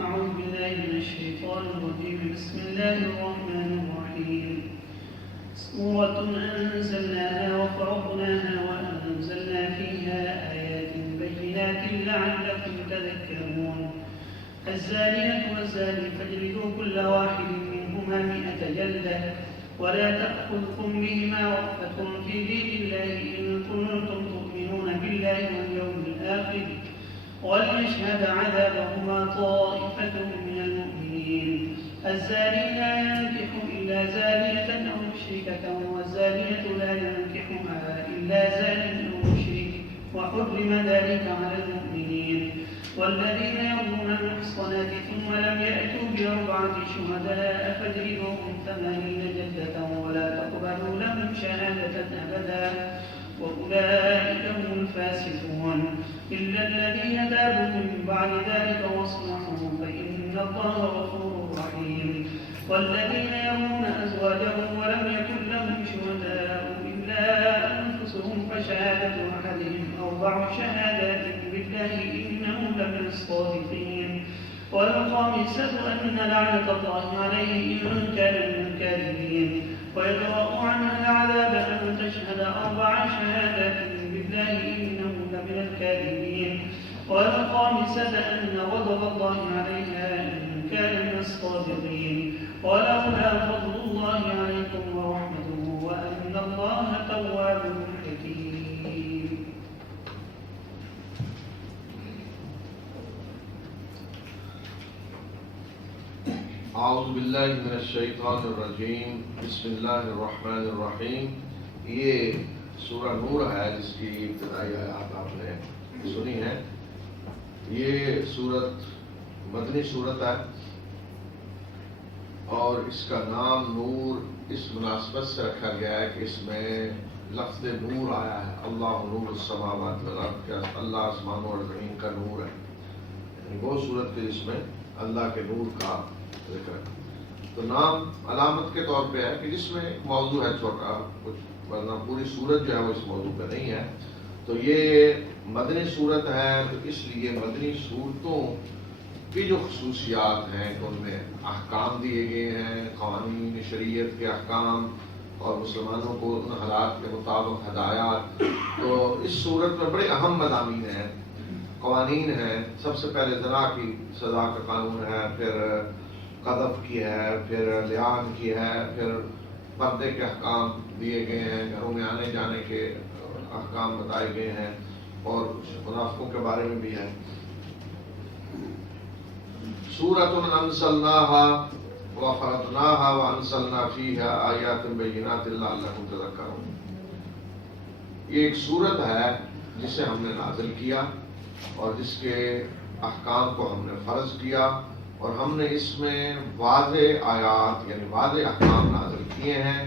أعوذ بالله من الشيطان الرجيم. بسم الله الرحمن الرحيم. سورة أنزلناها وفرضناها وأنزلنا فيها آيات بينات لعلكم تذكرون. الزانية والزاني فاجلدوا كل واحد منهما 100 جلدة ولا تأخذكم بهما رأفة في دين الله إن كنتم تؤمنون بالله واليوم الآخر وليشهد عذابهما طائفة من المؤمنين. الزاني لا ينكح إلا زانية أو مشركة والزانية لا ينكحها إلا زان أو مشرك وحرم ذلك على المؤمنين. والذين يرمون المحصنات ثم لم يأتوا ب4 شهداء فاجلدوهم 80 جلدة ولا تقبلوا لهم شهادة أبدا وأولئك هم الفاسقون. إلا الذين تابوا من بعد ذلك واصلحوا فإن الله غفور رحيم. والذين يرمون أزواجهم ولم يكن لهم شهداء إلا أنفسهم فشهادة أحدهم 4 شهادات بالله إنه لمن الصادقين. والخامسة أن لعنة الله عليه إن كان من الكاذبين. ويدرأ عنها العذاب أن تشهد 4 شهادات بالله إنه لمن الكاذبين. والخامسة أن غضب الله عليها إن كان من الصادقين. ولولا فضل الله عليكم ورحمته وأن الله تواب حكيم. اعوذ باللہ من الشیطان الرجیم. بسم اللہ الرحمن الرحیم. یہ سورہ نور ہے جس کی ابتدائی آیات آپ نے سنی ہے. یہ سورت مدنی سورت ہے اور اس کا نام نور اس مناسبت سے رکھا گیا ہے کہ اس میں لفظ نور آیا ہے. اللہ نور السماوات والارض، کہ اللہ آسمانوں اور زمین کا نور ہے. یعنی وہ سورت کے جس میں اللہ کے نور کا ذکر ہے. تو نام علامت کے طور پہ ہے کہ جس میں ایک موضوع ہے چھوٹا کچھ، ورنہ پوری سورت جو ہے وہ اس موضوع پہ نہیں ہے. تو یہ مدنی سورت ہے تو اس لیے مدنی صورتوں کی جو خصوصیات ہیں کہ ان میں احکام دیے گئے ہیں، قوانین شریعت کے احکام اور مسلمانوں کو ان حالات کے مطابق ہدایات. تو اس صورت میں بڑے اہم مضامین ہیں، قوانین ہیں. سب سے پہلے زنا کی سزا کا قانون ہے، پھر قذف کی ہے، پھر لعان کی ہے، پھر پردے کے احکام دیے گئے ہیں، گھروں میں آنے جانے کے احکام بتائے گئے ہیں اور منافقوں کے بارے میں بھی ہے. سورۃ انزلناها وفرضناها وانزلنا فیها آیات بینات لعلکم تذکرون. یہ ایک سورت ہے جسے ہم نے نازل کیا اور جس کے احکام کو ہم نے فرض کیا اور ہم نے اس میں واضح آیات یعنی واضح احکام نازل کیے ہیں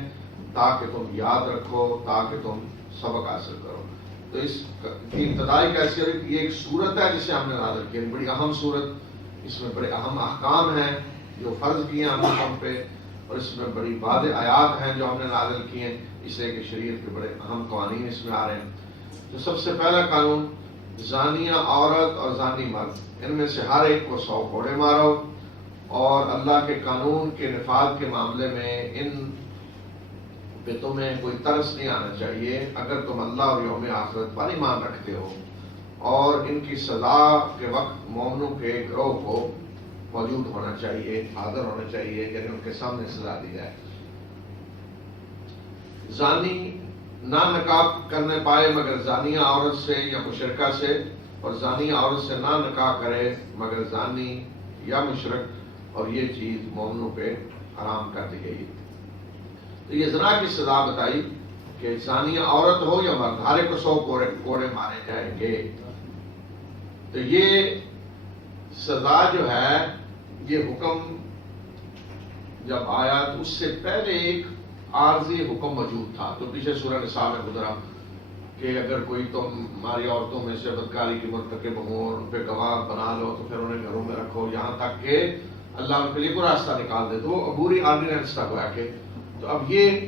تاکہ تم یاد رکھو، تاکہ تم سبق حاصل کرو. تو اس کی ابتدائی کیسی ہے کہ یہ ایک صورت ہے جسے ہم نے نازل کیا، بڑی اہم صورت. اس میں بڑے اہم احکام ہیں جو فرض کیے ہیں ہم پہ، اور اس میں بڑی واضح آیات ہیں جو ہم نے نازل کیے ہیں، اس لیے کہ شریعت کے بڑے اہم قوانین اس میں آ رہے ہیں. تو سب سے پہلا قانون، زانیہ عورت اور زانی مرد، ان میں سے ہر ایک کو 100 کوڑے مارو. اور اللہ کے قانون کے نفاذ کے معاملے میں ان پہ تمہیں کوئی ترس نہیں آنا چاہیے اگر تم اللہ اور یوم آخرت پر ایمان رکھتے ہو. اور ان کی سزا کے وقت مومنوں کے گروہ کو موجود ہونا چاہیے، حاضر ہونا چاہیے، یعنی ان کے سامنے سزا دی جائے. زانی نہ نکاح کرنے پائے مگر زانیہ عورت سے یا مشرکہ سے، اور زانیہ عورت سے نہ نکاح کرے مگر زانی یا مشرک، اور یہ چیز مومنوں پہ حرام کر دی گئی. تو یہ زنا کی سزا بتائی کہ زانیہ عورت ہو یا مرد، ہر ایک کو 100 کوڑے مارے جائیں گے. تو یہ سزا جو ہے، یہ حکم جب آیا تو اس سے پہلے ایک عارضی حکم موجود تھا. تو پیچھے سورہ نساء میں گزرا کہ اگر کوئی تم ہماری عورتوں میں سے بدکاری کی مرتکب ہو اور ان پہ گواہ بنا لو تو پھر انہیں گھروں میں رکھو یہاں تک کہ اللہ ان کے لیے کوئی راستہ نکال دے. تو وہ عبوری آرڈیننس تھا گویا کہ. تو اب یہ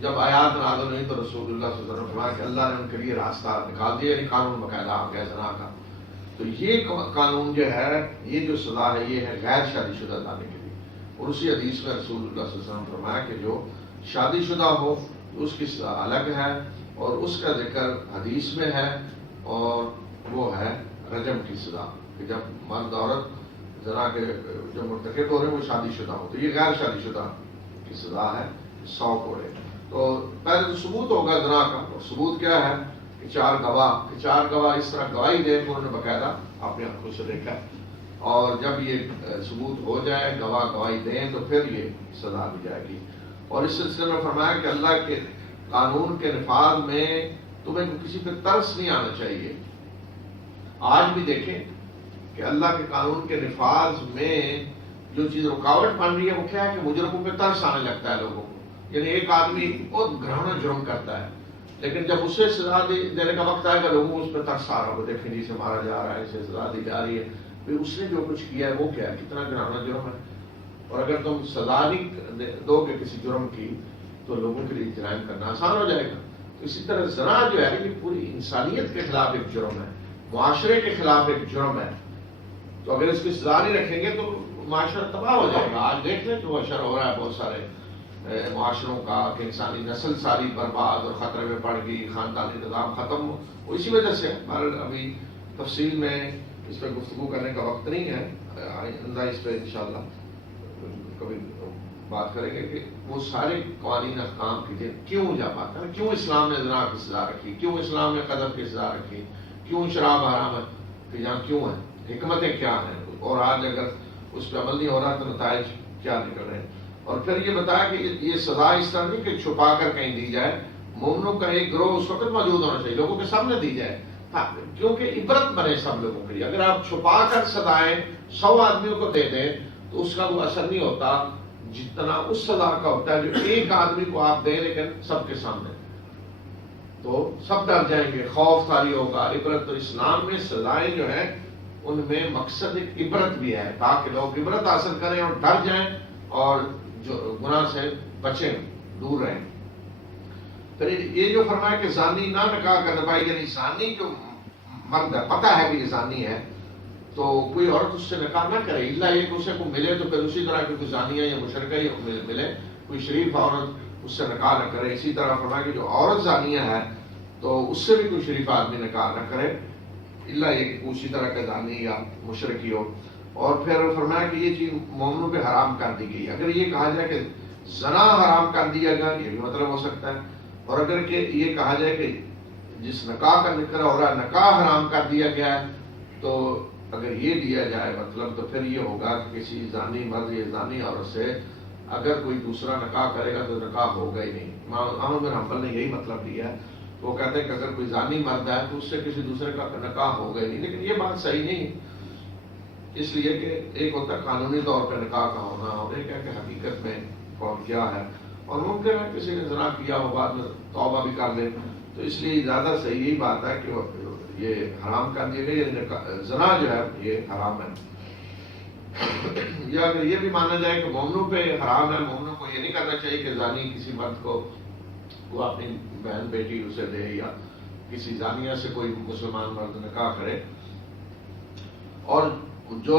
جب آیات نازل ہوئی تو رسول اللہ صلی اللہ علیہ وسلم نے فرمایا کہ اللہ نے ان کے لیے راستہ نکال دیا، یعنی قانون باقاعدہ آ گیا زنا کا. تو یہ قانون جو ہے، یہ جو سزا ہے، یہ ہے غیر شادی شدہ زانی کے لیے. اور اسی حدیث میں رسول اللہ صلی اللہ علیہ وسلم نے فرمایا کہ جو شادی شدہ ہو اس کی سزا الگ ہے، اور اس کا ذکر حدیث میں ہے، اور وہ ہے رجم کی سزا، کہ جب مرد عورت زنا کے جو مرتکب ہو رہے ہیں وہ شادی شدہ ہو. تو یہ غیر شادی شدہ کی سزا ہے 100 کوڑے. تو پہلے تو ثبوت ہوگا زنا کا، اور ثبوت کیا ہے کہ 4 گواہ اس طرح گواہی دیں کہ انہوں نے باقاعدہ اپنی آنکھوں سے دیکھا. اور جب یہ ثبوت ہو جائے، گواہی دیں، تو پھر یہ سزا دی جائے گی. اور اس سلسلے میں فرمایا کہ اللہ کے قانون کے نفاذ میں تمہیں کسی پہ ترس نہیں آنا چاہیے. آج بھی دیکھیں کہ اللہ کے قانون کے نفاذ میں جو چیز رکاوٹ بن رہی ہے وہ کیا ہے کہ مجرموں پہ ترس آنے لگتا ہے لوگوں کو. یعنی ایک آدمی بہت گھرانا جرم کرتا ہے، لیکن جب اسے سزا دینے کا وقت آئے گا لوگوں کو اس پہ ترس آ رہا ہوگا، دیکھیں جی اسے مارا جا رہا ہے، اسے سزا دی جا رہی ہے، پھر اس نے جو کچھ کیا ہے وہ کیا ہے، کتنا گھرانا جرم ہے. اور اگر تم سزا نہیں دو گے کسی جرم کی تو لوگوں کے لیے جرائم کرنا آسان ہو جائے گا. تو اسی طرح زنا جو ہے یہ پوری انسانیت کے خلاف ایک جرم ہے، معاشرے کے خلاف ایک جرم ہے. تو اگر اس کی سزا نہیں رکھیں گے تو معاشرہ تباہ ہو جائے گا. آج دیکھ لیں جو اشر ہو رہا ہے بہت سارے معاشروں کا، کہ انسانی نسل ساری برباد اور خطرے میں پڑ گئی، خاندانی نظام ختم، وہ اسی وجہ سے. ابھی تفصیل میں اس پہ گفتگو کرنے کا وقت نہیں ہے، آئندہ اس پہ انشاءاللہ کبھی بات کریں گے کہ وہ سارے قوانین احکام کی کیوں جب آتا ہے، کیوں اسلام نے زنا کی سزا رکھی، کیوں اسلام نے قذف کی سزا رکھی، کیوں شراب حرام ہے، کہ جہاں کیوں ہے، حکمتیں کیا ہیں، اور آج اگر اس پہ عمل نہیں ہو رہا تو نتائج کیا نکل رہے ہیں. اور پھر یہ بتایا کہ یہ سزا اس طرح نہیں کہ چھپا کر کہیں دی جائے، مومنوں کا ایک گروہ اس وقت موجود ہونا چاہیے، لوگوں کے سامنے دی جائے کیونکہ عبرت بنے سب لوگوں کے لیے. اگر آپ چھپا کر سزائیں 100 آدمیوں کو دے دیں تو اس کا وہ اثر نہیں ہوتا جتنا اس سزا کا ہوتا ہے جو ایک آدمی کو آپ دیں لیکن سب کے سامنے، تو سب ڈر جائیں گے، خوف طاری ہوگا، عبرت. تو اسلام میں سزائیں جو ہیں ان میں مقصد ایک عبرت بھی ہے، تاکہ لوگ عبرت حاصل کریں اور ڈر جائیں اور جو گناہ سے بچیں، دور رہیں. پھر یہ جو فرمایا کہ زانی نہ نکاح کرنے پائے، یعنی زانی جو مرد ہے پتہ ہے کہ یہ زانی ہے تو کوئی عورت اس سے نکاح نہ کرے، الا یہ کہ اسے کو ملے تو پھر اسی طرح کی کوئی زانیہ یا مشرکہ یا ملے، کوئی شریف عورت اس سے نکاح نہ کرے. اسی طرح فرمایا کہ جو عورت زانیہ ہے تو اس سے بھی کوئی شریف آدمی نکاح نہ کرے، الا یہ کہ اسی طرح کا زانی یا مشرکی ہو. اور پھر فرمایا کہ یہ چیز مومنوں پہ حرام کر دی گئی. اگر یہ کہا جائے کہ زنا حرام کر دیا گیا یہ بھی مطلب ہو سکتا ہے، اور اگر کہ یہ کہا جائے کہ جس نکاح کا ذکر ہو رہا ہے نکاح حرام کر دیا گیا ہے، تو اگر یہ دیا جائے مطلب تو پھر یہ ہوگا کہ کسی زانی مرد یا زانی عورت سے اگر کوئی دوسرا نکاح کرے گا تو نکاح ہوگا ہی نہیں. امام احمد بن حنبل نے یہی مطلب لیا ہے. وہ کہتے ہیں کہ اگر کوئی زانی مرد ہے تو اس سے کسی دوسرے کا نکاح ہوگا ہی نہیں. لیکن یہ بات صحیح نہیں، اس لیے کہ ایک ہوتا ہے قانونی طور پہ نکاح کا ہونا، اور ایک ہے کہ حقیقت میں کون کیا ہے. اور ممکن ہے کسی نے زنا کیا ہو بعد میں توبہ بھی کر لے، تو اس لیے زیادہ صحیح یہی بات ہے کہ یہ حرام کر دیا گیا، زنا جو ہے یہ حرام ہے. یا اگر یہ بھی مانا جائے کہ مومنوں پہ حرام ہے، مومنوں کو یہ نہیں کرنا چاہیے کہ زانی کسی مرد کو وہ اپنی بہن بیٹی اسے دے، یا کسی زانیہ سے کوئی مسلمان مرد نکاح کرے. اور جو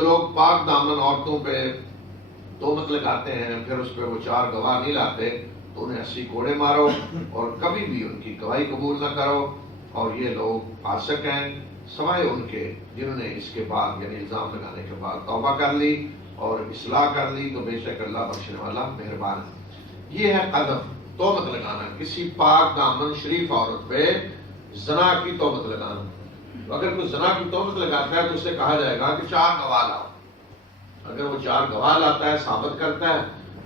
لوگ پاک دامن عورتوں پہ تہمت لگاتے ہیں، پھر اس پہ وہ 4 گواہ نہیں لاتے تو انہیں 80 کوڑے مارو اور کبھی بھی ان کی گواہی قبول نہ کرو. اور یہ لوگ فاسق ہیں سوائے ان کے جنہوں نے اس کے بعد یعنی الزام لگانے کے بعد توبہ کر لی اور اصلاح کر لی، تو بے شک اللہ بخشنے والا مہربان ہے. یہ ہے قذف، تہمت لگانا، کسی پاک دامن شریف عورت پہ زنا کی تہمت لگانا. اگر کوئی زنا کی تہمت لگاتا ہے تو اسے کہا جائے گا کہ 4 گواہ لاؤ. اگر وہ 4 گواہ لاتا ہے، ثابت کرتا ہے،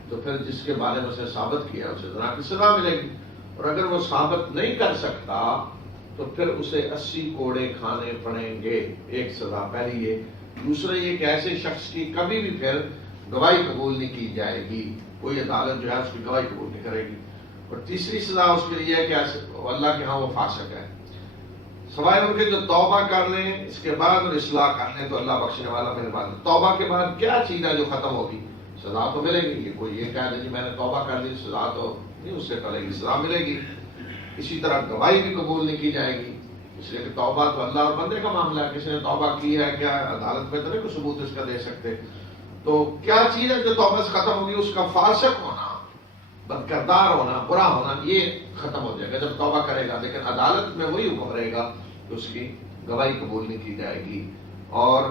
تو پھر جس کے بارے میں اسے ثابت کیا اسے زنا کی سزا ملے گی. اور اگر وہ ثابت نہیں کر سکتا تو پھر اسے 80 کوڑے کھانے پڑیں گے. ایک سزا پہلی یہ. دوسرا یہ کہ ایسے شخص کی کبھی بھی پھر گواہی قبول نہیں کی جائے گی، کوئی عدالت جو ہے اس کی گواہی قبول نہیں کرے گی. اور تیسری سزا اس کے لیے ہے کہ اللہ کے ہاں وہ فاسق ہے، سوائے ان کے جو توبہ کر لیں اس کے بعد اور اصلاح کر لیں تو اللہ بخشنے والا مہربان. توبہ کے بعد کیا چیز ہے جو ختم ہوگی؟ سزا تو ملے گی. یہ کوئی یہ کہہ دے جی میں نے توبہ کر لی سزا تو نہیں اس سے ٹلے گی, سزا ملے گی. اسی طرح گواہی بھی قبول نہیں کی جائے گی, اس لیے کہ توبہ تو اللہ اور بندے کا معاملہ ہے. کسی نے توبہ کی ہے کیا عدالت میں تو نہیں کوئی ثبوت اس کا دے سکتے. تو کیا چیز ہے جو توبہ سے ختم ہوگی؟ اس کا فاسق ہونا, بد کردار ہونا, برا ہونا, یہ ختم ہو جائے گا جب توبہ کرے گا. لیکن عدالت میں وہی حکم رہے گا کہ اس کی گواہی قبول نہیں کی جائے گی, اور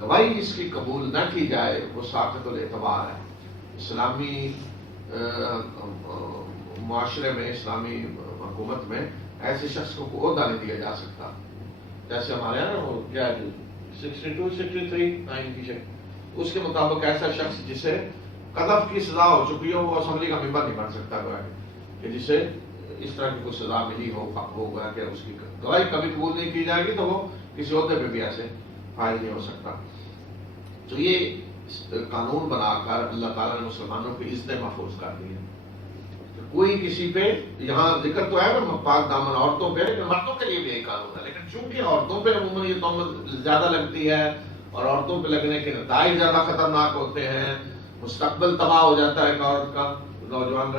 گواہی جس کی قبول نہ کی جائے وہ ساقط الاعتبار ہے. اسلامی معاشرے میں, اسلامی حکومت میں ایسے شخص کو عہدہ نہیں دیا جا سکتا. جیسے ہمارے یہاں وہ کیا 62 63 9 کی اس کے مطابق ایسا شخص جسے قذف کی سزا ہو چکی ہو وہ اسمبلی کا ممبر نہیں بن سکتا. کہ جسے اس طرح کی کوئی سزا ملی ہوگا کہ اس کی گواہی کبھی قبول نہیں کی جائے گی تو وہ کسی عہدے پہ بھی ایسے فائل نہیں ہو سکتا. تو یہ قانون بنا کر اللہ تعالیٰ نے مسلمانوں کی عزتیں محفوظ کر دی ہیں. کوئی کسی پہ, یہاں ذکر تو ہے نا پاک دامن عورتوں پہ, لیکن مردوں کے لیے بھی یہی قانون ہے. لیکن چونکہ عورتوں پہ عموماً یہ تہمت زیادہ لگتی ہے اور عورتوں پہ لگنے کے نتائج زیادہ خطرناک ہوتے ہیں, مستقبل تباہ ہو جاتا ہے ایک عورت کا, نوجوان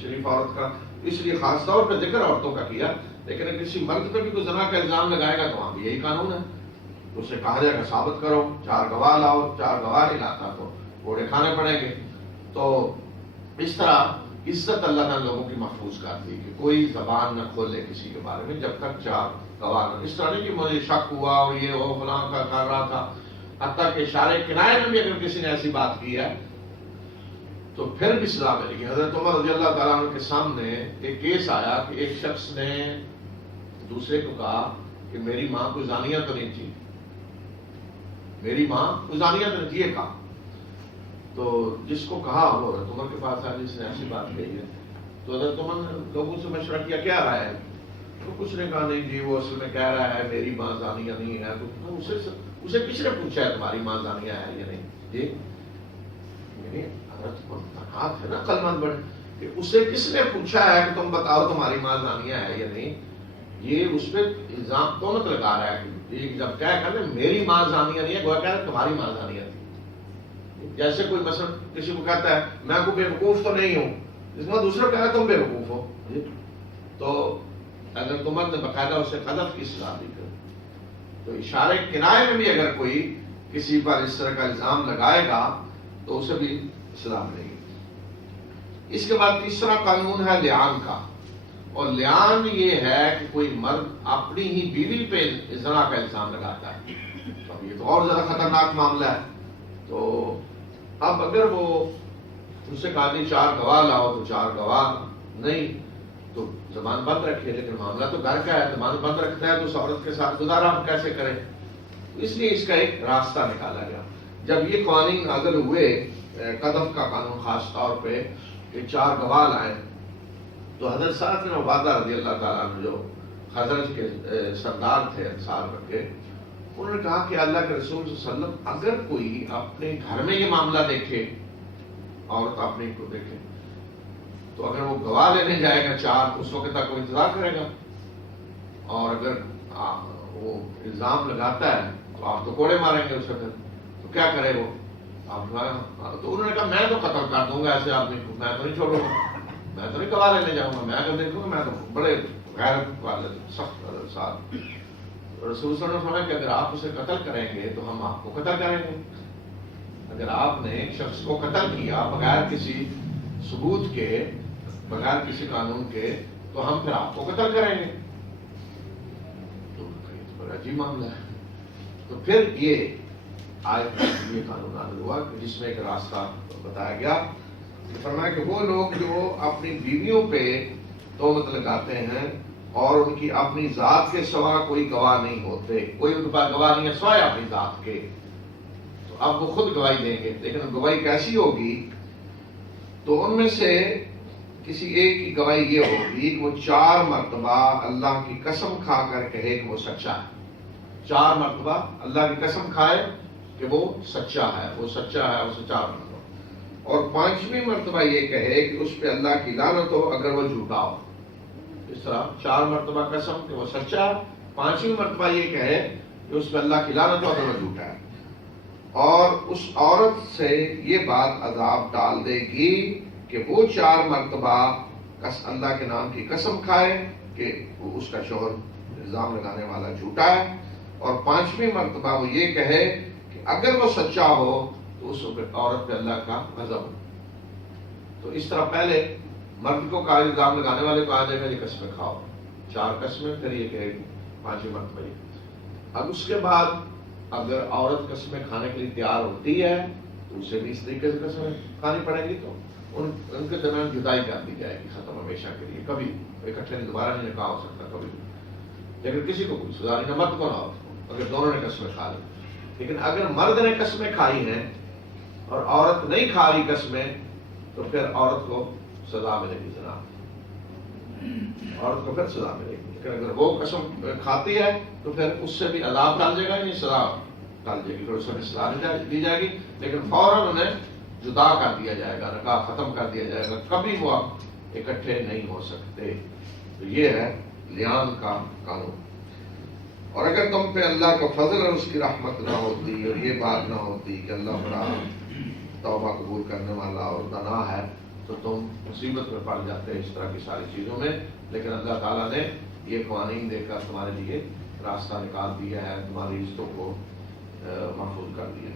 شریف عورت کا, اس لیے خاص طور پہ ذکر عورتوں کا کیا. لیکن اگر کسی مرد پہ بھی کوئی زنا کا الزام لگائے گا تو وہاں بھی یہی قانون ہے. اسے کہا جائے گا ثابت کرو, 4 گواہ لاؤ, 4 گواہ نہیں لاتا تو گھوڑے کھانے پڑیں گے. تو اس طرح عزت اللہ نے لوگوں کی محفوظ کر دی کہ کوئی زبان نہ کھولے کسی کے بارے میں جب تک 4 گواہ نہ. اس طرح نہیں کہ مجھے شک ہوا اور یہ ہو فلاں کا کر رہا تھا. حتیٰ کہ اشارے کنائے میں بھی اگر کسی نے ایسی بات کی ہے تو پھر بھی سزا ملے گی. حضرت عمر رضی اللہ تعالیٰ عنہ کے سامنے ایک کیس آیا کہ ایک شخص نے دوسرے کو کہا کہ میری ماں کوئی زانیہ تو نہیں تھی, میری ماں کوئی زانیہ تو نہیں تھی, یہ کہا. تو جس کو کہا وہ حضرت عمر کے پاس آیا جس نے ایسی بات کہی ہے. تو حضرت عمر نے لوگوں سے مشورہ کیا کیا رائے ہے؟ تو کچھ نے کہا نہیں جی وہ اصل میں کہہ رہا ہے میری ماں زانیہ نہیں ہے. تو اسے کس نے پوچھا ہے تمہاری ماں زانیہ ہے یا نہیں؟ جی یعنی حضرت ہے نا قلمند بڑے کہ اسے کس نے پوچھا ہے کہ تم بتاؤ تمہاری ماں زانیہ ہے یا نہیں. یہ اس پہ الزام تہمت لگا رہا ہے کہ جب کیا کہتے ہیں میری ماں زانیہ نہیں ہے, گویا کہہ رہا ہے تمہاری ماں زانیہ تھی. جیسے کوئی مثلا کسی کو کہتا ہے میں کوئی بے وقوف تو نہیں ہوں, اس میں دوسرا کہہ رہا ہے تم بے وقوف ہو. تو اگر تمہر نے باقاعدہ اسے قذف کی سزا دی کر, تو اشارے کنائے میں بھی اگر کوئی کسی پر اس طرح کا الزام لگائے گا تو اسے بھی سزا ملے گی. اس کے بعد تیسرا قانون ہے لعان کا, اور لعان یہ ہے کہ کوئی مرد اپنی ہی بیوی پہ زنا کا الزام لگاتا ہے. تو یہ تو اور زیادہ خطرناک معاملہ ہے. تو اب اگر وہ اس سے کہا نہیں 4 گواہ لاؤ تو 4 گواہ نہیں تو زبان بند رکھے, لیکن معاملہ تو گھر کا ہے, زبان بند رکھتا ہے تو اس عورت کے ساتھ گزارا ہم کیسے کریں؟ اس لیے اس کا ایک راستہ نکالا گیا. جب یہ قوانین نازل ہوئے قذف کا قانون خاص طور پہ کہ 4 گواہ لائیں, تو حضرت سعد بن عبادہ رضی اللہ تعالیٰ عنہ جو خزرج کے سردار تھے انصار کے, انہوں نے کہا کہ اللہ کے رسول صلی اللہ علیہ وسلم اگر کوئی اپنے گھر میں یہ معاملہ دیکھے, عورت اپنے کو دیکھے, تو اگر وہ گواہ لینے جائے گا 4 تو اس وقت تک وہ انتظار کرے گا, اور اگر وہ الزام لگاتا ہے تو آپ تو کوڑے ماریں گے اس وقت, تو کیا کرے وہ؟ تو انہوں نے کہا میں تو قتل کر دوں گا ایسے آدمی کو, میں تو نہیں چھوڑوں گا, میں تو نہیں گواہ لینے جاؤں گا, میں اگر دیکھوں گا میں تو بڑے غیرت والے سخت ساتھ. رسول صلی اللہ علیہ وسلم نے فرمایا کہ اگر آپ اسے قتل کریں گے تو ہم آپ کو قتل کریں گے. اگر آپ نے ایک شخص کو قتل کیا بغیر کسی ثبوت کے, بغیر کسی قانون کے, تو ہم پھر آپ کو قتل کریں گے. تو بڑا عجیب معاملہ ہے. تو پھر یہ آیت یہ قانون نازل ہوا کہ جس میں ایک راستہ بتایا گیا. فرمایا کہ وہ لوگ جو اپنی بیویوں پہ تہمت لگاتے ہیں اور ان کی اپنی ذات کے سوا کوئی گواہ نہیں ہوتے, کوئی ان کے پاس گواہ نہیں ہے سوائے اپنی ذات کے, تو اب وہ خود گواہی دیں گے. لیکن گواہی کیسی ہوگی؟ تو ان میں سے کسی ایک کی گواہی یہ ہوگی کہ وہ 4 مرتبہ اللہ کی قسم کھا کر کہے کہ وہ سچا ہے. 4 مرتبہ اللہ کی قسم کھائے کہ وہ سچا ہے, وہ سچا ہے, وہ 4 مرتبہ. اور 5ویں مرتبہ یہ کہے کہ اس پہ اللہ کی لعنت ہو اگر وہ جھوٹا ہو. اس طرح 4 مرتبہ قسم کہ وہ سچا ہے, 5ویں مرتبہ یہ کہے کہ اس پہ اللہ کی لعنت ہو اگر وہ جھوٹا ہے. اور اس عورت سے یہ بات عذاب ڈال دے گی کہ وہ 4 مرتبہ اللہ کے نام کی قسم کھائے کہ وہ اس کا شوہر الزام لگانے والا جھوٹا ہے، اور 5ویں مرتبہ وہ یہ کہے کہ اگر وہ سچا ہو تو اس عورت پہ اللہ کا غضب ہو۔ تو اس طرح پہلے مرد کو کہا، الزام لگانے والے کو آ جائے گا یہ قسمیں کھاؤ، 4 قسمیں، پھر یہ کہے 5ویں مرتبہ یہ۔ اب اس کے بعد اگر عورت قسمیں کھانے کے لیے تیار ہوتی ہے تو اسے بھی اس طریقے سے قسمیں کھانی پڑیں گی، تو ان کے درمیان جدائی کر دی جائے گی، ختم ہمیشہ کے لیے، کبھی اکٹھے دوبارہ نہیں نکاح ہو سکتا کبھی، لیکن کسی کو کوئی سزا نہیں، مرد کو نہ ہو اگر دونوں نے قسمیں کھا لی۔ لیکن اگر مرد نے قسمیں کھائی ہیں اور عورت نہیں کھا رہی قسمیں تو پھر عورت کو سزا ملے گی، جناب، عورت کو پھر سزا ملے گی۔ لیکن اگر وہ قسم کھاتی ہے تو پھر اس سے بھی عذاب ڈال جائے گا، نہیں سزا ڈال جائے گی، پھر اس میں سزا دی جائے گی، لیکن فوراً انہیں جدا کر دیا جائے گا، نکاح ختم کر دیا جائے گا، کبھی وہ اکٹھے نہیں ہو سکتے۔ تو یہ ہے لیان کا قانون۔ اور اگر تم پہ اللہ کا فضل اور اس کی رحمت نہ ہوتی اور یہ بات نہ ہوتی کہ اللہ بڑا توبہ قبول کرنے والا اور دنا ہے، تو تم مصیبت میں پڑ جاتے اس طرح کی ساری چیزوں میں، لیکن اللہ تعالیٰ نے یہ قوانین دے کر تمہارے لیے راستہ نکال دیا ہے، تمہاری عزتوں کو محفوظ کر دیا۔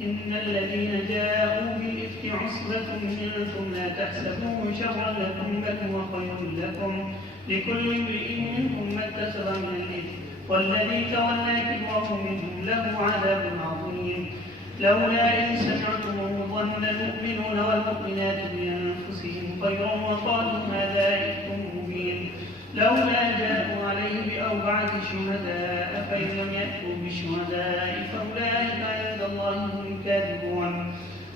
إن الذين جاءوا بالإفك عصبة منكم لا تحسبوه شرا لكم بل هو خير لكم لكل امرئ منهم ما اكتسب من الإثم والذي تولى كبره منهم له عذاب عظيم لولا إن سمعتموه ظن المؤمنون والمؤمنات بأنفسهم خيرا وقالوا هذا إفك مبين لولا جاءوا عليه بأربعة شهداء فإن لم يأتوا بالشهداء فأولئك عند الله هم الكاذبون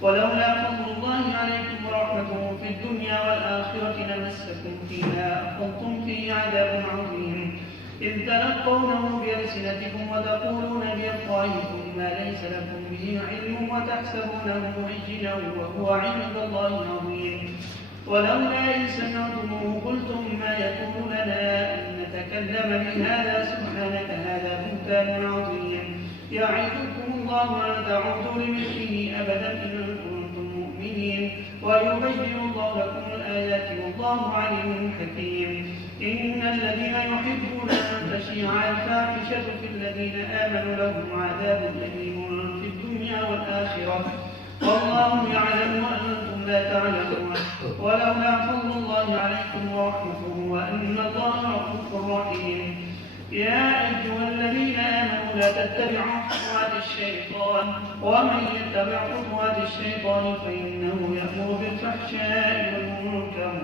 ولولا فضل الله عليكم ورحمته في الدنيا والآخرة لمسكم فيما أخذتم فيه عذاب عظيم إذ تلقونه بألسنتكم وتقولون بأفواهكم ما ليس لكم به علم وتحسبونه هينا وهو عند الله عظيم ولولا إن سمعتموه قلتم ما يكون لنا أن نتكلم بهذا سبحانك هذا بهتان عظيم يعظكم الله أن تعودوا لمثله أبدا إن كنتم مؤمنين ويبين الله لكم الآيات والله عليم حكيم إن الذين يحبون أن تشيع الفاحشة في الذين آمنوا لهم عذاب أليم في الدنيا والآخرة والله يعلم وأنتم لا تعلمون ولولا فضل الله عليكم ورحمته وأن الله رؤوف رحيم يا أيها الذين آمنوا لا تتبعوا خطوات الشيطان ومن يتبع خطوات الشيطان فإنه يأمر بالفحشاء والمنكر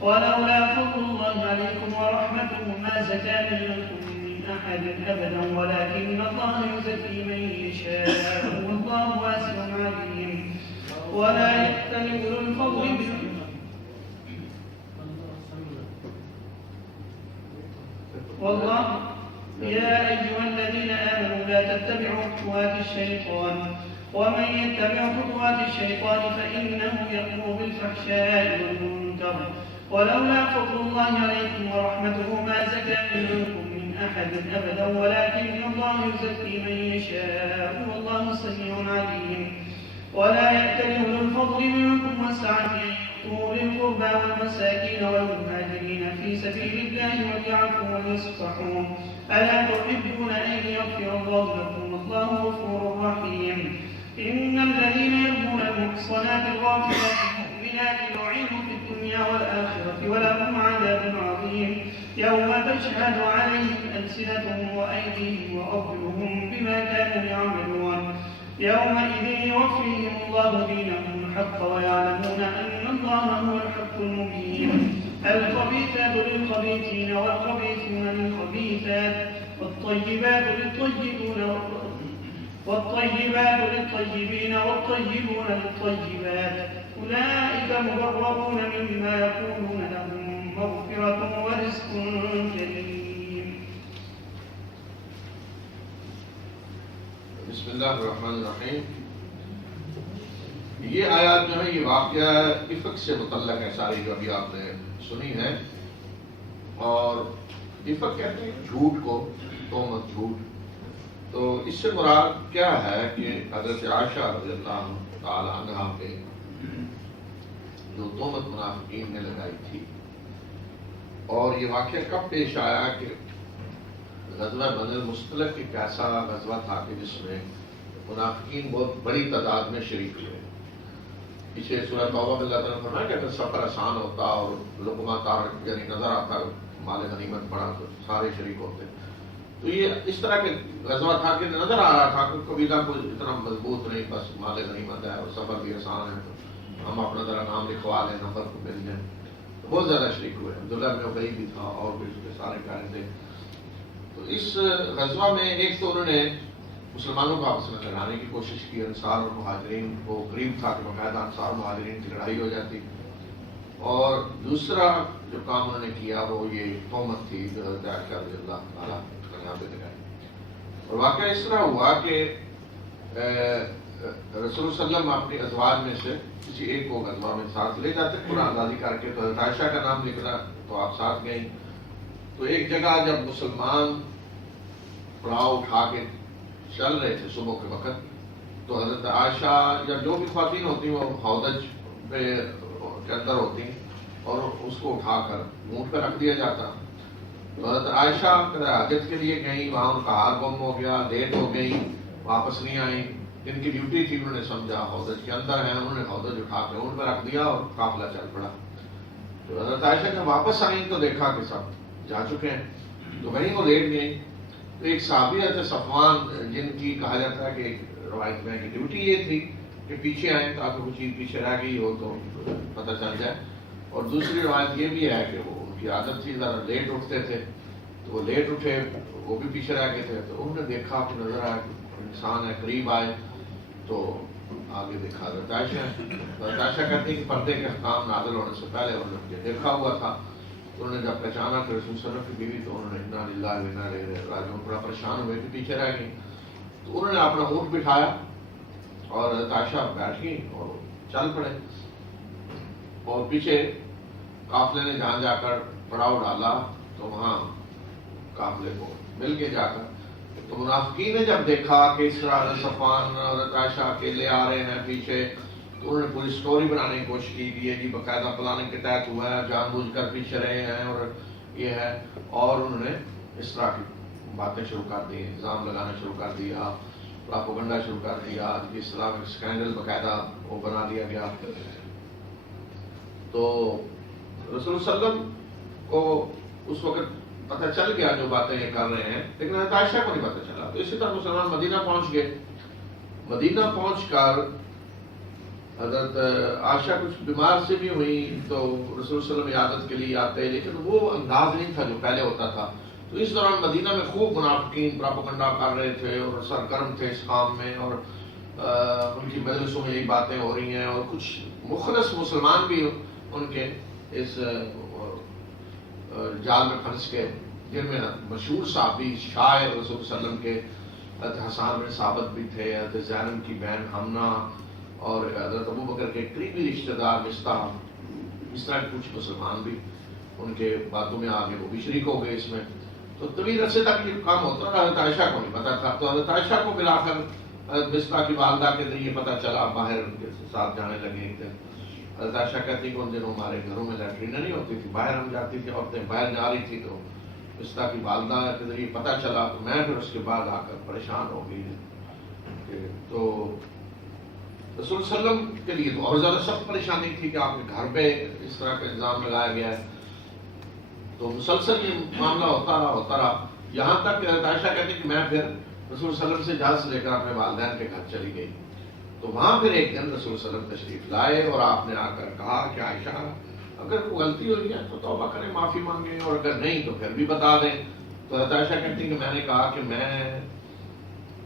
ولولا فضل الله عليكم ورحمته ما زكى منكم من أحد أبدا ولكن الله يزكي من يشاء والله واسع عليم ولا يأتل أولو الفضل منكم والله يا أيها الذين آمنوا لا تتبعوا خطوات الشيطان ومن يتبع خطوات الشيطان فإنه يأمر بالفحشاء والمنكر ولولا فضل الله عليكم ورحمته ما زكى منكم من أحد أبدا ولكن الله يزكي من يشاء والله سميع عليم ولا يأتل أولو الفضل منكم والسعة أن يؤتوا أولي القربى والمساكين والمهاجرين في سبيل الله وليعفوا وليصفحوا ألا تحبون أن يغفر الله لكم والله غفور رحيم إن الذين يرمون المحصنات الغافلات المؤمنات لعنوا في الدنيا والآخرة ولهم عذاب عظيم يوم تشهد عليهم ألسنتهم وأيديهم وأرجلهم بما كانوا يعملون يومئذ يوفيهم الله دينهم الحق ويعلمون أن الله هو الحق المبين الخبيثات للخبيثين والخبيثون للخبيثات والطيبات للطيبين والطيبون للطيبات أولئك مبررون مما يقولون لهم مغفرة ورزق كريم بسم اللہ الرحمن الرحیم۔ یہ آیات جو ہے یہ واقعہ افق سے متعلق ہے، ساری جو ابھی آپ نے سنی ہے، اور افق کہتے ہیں جھوٹ کو، تہمت، جھوٹ، تو اس سے مراد کیا ہے کہ حضرت عائشہ رضی اللہ تعالی عنہا پہ جو تہمت منافقین نے لگائی تھی، اور یہ واقعہ کب پیش آیا کہ غزوہ بنی المصطلق ایک ایسا غزوہ تھا کہ جس میں منافقین بہت بڑی تعداد میں شریک ہوئے. پیچھے سورہ توبہ میں اللہ تعالیٰ نے فرمایا کہ اگر سفر آسان ہوتا اور لقمہ تارک یعنی نظر آتا مال غنیمت بڑا تو سارے شریک ہوتے. تو یہ اس طرح کے غزوہ تھا کہ نظر آ رہا تھا کہ قبیلہ کوئی اتنا مضبوط نہیں، بس مال غنیمت ہے اور سفر بھی آسان ہے تو ہم اپنا ذرا نام لکھوا لیں، نفر کو مل جائیں. تو بہت زیادہ شریک ہوئے. عبداللہ بن ابی بھی تھا اور بھی اس کے سارے کارے تھے. تو اس غزوہ میں ایک تو انہوں نے مسلمانوں کو آپس میں لڑانے کی کوشش کی. انصار اور مہاجرین کو قریب تھا کہ باقاعدہ انصار مہاجرین کی لڑائی ہو جاتی. اور دوسرا جو کام انہوں نے کیا وہ یہ تہمت تھی جو حضرت عائشہ رضی اللہ تعالیٰ یہاں پہ لگائی. اور واقعہ اس طرح ہوا کہ رسول اللہ صلی اللہ علیہ وسلم اپنی ازواج میں سے کسی ایک کو غزوہ میں ساتھ لے جاتے قرآن اندازی کر کے. تو حضرت عائشہ کا نام لکھنا تو آپ ساتھ گئیں. تو ایک جگہ جب مسلمان پڑاؤ اٹھا کے چل رہے تھے صبح کے وقت، تو حضرت عائشہ یا جو بھی خواتین ہوتی وہ ہودج کے اندر ہوتی اور اس کو اٹھا کر اونٹ پہ رکھ دیا جاتا. تو حضرت عائشہ حاجت کے لیے گئیں، وہاں ان کا ہار گم ہو گیا، لیٹ ہو گئی، واپس نہیں آئیں. جن کی ڈیوٹی تھی انہوں نے سمجھا ہودج کے اندر ہیں، انہوں نے ہودج اٹھا کے اونٹ پہ رکھ دیا اور قافلہ چل پڑا. تو حضرت عائشہ جب واپس آئیں تو دیکھا کہ سب جا چکے ہیں. تو وہیں وہ لیٹ گئیں. تو ایک صحابی حضرت صفوان جن کی کہا جاتا ہے کہ ایک روایت میں کہ ڈیوٹی یہ تھی کہ پیچھے آئیں تاکہ وہ چیز پیچھے رہ گئی ہو تو پتہ چل جائے. اور دوسری روایت یہ بھی ہے کہ وہ ان کی عادت تھی ذرا لیٹ اٹھتے تھے. تو وہ لیٹ اٹھے، وہ بھی پیچھے رہ گئے تھے. تو انہوں نے دیکھا کہ نظر آیا کہ انسان ہے، قریب آئے تو آگے دیکھا حضرت عائشہ. حضرت عائشہ کہتی ہیں کہ پردے کے احکام نازل ہونے سے پہلے انہوں نے دیکھا ہوا تھا. انہوں نے جب پہچانا کہ رسول صلی اللہ علیہ وسلم کی بیوی تو انہوں نے انا للہ و انا الیہ راجعون بڑا پریشان ہوئے کہ پیچھے رہ گئی. تو انہوں نے اپنا اونٹ بٹھایا اور حضرت عائشہ بیٹھ گئی اور چل پڑے. اور پیچھے قافلے نے جہاں جا کر پڑاؤ ڈالا تو وہاں قافلے کو مل کے جا کر تو منافقین نے جب دیکھا کہ اس طرح حضرت صفوان اور حضرت عائشہ اکیلے آ رہے ہیں پیچھے، تو انہوں نے پوری سٹوری بنانے کی کوشش کی کہ یہ جی باقاعدہ پلاننگ کے تحت ہوا ہے، جان بوجھ کر پیچھے رہے ہیں اور یہ ہے. اور انہوں نے اس طرح کی باتیں شروع کر دی، الزام لگانا شروع کر دیا، پراپوگنڈا شروع کر دیا. اس طرح کا اسکینڈل باقاعدہ وہ بنا دیا گیا. تو رسول صلی اللہ علیہ وسلم کو اس وقت پتہ چل گیا جو باتیں یہ کر رہے ہیں، لیکن حضرت عائشہ کو نہیں پتہ چلا. تو اسی طرح مسلمان مدینہ پہنچ گئے. مدینہ پہنچ کر حضرت عائشہ کچھ بیمار سے بھی ہوئی تو رسول صلی اللہ علیہ وسلم عیادت کے لیے آتے، لیکن وہ انداز نہیں تھا جو پہلے ہوتا تھا. تو اس دوران مدینہ میں خوب منافقین پراپوگنڈا کر رہے تھے اور سرگرم تھے اس کام میں، اور ان کی مجلسوں میں یہی باتیں ہو رہی ہیں. اور کچھ مخلص مسلمان بھی ان کے اس جال میں پھنس کے، جن میں مشہور صحابی شاعر رسول صلی اللہ علیہ وسلم کے حضرت حسان بن ثابت بھی تھے، حضرت زینب کی بہن حمنہ اور حضرت ابو بکر کے قریبی رشتہ دار مصطح، اس طرح کے کچھ مسلمان بھی ان کے باتوں میں آگے وہ بھی شریک ہو گئے اس میں. تو طویل عرصے تک یہ کام ہوتا رہا. حضرت عائشہ کو نہیں پتا تھا. تو حضرت عائشہ کو ملا کر حضرت مصطح کی والدہ کے ذریعے پتہ چلا، باہر ان کے ساتھ جانے لگے ایک دن. حضرت عائشہ کہتی کہ ان دنوں ہمارے گھروں میں لیٹرین نہیں ہوتی تھی، باہر ہم جاتی تھی، عورتیں باہر جا رہی تھی. تو مصطح کی والدہ کے ذریعے پتہ چلا. تو میں پھر اس کے بعد آ کر پریشان ہو گئی. تو رسول صلی اللہ علیہ وسلم کے لیے تو اور زیادہ سخت پریشانی تھی کہ آپ کے گھر پہ اس طرح کا الزام لگایا گیا ہے. تو مسلسل یہ معاملہ ہوتا رہا یہاں تک کہ حضرت عائشہ کہتی کہ میں پھر رسول صلی اللہ علیہ وسلم سے اجازت لے کر اپنے والدین کے گھر چلی گئی. تو وہاں پھر ایک دن رسول صلی اللہ علیہ وسلم تشریف لائے اور آپ نے آ کر کہا کہ عائشہ اگر کوئی غلطی ہوئی ہے تو توبہ کریں، معافی مانگیں، اور اگر نہیں تو پھر بھی بتا دیں. تو حضرت عائشہ کہتی کہ میں نے کہا کہ میں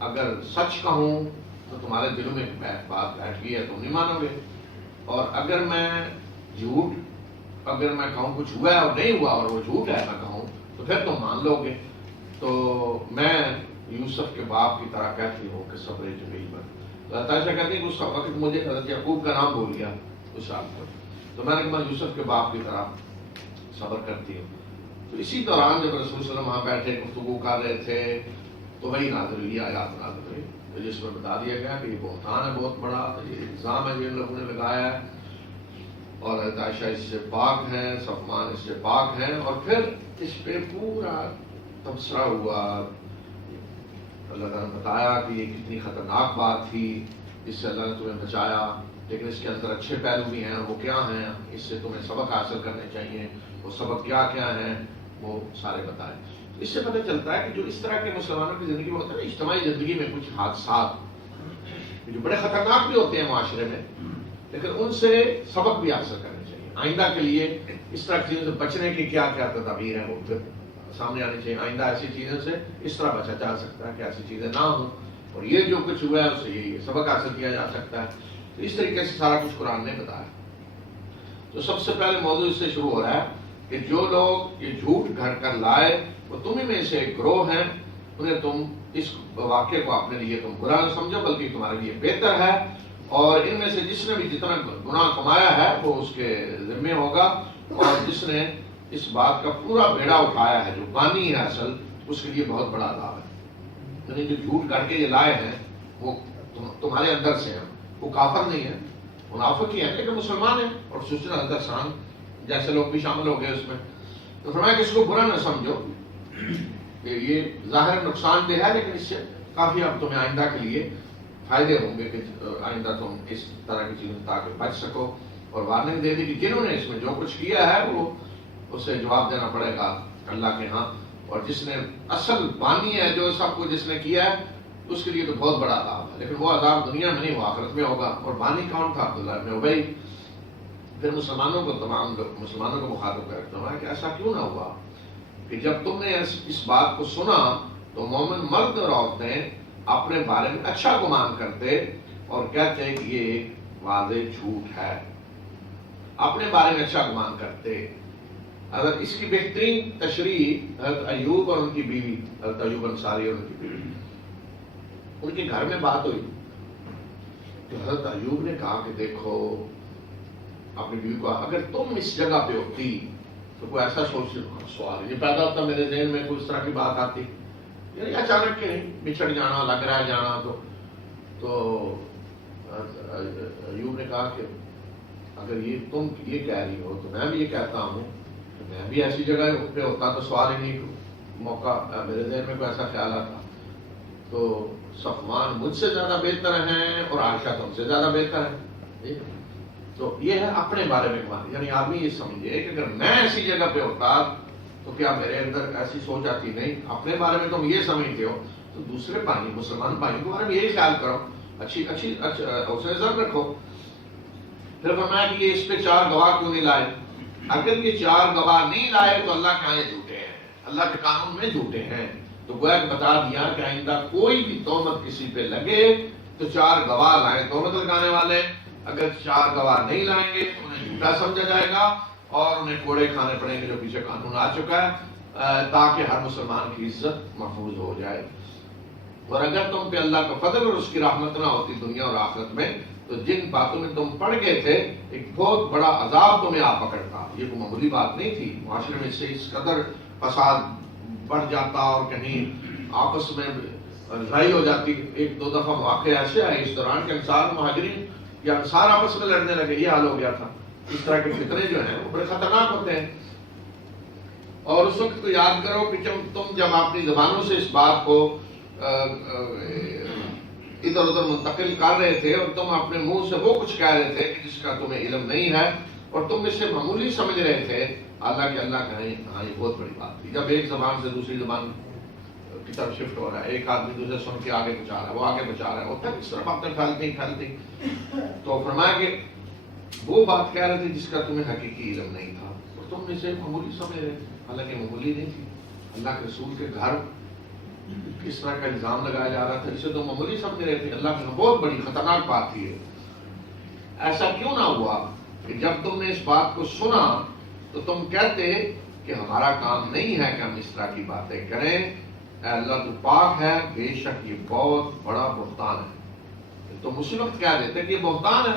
اگر سچ کہوں تو تمہارے دلوں میں بات بیٹھ گئی ہے، تم نہیں مانو گے، اور اگر میں جھوٹ اگر میں کہوں کچھ ہوا ہے اور نہیں ہوا اور وہ جھوٹ ہے میں کہوں تو پھر تم مان لو گے. تو میں یوسف کے باپ کی طرح کہتی ہوں کہ صبر جمیل پر. حضرت عائشہ کہتی کہ اس وقت مجھے حضرت یعقوب کا نام بھول گیا اس سال پر. تو میں نے کہا میں یوسف کے باپ کی طرح صبر کرتی ہوں. تو اسی دوران جب رسول صلی اللہ علیہ وسلم وہاں بیٹھے گفتگو کر رہے تھے تو وہی نازل ہوئی، آیات نازل ہوئی جس میں بتا دیا گیا کہ یہ بہتان ہے بہت بڑا، یہ الزام ہے جو ان لوگوں نے لگایا ہے، اور حضرت عائشہ اس سے پاک ہیں، صفوان اس سے پاک ہیں، اور پھر اس پہ پورا تبصرہ ہوا، اللہ تعالیٰ نے بتایا کہ یہ کتنی خطرناک بات تھی، اس سے اللہ نے تمہیں بچایا، لیکن اس کے اندر اچھے پہلو بھی ہیں، وہ کیا ہیں، اس سے تمہیں سبق حاصل کرنے چاہیے، وہ سبق کیا کیا ہیں وہ سارے بتائے۔ اس سے پتہ چلتا ہے کہ جو اس طرح کے مسلمانوں کی زندگی میں ہوتا ہے نا، اجتماعی زندگی میں کچھ حادثات جو بڑے خطرناک بھی ہوتے ہیں معاشرے میں، لیکن ان سے سبق بھی حاصل کرنے چاہیے، آئندہ کے لیے اس طرح کی چیزوں سے بچنے کی کیا کیا تدابیر ہیں وہ پھر سامنے آنی چاہیے، آئندہ ایسی چیزوں سے اس طرح بچا جا سکتا ہے کہ ایسی چیزیں نہ ہوں، اور یہ جو کچھ ہوا ہے اس سے یہ سبق حاصل کیا جا سکتا ہے۔ تو اس طریقے سے سارا کچھ قرآن نے بتایا۔ تو سب سے پہلے موضوع اس سے شروع ہو رہا ہے کہ جو لوگ یہ جھوٹ گھڑ کر لائے وہ تمہیں میں سے ایک گروہ ہیں، انہیں تم اس واقعے کو اپنے لیے تم برا نہ سمجھو بلکہ تمہارے لیے بہتر ہے، اور ان میں سے جس نے بھی جتنا گناہ کمایا ہے وہ اس کے ذمہ ہوگا، اور جس نے اس بات کا پورا بیڑا اٹھایا ہے جو بانی ہے اصل، اس کے لیے بہت بڑا عذاب ہے۔ یعنی جو جھوٹ کر کے یہ لائے ہیں وہ تمہارے اندر سے ہیں، وہ کافر نہیں ہے، منافق ہی ہے لیکن مسلمان ہیں، اور سوچنا اندرسان جیسے لوگ بھی شامل ہو گئے اس میں۔ تو فرمایا کہ اس کو برا نہ سمجھو، کہ یہ ظاہر نقصان دہ ہے لیکن اس سے کافی اب تمہیں آئندہ کے لیے فائدے ہوں گے کہ آئندہ تم اس طرح کی چیزوں تاکہ بچ سکو، اور وارننگ دے دی کہ جنہوں نے اس میں جو کچھ کیا ہے وہ اسے جواب دینا پڑے گا اللہ کے ہاں، اور جس نے اصل بانی ہے جو سب کو جس نے کیا ہے اس کے لیے تو بہت بڑا عذاب ہے، لیکن وہ عذاب دنیا میں نہیں، وہ آخرت میں ہوگا۔ اور بانی کون تھا؟ عبداللہ بن ابی۔ پھر مسلمانوں کو تمام مسلمانوں کو مخاطب کر رکھتا ہوں کہ ایسا کیوں نہ ہوا کہ جب تم نے اس بات کو سنا تو مومن مرد اور عورتیں اپنے بارے میں اچھا گمان کرتے اور کہتے ہیں کہ یہ ایک واضح جھوٹ ہے، اپنے بارے میں اچھا گمان کرتے۔ اگر اس کی بہترین تشریح حضرت ایوب اور ان کی بیوی، حضرت ایوب انصاری اور ان کی بیوی، ان کے گھر میں بات ہوئی کہ حضرت ایوب نے کہا کہ دیکھو اپنی بیوی کو، اگر تم اس جگہ پہ ہوتی تو کوئی ایسا سوال یہ پیدا ہوتا میرے ذہن میں، کوئی اس طرح کی بات آتی، یعنی اچانک کے بچھڑ جانا، لگ رہا ہے جانا، تو ایوب نے کہا کہ اگر یہ تم یہ کہہ رہی ہو تو میں بھی یہ کہتا ہوں کہ میں بھی ایسی جگہ پہ ہوتا تو سوال ہی نہیں موقع میرے ذہن میں کوئی ایسا خیال آتا۔ تو صفوان مجھ سے زیادہ بہتر ہیں اور عائشہ تم سے زیادہ بہتر ہے، تو یہ ہے اپنے بارے میں گمان، یعنی آدمی یہ سمجھے کہ اگر میں ایسی جگہ پہ ہوتا تو کیا میرے اندر ایسی سوچ آتی؟ نہیں، اپنے بارے میں تم یہ سمجھتے ہو تو دوسرے بھائی مسلمان بھائی کے بارے میں یہی خیال کرو، اچھی اسے عزت رکھو۔ پھر فرمایا کہ یہ اس پہ 4 گواہ کیوں نہیں لائے؟ اگر یہ 4 گواہ نہیں لائے تو اللہ کے آئے جھوٹے ہیں، اللہ کے قانون میں جھوٹے ہیں۔ تو گویا کہ بتا دیا کہ آئندہ کوئی بھی تہمت کسی پہ لگے تو 4 گواہ لائیں تہمت لگانے والے، اگر 4 گواہ نہیں لائیں گے تو انہیں جھوٹا سمجھا جائے گا اور انہیں کوڑے کھانے پڑیں گے جو پیچھے قانون آ چکا ہے، تاکہ ہر مسلمان کی عزت محفوظ ہو جائے۔ اور اگر تم پہ اللہ کا فضل اور اس کی رحمت نہ ہوتی دنیا اور آخرت میں تو جن باتوں میں تم پڑ گئے تھے ایک بہت بڑا عذاب تمہیں آ پکڑتا۔ یہ کوئی معمولی بات نہیں تھی، معاشرے میں سے اس قدر فساد بڑھ جاتا اور کہیں آپس میں لڑائی ہو جاتی۔ 1-2 دفعہ واقعہ ایسے آئے اس دوران کہ انصار مہاجرین یا انصار آپس میں لڑنے لگے، یہ حال ہو گیا تھا۔ اس طرح کے فتنے جو ہیں وہ بڑے خطرناک ہوتے ہیں، اور اس وقت کو یاد کرو کہ تم جب اپنی زبانوں سے اس بات کو ادھر ادھر منتقل کر رہے تھے اور تم اپنے منہ سے وہ کچھ کہہ رہے تھے کہ جس کا تمہیں علم نہیں ہے اور تم اسے معمولی سمجھ رہے تھے، حالانکہ اللہ کہیں ہاں یہ بہت بڑی بات تھی۔ جب ایک زبان سے دوسری زبان کی طرف شفٹ ہو رہا ہے، ایک آدمی دوسرے سن کے آگے پہنچا رہا ہے، وہ آگے پہنچا رہا ہے، ہوتا ہے اس طرح باتیں پھیلتی۔ تو فرمایا کہ وہ بات کہہ رہے تھے جس کا تمہیں حقیقی علم نہیں تھا اور تم اسے معمولی سمجھ رہے تھے، حالانکہ معمولی نہیں تھی۔ اللہ کے رسول کے گھر کس طرح کا الزام لگایا جا رہا تھا جسے تم معمولی سمجھ رہے تھے، اللہ کی بہت بڑی خطرناک بات تھی۔ ایسا کیوں نہ ہوا کہ جب تم نے اس بات کو سنا تو تم کہتے کہ ہمارا کام نہیں ہے کہ ہم اس طرح کی باتیں کریں، اے اللہ تو پاک ہے، بے شک یہ بہت بڑا بہتان ہے۔ تم اسی وقت کہہ دیتے کہ یہ بہتان ہے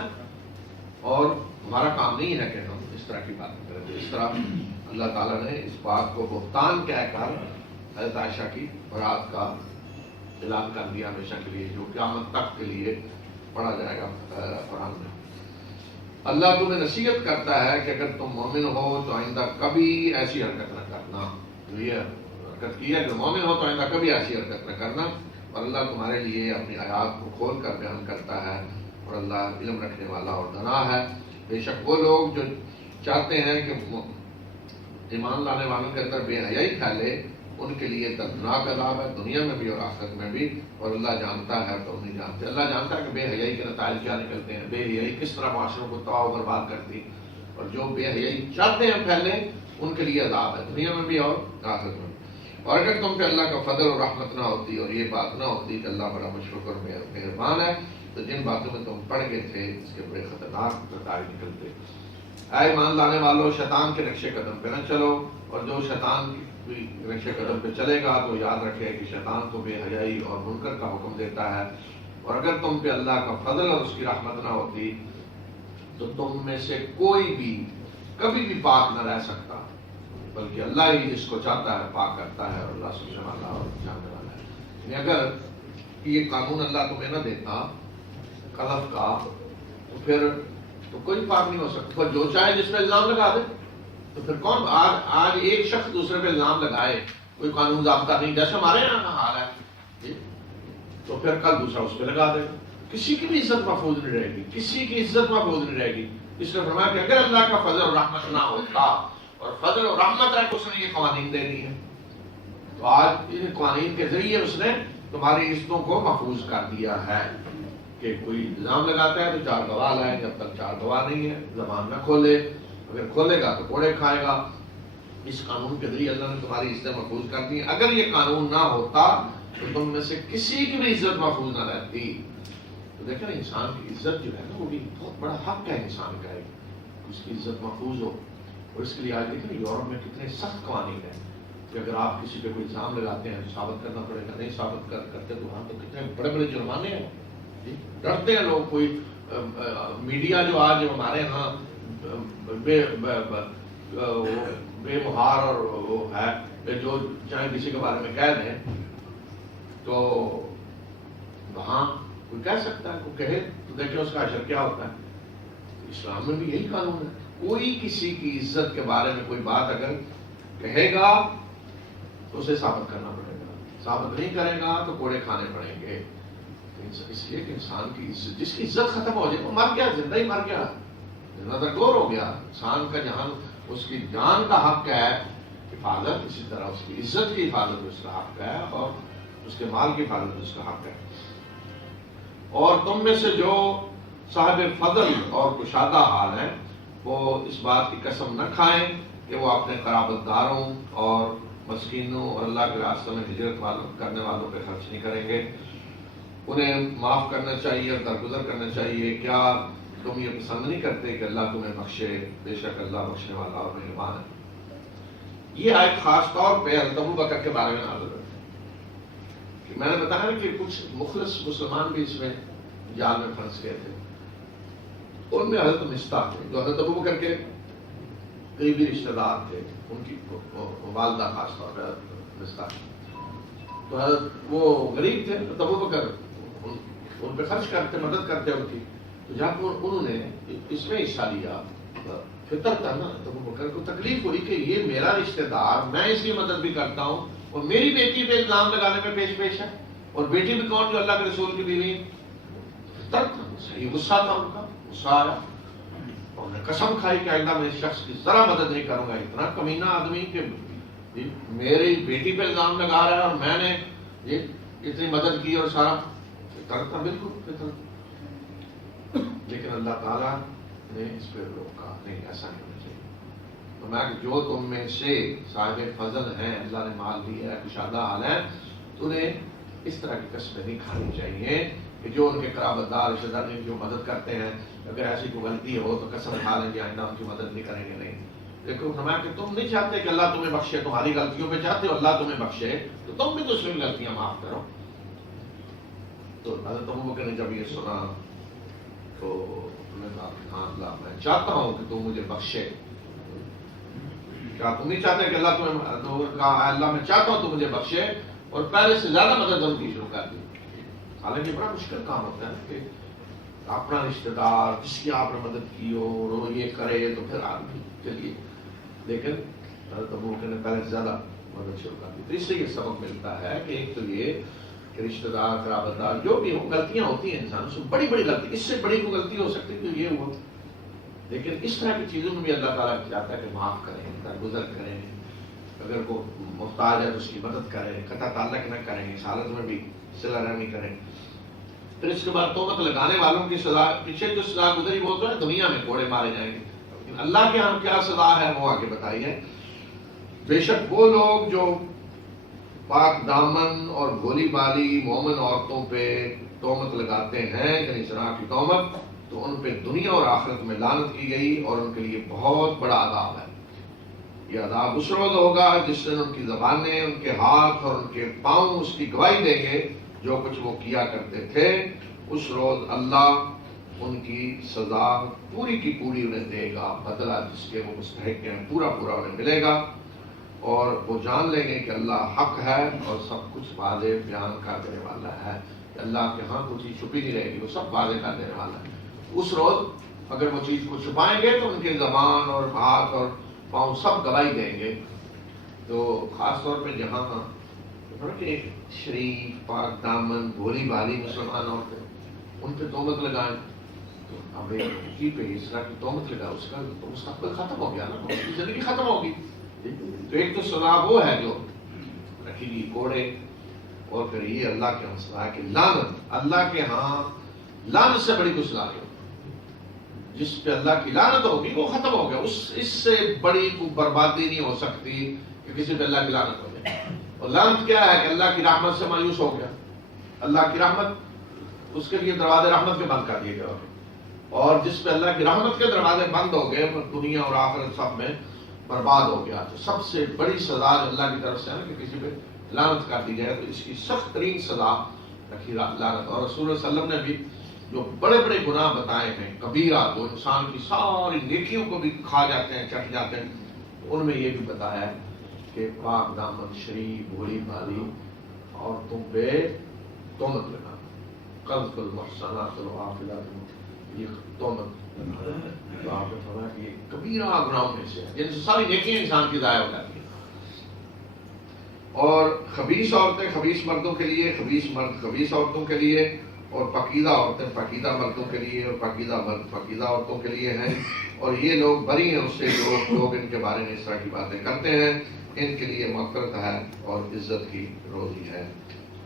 اور ہمارا کام نہیں ہے کہ ہم اس طرح کی باتیں کریں۔ تو اس طرح اللہ تعالیٰ نے اس بات کو بہتان کہہ کر حضرت عائشہ کی برات کا اعلان کر دیا ہمیشہ کے لیے، جو قیامت تک کے لیے پڑھا جائے گا قرآن میں۔ اللہ تمہیں نصیحت کرتا ہے کہ اگر تم مومن ہو تو آئندہ کبھی ایسی حرکت نہ کرنا، جو یہ حرکت کی ہے کہ مومن ہو تو آئندہ کبھی ایسی حرکت نہ کرنا، اور اللہ تمہارے لیے اپنی آیات کو کھول کر بیان کرتا ہے، اور اللہ علم رکھنے والا اور دانا ہے۔ بے شک وہ لوگ جو چاہتے ہیں کہ ایمان لانے والوں کے اندر بے حیائی پھیلے، ان کے لیے دردناک عذاب ہے دنیا میں بھی اور آخرت میں بھی، اور اللہ جانتا ہے تو نہیں جانتے۔ اللہ جانتا ہے کہ بے حیائی کے نتائج کیا نکلتے ہیں، بے حیائی کس طرح معاشروں کو تباہ و برباد کرتی، اور جو بے حیائی چاہتے ہیں پھیلنے ان کے لیے عذاب ہے دنیا میں بھی اور آخرت میں بھی۔ اور اگر تم پہ اللہ کا فضل اور رحمت نہ ہوتی اور یہ بات نہ ہوتی کہ اللہ بڑا مشفق اور مہربان ہے، تو جن باتوں میں تم پڑھ گئے تھے اس کے بڑے خطرناک نتائج نکلتے۔ اے ایمان لانے والو، شیطان کے نقشے قدم پہ نہ چلو، اور جو شیطان کے نقشے قدم پہ چلے گا تو یاد رکھے کہ شیطان تو بے حیائی اور منکر کا حکم دیتا ہے، اور اگر تم پہ اللہ کا فضل اور اس کی رحمت نہ ہوتی تو تم میں سے کوئی بھی کبھی بھی پاک نہ رہ سکتا، بلکہ اللہ ہی جس کو چاہتا ہے پاک کرتا ہے، اور اللہ سننے والا اور جاننے والا ہے۔ یعنی اگر یہ قانون اللہ تمہیں نہ دیتا قذف کا تو پھر تو کوئی پاک نہیں ہو سکتا، پر جو چاہے جس پہ الزام لگا دے، تو پھر کون آج ایک شخص دوسرے پہ الزام لگائے، کوئی قانون ضابطہ نہیں، جیسے ہمارے یہاں حال ہے جی، تو پھر کل دوسرا اس پہ لگا دے، کسی کی بھی عزت محفوظ نہیں رہے گی، کسی کی عزت محفوظ نہیں رہے گی۔ اس نے فرمایا کہ اگر اللہ کا فضل اور رحمت نہ ہوتا، اور فضل اور رحمت ہے کہ اس نے یہ قوانین دے دی ہے، تو آج ان قوانین کے ذریعے اس نے تمہاری عزتوں کو محفوظ کر دیا ہے کہ کوئی الزام لگاتا ہے تو 4 گواہ لائے، جب تک 4 گواہ نہیں ہے زبان نہ کھولے، اگر کھولے گا تو کوڑے کھائے گا۔ اس قانون کے ذریعے اللہ نے تمہاری عزتیں محفوظ کر دی۔ اگر یہ قانون نہ ہوتا تو تم میں سے کسی کی بھی عزت محفوظ نہ رہتی۔ تو دیکھیں انسان کی عزت جو ہے نا، وہ بھی بہت بڑا حق ہے انسان کا، اس کی عزت محفوظ ہو، اور اس کے لیے آج دیکھیں یورپ میں کتنے سخت قوانین ہیں کہ اگر آپ کسی پہ کوئی الزام لگاتے ہیں تو ثابت کرنا پڑے گا، نہیں ثابت کرتے تو وہاں تو کتنے بڑے بڑے جرمانے ہیں، ڈرتے ہیں لوگ۔ کوئی میڈیا جو آج ہمارے یہاں بے مہار اور وہ ہے، جو چاہے کسی کے بارے میں کہہ دیں تو وہاں کوئی کہہ سکتا ہے، کوئی کہے تو دیکھیں اس کا اثر کیا ہوتا ہے۔ اسلام میں بھی یہی قانون ہے، کوئی کسی کی عزت کے بارے میں کوئی بات اگر کہے گا تو اسے ثابت کرنا پڑے گا، ثابت نہیں کرے گا تو کوڑے کھانے پڑیں گے۔ اس لیے کہ انسان کی عزت، جس کی عزت ختم ہو جائے وہ مر گیا، زندہ ہی مر گیا، زندہ درگور ہو گیا۔ انسان کا جہاں اس کی جان کا حق ہے حفاظت، اسی طرح اس کی عزت کی حفاظت اس کا حق ہے، اور اس کے مال کی حفاظت اس کا حق ہے۔ اور تم میں سے جو صاحب فضل اور کشادہ حال ہیں وہ اس بات کی قسم نہ کھائیں کہ وہ اپنے قرابت داروں اور مسکینوں اور اللہ کے راستے میں ہجرت کرنے والوں پہ خرچ نہیں کریں گے، انہیں معاف کرنا چاہیے اور درگزر کرنا چاہیے۔ کیا تم یہ پسند نہیں کرتے کہ اللہ تمہیں بخشے؟ بے شک اللہ بخشنے والا اور مہربان ہے۔ یہ آیت خاص طور پہ حضرت ابوبکر کے بارے میں نازل ہے کہ میں نے بتایا کہ کچھ مخلص مسلمان بھی اس میں جال میں پھنس گئے تھے، ان میں حضرت مصطح تھے جو حضرت ابوبکر کے قریبی رشتہ دار تھے، ان کی والدہ خاص طور پہ مصطح، تو حضرت وہ غریب تھے، حضرت ابوبکر ان پہ خرچ کرتے، مدد کرتے ان کی، تو جب انہوں نے اس میں حصہ لیا، فطر تھا نا، تو ابوبکر کو تکلیف ہوئی کہ یہ میرا رشتہ دار، میں اس کی مدد بھی کرتا ہوں اور میری بیٹی پہ الزام لگانے میں پیش ہے، اور بیٹی بھی کون؟ جو اللہ کے رسول کی بیوی۔ فطر تھا، صحیح غصہ تھا ان کا، غصہ آیا، اور نے قسم کھائی کہ آئندہ میں اس شخص کی ذرا مدد نہیں کروں گا، اتنا کمینہ آدمی کہ میری بیٹی پہ الزام لگا رہا ہے اور میں نے یہ اتنی مدد کی، اور سارا فطر تھا، بالکل فطر۔ لیکن اللہ تعالیٰ نے اس پہ روکا، نہیں ایسا نہیں ہونا چاہیے۔ تو میں جو تم میں سے صاحب فضل ہیں، اللہ نے مال دیا ہے، کشادہ حال ہیں، تو انہیں اس طرح کی قسمیں نہیں کھانی چاہیے کہ جو ان کے قرابت دار رشتہ دار جو مدد کرتے ہیں، اگر ایسی کوئی غلطی ہو تو قسم کھا لیں گے آئندہ ان کی مدد نہیں کریں گے۔ نہیں، دیکھو فرمایا کہ تم نہیں چاہتے کہ اللہ تمہیں بخشے، تمہاری غلطیوں پہ چاہتے ہو اللہ تمہیں بخشے، تو تم بھی دوسروں کی غلطیاں معاف کرو۔ تو حضرت ابوبکر نے جب یہ سنا تو انہوں نے کہا ہاں اللہ میں چاہتا ہوں کہ تم مجھے بخشے، کیا تم نہیں چاہتے کہ اللہ تمہیں؟ کہا اللہ میں چاہتا ہوں تو مجھے بخشے، اور پہلے سے زیادہ مدد ان کی شروع کر دی. حالانکہ بڑا مشکل کام ہوتا ہے کہ اپنا رشتہ دار جس کی آپ نے مدد کی ہو اور وہ یہ کرے تو پھر آپ بھی چلیے، لیکن حضرت ابو بکر نے پہلے سے زیادہ مدد شروع کر دی. تو اس سے یہ سبق ملتا ہے کہ ایک تو یہ کہ رشتہ دار قرابت دار جو بھی ہو، غلطیاں ہوتی ہیں انسان سے، بڑی بڑی غلطی، اس سے بڑی کوئی غلطی ہو سکتی ہے تو یہ ہوا، لیکن اس طرح کی چیزوں میں بھی اللہ تعالیٰ چاہتا ہے کہ معاف کریں، درگزر کریں، اگر کوئی محتاج ہے تو اس کی مدد کریں، قطع تعلق نہ کریں، اس حالت میں بھی صلہ رحمی کریں. پھر اس کے بعد تہمت لگانے والوں کی سزا، پیچھے جو سزا گزری وہ تو ہے دنیا میں کوڑے مارے جائیں گے، لیکن اللہ کے ہاں کیا سزا ہے وہ آگے بتائی ہے. بے شک وہ لوگ جو پاک دامن اور بھولی بالی مومن عورتوں پہ تہمت لگاتے ہیں، یعنی زنا کی تہمت، تو ان پہ دنیا اور آخرت میں لعنت کی گئی اور ان کے لیے بہت بڑا عذاب ہے. یہ عذاب اس روز ہوگا جس دن ان کی زبانیں، ان کے ہاتھ اور ان کے پاؤں اس کی گواہی دیں گے جو کچھ وہ کیا کرتے تھے. اس روز اللہ ان کی سزا پوری کی پوری انہیں دے گا، بدلہ جس کے وہ مستحق ہیں پورا پورا انہیں ملے گا، اور وہ جان لیں گے کہ اللہ حق ہے اور سب کچھ واضح بیان کر دینے والا ہے. اللہ کے ہاں کوئی چیز چھپی نہیں رہے گی، وہ سب واضح کر دینے والا ہے. اس روز اگر وہ چیز کو چھپائیں گے تو ان کے زبان اور ہاتھ اور پاؤں سب گواہی دیں گے. تو خاص طور پہ جہاں کہ شریف پاک دامن بھولی بھالی مسلمان عورتیں ان پہ تہمت لگائیں، تو اب ایک پہ اس طرح کی تہمت لگا، اس کا تو مستقبل ختم ہو گیا نا، اس کی زندگی ختم ہوگی. تو ایک تو سزا وہ ہے جو رکھی گئی کوڑے، اور پھر یہ اللہ کے ہاں سزا کہ لعنت، اللہ کے ہاں لعنت سے بڑی کوئی سزا نہیں ہوگی. جس پہ اللہ کی لعنت ہوگی وہ ختم ہو گیا، اس سے بڑی کوئی بربادی نہیں ہو سکتی کہ کسی پہ اللہ کی لعنت ہو جائے. اور لعنت کیا ہے کہ اللہ کی رحمت سے مایوس ہو گیا، اللہ کی رحمت اس کے لیے دروازے رحمت کے بند کر دیے گئے. اور جس پہ اللہ کی رحمت کے دروازے بند ہو گئے وہ دنیا اور آخرت سب میں برباد ہو گیا. تو سب سے بڑی سزا اللہ کی طرف سے ہے کہ کسی پہ لعنت کر دی جائے، تو اس کی سخت ترین سزا رکھی لعنت. اور رسول اللہ صلی اللہ علیہ وسلم نے بھی جو بڑے بڑے گناہ بتائے ہیں کبیرہ، جو انسان کی ساری نیکیوں کو بھی کھا جاتے ہیں، چٹ جاتے ہیں، ان میں یہ بھی بتایا ہے کہ پاک دامن شریف بھولی بھالی عورتوں پہ تہمت لگانا، قذف المحصنات الغافلات، یہ تہمت لگانا. تو آپ نے فرمایا کہ یہ کبیرہ گناہوں میں سے ہے جن سے ساری نیکیاں انسان کی ضائع ہو جاتی ہیں. اور خبیث عورتیں خبیث مردوں کے لیے، خبیث مرد خبیث عورتوں کے لیے، اور پاکیزہ عورتیں پاکیزہ مردوں کے لیے، اور پاکیزہ مرد پاکیزہ عورتوں کے لیے ہیں. اور یہ لوگ بری ہیں اس سے جو لوگ ان کے بارے میں اس طرح کی باتیں کرتے ہیں، ان کے لیے مغفرت ہے اور عزت کی روزی ہے.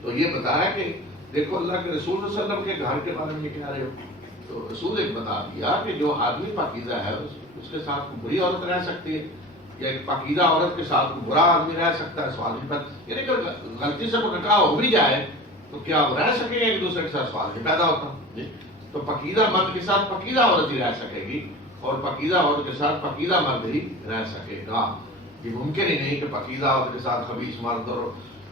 تو یہ بتایا کہ دیکھو اللہ کے رسول صلی اللہ علیہ وسلم کے گھر کے بارے میں یہ کہہ رہے ہو، تو رسول ایک بتا دیا کہ جو آدمی پاکیزہ ہے اس کے ساتھ کوئی بری عورت رہ سکتی ہے، یا ایک پاکیزہ عورت کے ساتھ کوئی برا آدمی رہ سکتا ہے. سوال پر یعنی کہ غلطی سے کوئی نکاح ہو بھی جائے تو کیا وہ رہ سکے گا ایک دوسرے کے ساتھ؟ سوال نہیں پیدا ہوتا. جی تو پاکیزہ مرد کے ساتھ پاکیزہ عورت ہی رہ سکے گی، اور پاکیزہ عورت کے ساتھ پاکیزہ مرد ہی رہ سکے گا. یہ ممکن ہی نہیں کہ پاکیزہ عورت کے ساتھ خبیث مرد، اور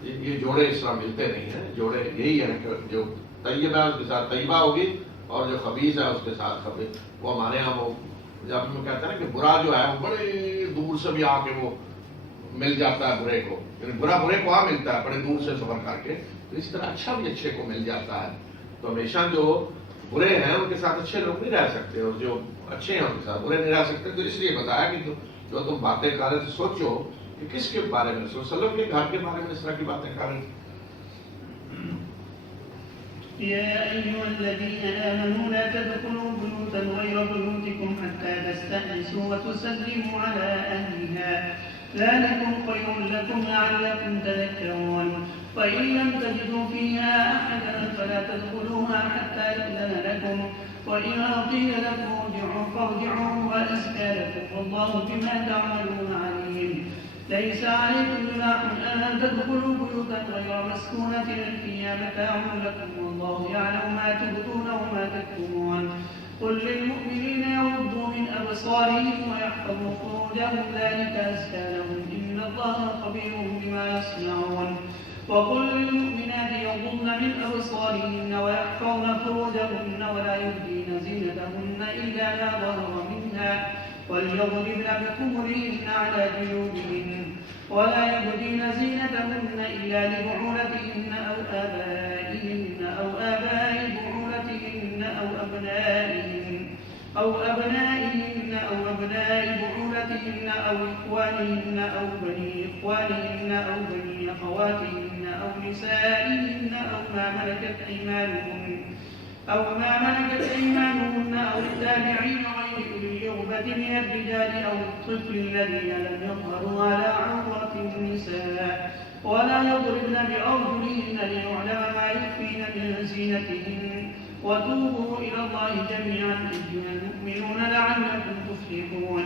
یہ جوڑے اس طرح ملتے نہیں ہیں. جوڑے یہی ہے کہ جو طیب ہے اس کے ساتھ طیبہ ہوگی، اور جو خبیث ہے اس کے ساتھ خبیث. وہ ہمارے یہاں وہ جب ہم کہتے ہیں نا کہ برا جو ہے وہ بڑے دور سے بھی آ کے وہ مل جاتا ہے برے کو، یعنی برا برے کو ملتا ہے بڑے دور سے سفر کر کے، تو اس طرح اچھا بھی اچھے کو مل جاتا ہے. تو ہمیشہ جو برے ہیں ان کے ساتھ اچھے لوگ نہیں رہ سکتے، اور جو اچھے ہیں ان کے ساتھ برے نہیں رہ سکتے. تو اس لیے بتایا کہ جو تم باتیں کر رہے تھے سوچو کہ کس کے بارے میں، رسول صلی اللہ علیہ وسلم کے گھر کے بارے میں اس طرح کی باتیں کر رہے تھے. يا أيها الذين آمنوا لا تدخلوا بيوتا غير بيوتكم حتى تستأنسوا وتسلموا على أهلها ذلكم خير لكم لعلكم تذكرون. فإن لم تجدوا فيها أحدا فلا تدخلوها حتى يأذن لكم، وإن قيل لكم ارجعوا فارجعوا وأزكى لكم والله بما تعملون عليم. ليس عليكم جناح أن تدخلوا بيوتا غير مسكونة فيها متاع لكم والله يعلم ما تبدون وما تكتمون. قل للمؤمنين يغضوا من أبصارهم ويحفظوا فروجهم ذلك أزكى لهم إن الله خبير بما يصنعون. وقل للمؤمنات يغضن من أبصارهن ويحفظن فروجهن ولا يبدين زينتهن إلا ما ظهر منها وليضربن بخمرهن على جيوبهن ولا يبدين زينتهن إلا لبعولتهن أو آبائهن أو آباء بعولتهن أو أبنائهن أو أبناء بعولتهن أو إخوانهن أو بني إخوانهن أو بني أخواتهن أو نسائهن أو ما ملكت أيمانهن أو التابعين غير أولي الإربة من الرجال أو الطفل الذين لم يظهروا على عورات النساء ولا يضربن بأرجلهن ليعلم ما يخفين من زينتهن وتوبوا إلى الله جميعا أيها المؤمنون لعلكم تفلحون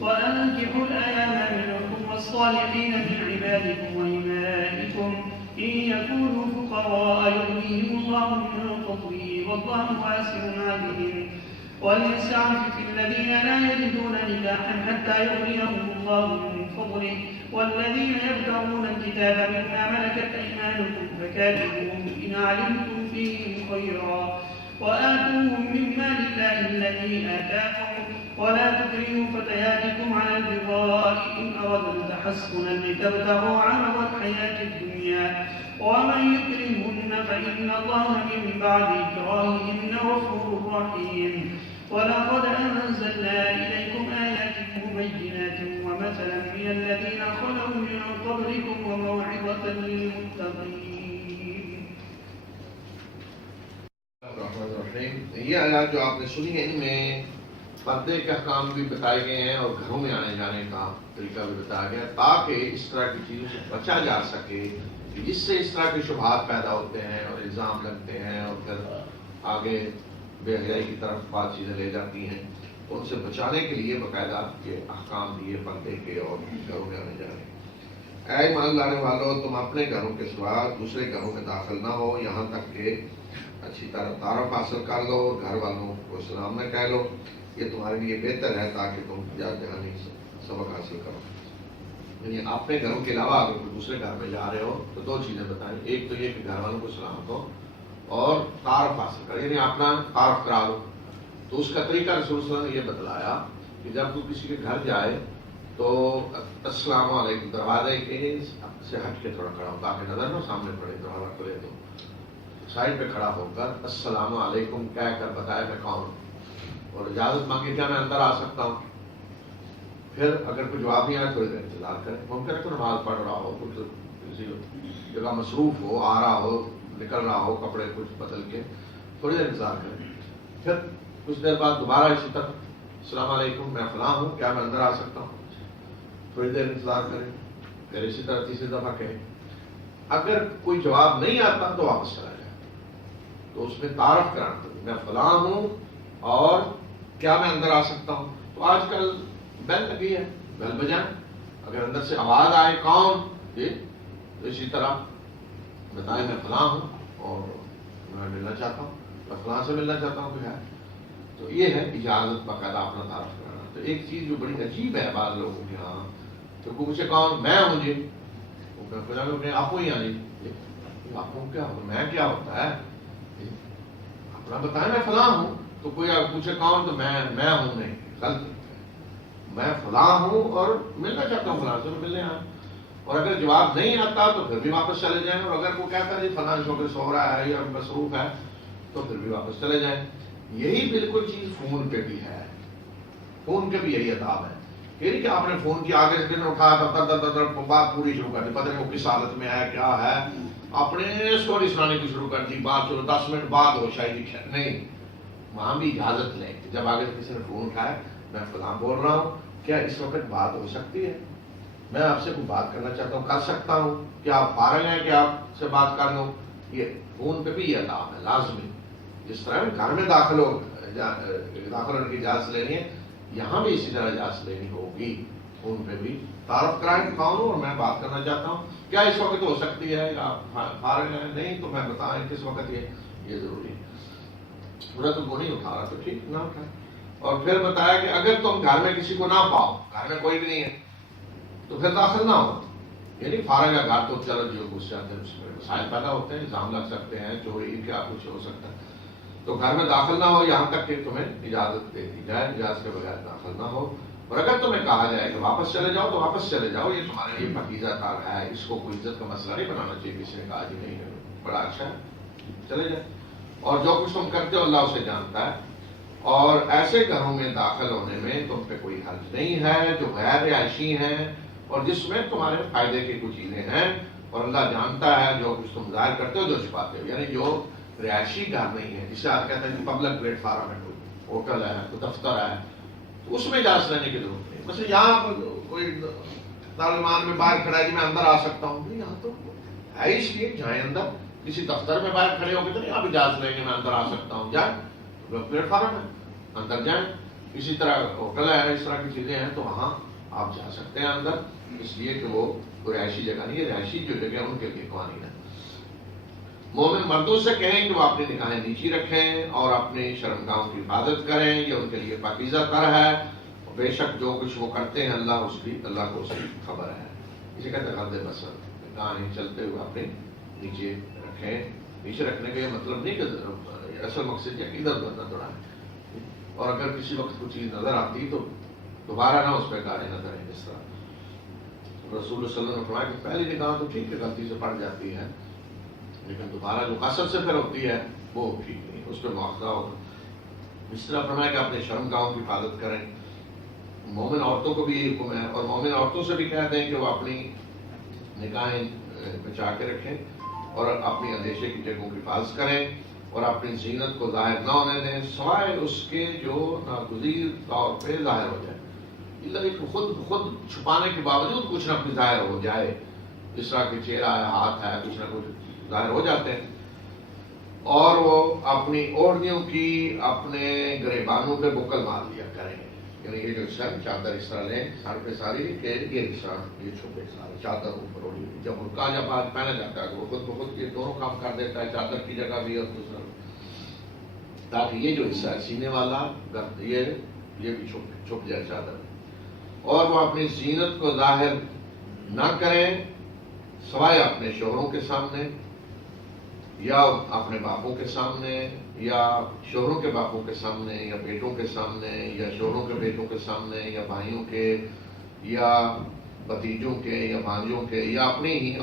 وأنكحوا الأيام منكم والصالحين من عبادكم وإمائكم إن يكونوا فقراء يغنيهم الله من فضله والله واسع عليم وليستعفف الذين لا يجدون نكاحا حتى يغنيهم الله من فضله والذين يبتغون الكتاب مما ملكت أيمانكم فكاتبوهم إن علمتم فيهم خيرا وآتوهم من مال الله الذي آتاكم ولا تكرهوا فتياتكم على البغاء إن أردنا تحسنا لتبتغوا عرض الحياة الدنيا ومن يكرهن فإن الله من بعد إكراههن غفور رحيم ولقد أنزلنا إليكم آيات مبينات ومثلا من الذين خلوا من قبلكم وموعظة للمتقين. یہ آیات جو آپ نے سنی ہے ان میں پردے کے احکام بھی بتائے گئے ہیں اور گھروں میں آنے جانے کا طریقہ بھی بتایا گیا تاکہ اس طرح کی چیزوں سے بچا جا سکے جس سے اس طرح کے شبہات پیدا ہوتے ہیں اور الزام لگتے ہیں اور پھر آگے بے حیائی کی طرف بات چیزیں لے جاتی ہیں تو ان سے بچانے کے لیے باقاعدہ یہ احکام دیے پردے کے اور گھروں میں آنے جانے کے. اے ایمان لانے والوں تم اپنے گھروں کے سوا دوسرے گھروں میں داخل نہ ہو یہاں تک کہ اچھی طرح تعارف حاصل کر لو اور گھر والوں کو سلام میں کہہ لو. یہ تمہارے لیے بہتر ہے تاکہ تم جہانی سبق حاصل کرو. یعنی اپنے گھروں کے علاوہ اگر کوئی دوسرے گھر میں جا رہے ہو تو دو چیزیں بتائیں. ایک تو یہ کہ گھر والوں کو سلام دو اور تعارف حاصل کرو یعنی اپنا تعارف کرا لو. تو اس کا طریقہ رسول صلی اللہ علیہ وسلم نے یہ بتلایا کہ جب تو کسی کے گھر جائے تو السلام علیکم دروازے سے ہٹ کے تھوڑا کھڑا ہو تاکہ نظر نہ سامنے پڑے. دروازہ کھولے تو سائڈ پہ کھڑا ہو کر السلام علیکم کہہ کر بتایا میں کون ہوں اور اجازت مانگے کیا میں اندر آ سکتا ہوں. پھر اگر کوئی جواب نہیں آئے تھوڑی دیر انتظار کریں. ممکن ہے تو نماز پڑھ رہا ہو کچھ کسی جگہ مصروف ہو آ رہا ہو نکل رہا ہو کپڑے کچھ بدل کے تھوڑی دیر انتظار کریں. پھر کچھ دیر بعد دوبارہ اسی طرح السلام علیکم میں فلاں ہوں کیا میں اندر آ سکتا ہوں. تھوڑی دیر انتظار کریں. پھر اسی طرح تیسری دفعہ کہیں. اگر کوئی جواب نہیں آتا تو واپس چلا جائے. تو اس میں تعارف کرانا میں فلاں ہوں اور کیا میں اندر آ سکتا ہوں. تو آج کل بیل لگی ہے بیل بجائیں. اگر اندر سے آواز آئے کون جی تو اسی طرح بتائیں میں فلاں ہوں اور میں ملنا چاہتا ہوں میں فلاں سے ملنا چاہتا ہوں. کہ ہے تو یہ ہے اجازت باقاعدہ اپنا تعارف کرانا. تو ایک چیز جو بڑی عجیب ہے بعض لوگوں کے یہاں تو مجھے کون میں ہوں جی آپ کو ہی آ جی آپ کو کیا ہوگا میں کیا ہوتا ہے اپنا بتائیں میں فلاں ہوں. تو کوئی پوچھے کون تو میں ہوں نہیں غلط. میں فلاں ہوں اور ملنا چاہتا ہوں فلاں سے ملنے آئے. اور اگر جواب نہیں آتا تو پھر بھی واپس چلے جائیں. اور اگر وہ کہتا ہے جی فلاں شوق سو رہا ہے یا مصروف ہے تو پھر بھی واپس چلے جائیں. یہی بالکل چیز فون پہ بھی ہے. فون کے بھی یہی اداب ہے. یہ نہیں کہ آپ نے فون کی آگے سے اٹھایا تب بات پوری شروع کر دی پتہ نہیں وہ کس حالت میں ہے کیا ہے اپنے اسٹوری سنانے کی شروع کر دی. بات چلو 10 منٹ بعد ہو شاید نہیں. وہاں بھی اجازت لیں کہ جب آگے سے کسی نے فون اٹھایا میں فلاں بول رہا ہوں کیا اس وقت بات ہو سکتی ہے میں آپ سے کوئی بات کرنا چاہتا ہوں کر سکتا ہوں کیا آپ فارغ ہیں کہ آپ سے بات کر لوں. یہ فون پہ بھی یہ اداب ہے لازمی. جس طرح گھر میں داخل ہونے کی اجازت لینی ہے یہاں بھی اسی طرح اجازت لینی ہوگی. فون پہ بھی تعارف کرائیں کون ہوں اور میں بات کرنا چاہتا ہوں کیا اس وقت ہو سکتی ہے یا فارغ ہے نہیں تو میں بتائیں کس وقت یہ ضروری ہے. پورا تو وہ نہیں اٹھا رہا تو ٹھیک نہ اٹھائے. اور پھر بتایا کہ اگر تم گھر میں کسی کو نہ پاؤ گھر میں کوئی بھی نہیں ہے تو پھر داخل نہ ہو. یعنی فارغ ہے گھر تو چلو جو گھس جاتے ہیں اس میں مسائل پیدا ہوتے ہیں الزام لگ سکتے ہیں چوری کیا کچھ ہو سکتا ہے. تو گھر میں داخل نہ ہو یہاں تک کہ تمہیں اجازت دے دی جائے، اجازت کے بغیر داخل نہ ہو، اور اگر تمہیں کہا جائے کہ واپس چلے جاؤ تو واپس چلے جاؤ، یہ تمہارے لیے پاکیزہ کار ہے، اس کو کوئی عزت کا مسئلہ نہیں بنانا چاہیے. کسی نے کہا جی نہیں ہے بڑا اچھا ہے چلے جائے، اور جو کچھ تم کرتے ہو اللہ اسے جانتا ہے. اور ایسے گھروں میں داخل ہونے میں تم پہ کوئی حرج نہیں ہے جو غیر رہائشی ہیں اور جس میں تمہارے فائدے کی کچھ چیزیں ہیں، اور اللہ جانتا ہے جو کچھ تم ظاہر کرتے ہو جو چھپاتے ہو. یعنی جو رہائشی گھر نہیں ہے، جسے آپ کہتے ہیں کہ پبلک پلیٹ فارم ہے، کوئی ہوٹل ہے، کوئی دفتر ہے، تو اس میں اجازت لینے کی ضرورت نہیں. مثلا یہاں کوئی دارالمان میں باہر کھڑا ہے کہ میں اندر آ سکتا ہوں، یہاں تو ہے اس لیے جائیں اندر. کسی دفتر میں باہر کھڑے ہو کے تو نہیں آپ اجازت لیں گے میں اندر آ سکتا ہوں، جائیں پلیٹ فارم ہے اندر جائیں. اسی طرح ہوٹل ہے، اس طرح کی چیزیں ہیں تو وہاں آپ جا سکتے ہیں اندر، اس لیے کہ وہ رہائشی جگہ نہیں ہے. رہائشی جو جگہ ان کے لیے قوانین ہے. مومن مردوں سے کہیں کہ وہ اپنی نگاہیں نیچی رکھیں اور اپنی شرمگاہوں کی حفاظت کریں، یہ ان کے لیے پاکیزہ تر ہے. بے شک جو کچھ وہ کرتے ہیں اللہ کو اس کی خبر ہے. اسی کہتے ہیں غض بصر، نگاہیں چلتے ہوئے اپنے نیچے رکھیں. نیچے رکھنے کا یہ مطلب نہیں کہ اصل مقصد یہ کہ ادھر ادھر نہ دوڑائیں، اور اگر کسی وقت کوئی چیز نظر آتی تو دوبارہ نہ اس پہ گاڑی نہ کریں. اس طرح رسول صلی اللہ علیہ وسلم نے فرمایا کہ پہلی نگاہ تو ٹھیک ہے غلطی سے پڑ جاتی ہے، لیکن دوبارہ جو قصد سے پھر ہوتی ہے وہ ٹھیک نہیں، اس پہ مواخذہ ہوگا. اس طرح فرمایا کہ اپنے شرمگاہوں کی حفاظت کریں. مومن عورتوں کو بھی یہ حکم ہے، اور مومن عورتوں سے بھی کہتے ہیں کہ وہ اپنی نگاہیں بچا کے رکھیں اور اپنی اندیشے کی جگہوں کی حفاظت کریں اور اپنی زینت کو ظاہر نہ ہونے دیں سوائے اس کے جو ناگزیر طور پہ ظاہر ہو جائے. خود چھپانے کے باوجود کچھ نہ کچھ ظاہر ہو جائے، اس طرح کہ چہرہ ہے، ہاتھ ہے، کچھ نہ کچھ ظاہر ہو جاتے ہیں. اور وہ اپنی اوڑھنیوں کی اپنے گریبانوں پہ بکل مار لیا کریں. یعنی یہ جو سر چادر اس طرح لیں سر پہ ساری کہ یہ چھپے سارے چادر اوپر اوڑھی. جب رکا جب آج پہنا جاتا ہے وہ خود بخود یہ دونوں کام کر دیتا ہے، چادر کی جگہ بھی اور دوسرا، تاکہ یہ جو حصہ ہے سینے والا یہ بھی چھپ جائے چادر. اور وہ اپنی زینت کو ظاہر نہ کریں سوائے اپنے شوہروں کے سامنے یا اپنے باپوں کے سامنے یا شوہروں کے باپوں کے سامنے یا بیٹوں کے سامنے یا شوہروں کے بیٹوں کے سامنے یا بھائیوں کے یا بھتیجوں کے یا بھانجوں کے یا اپنی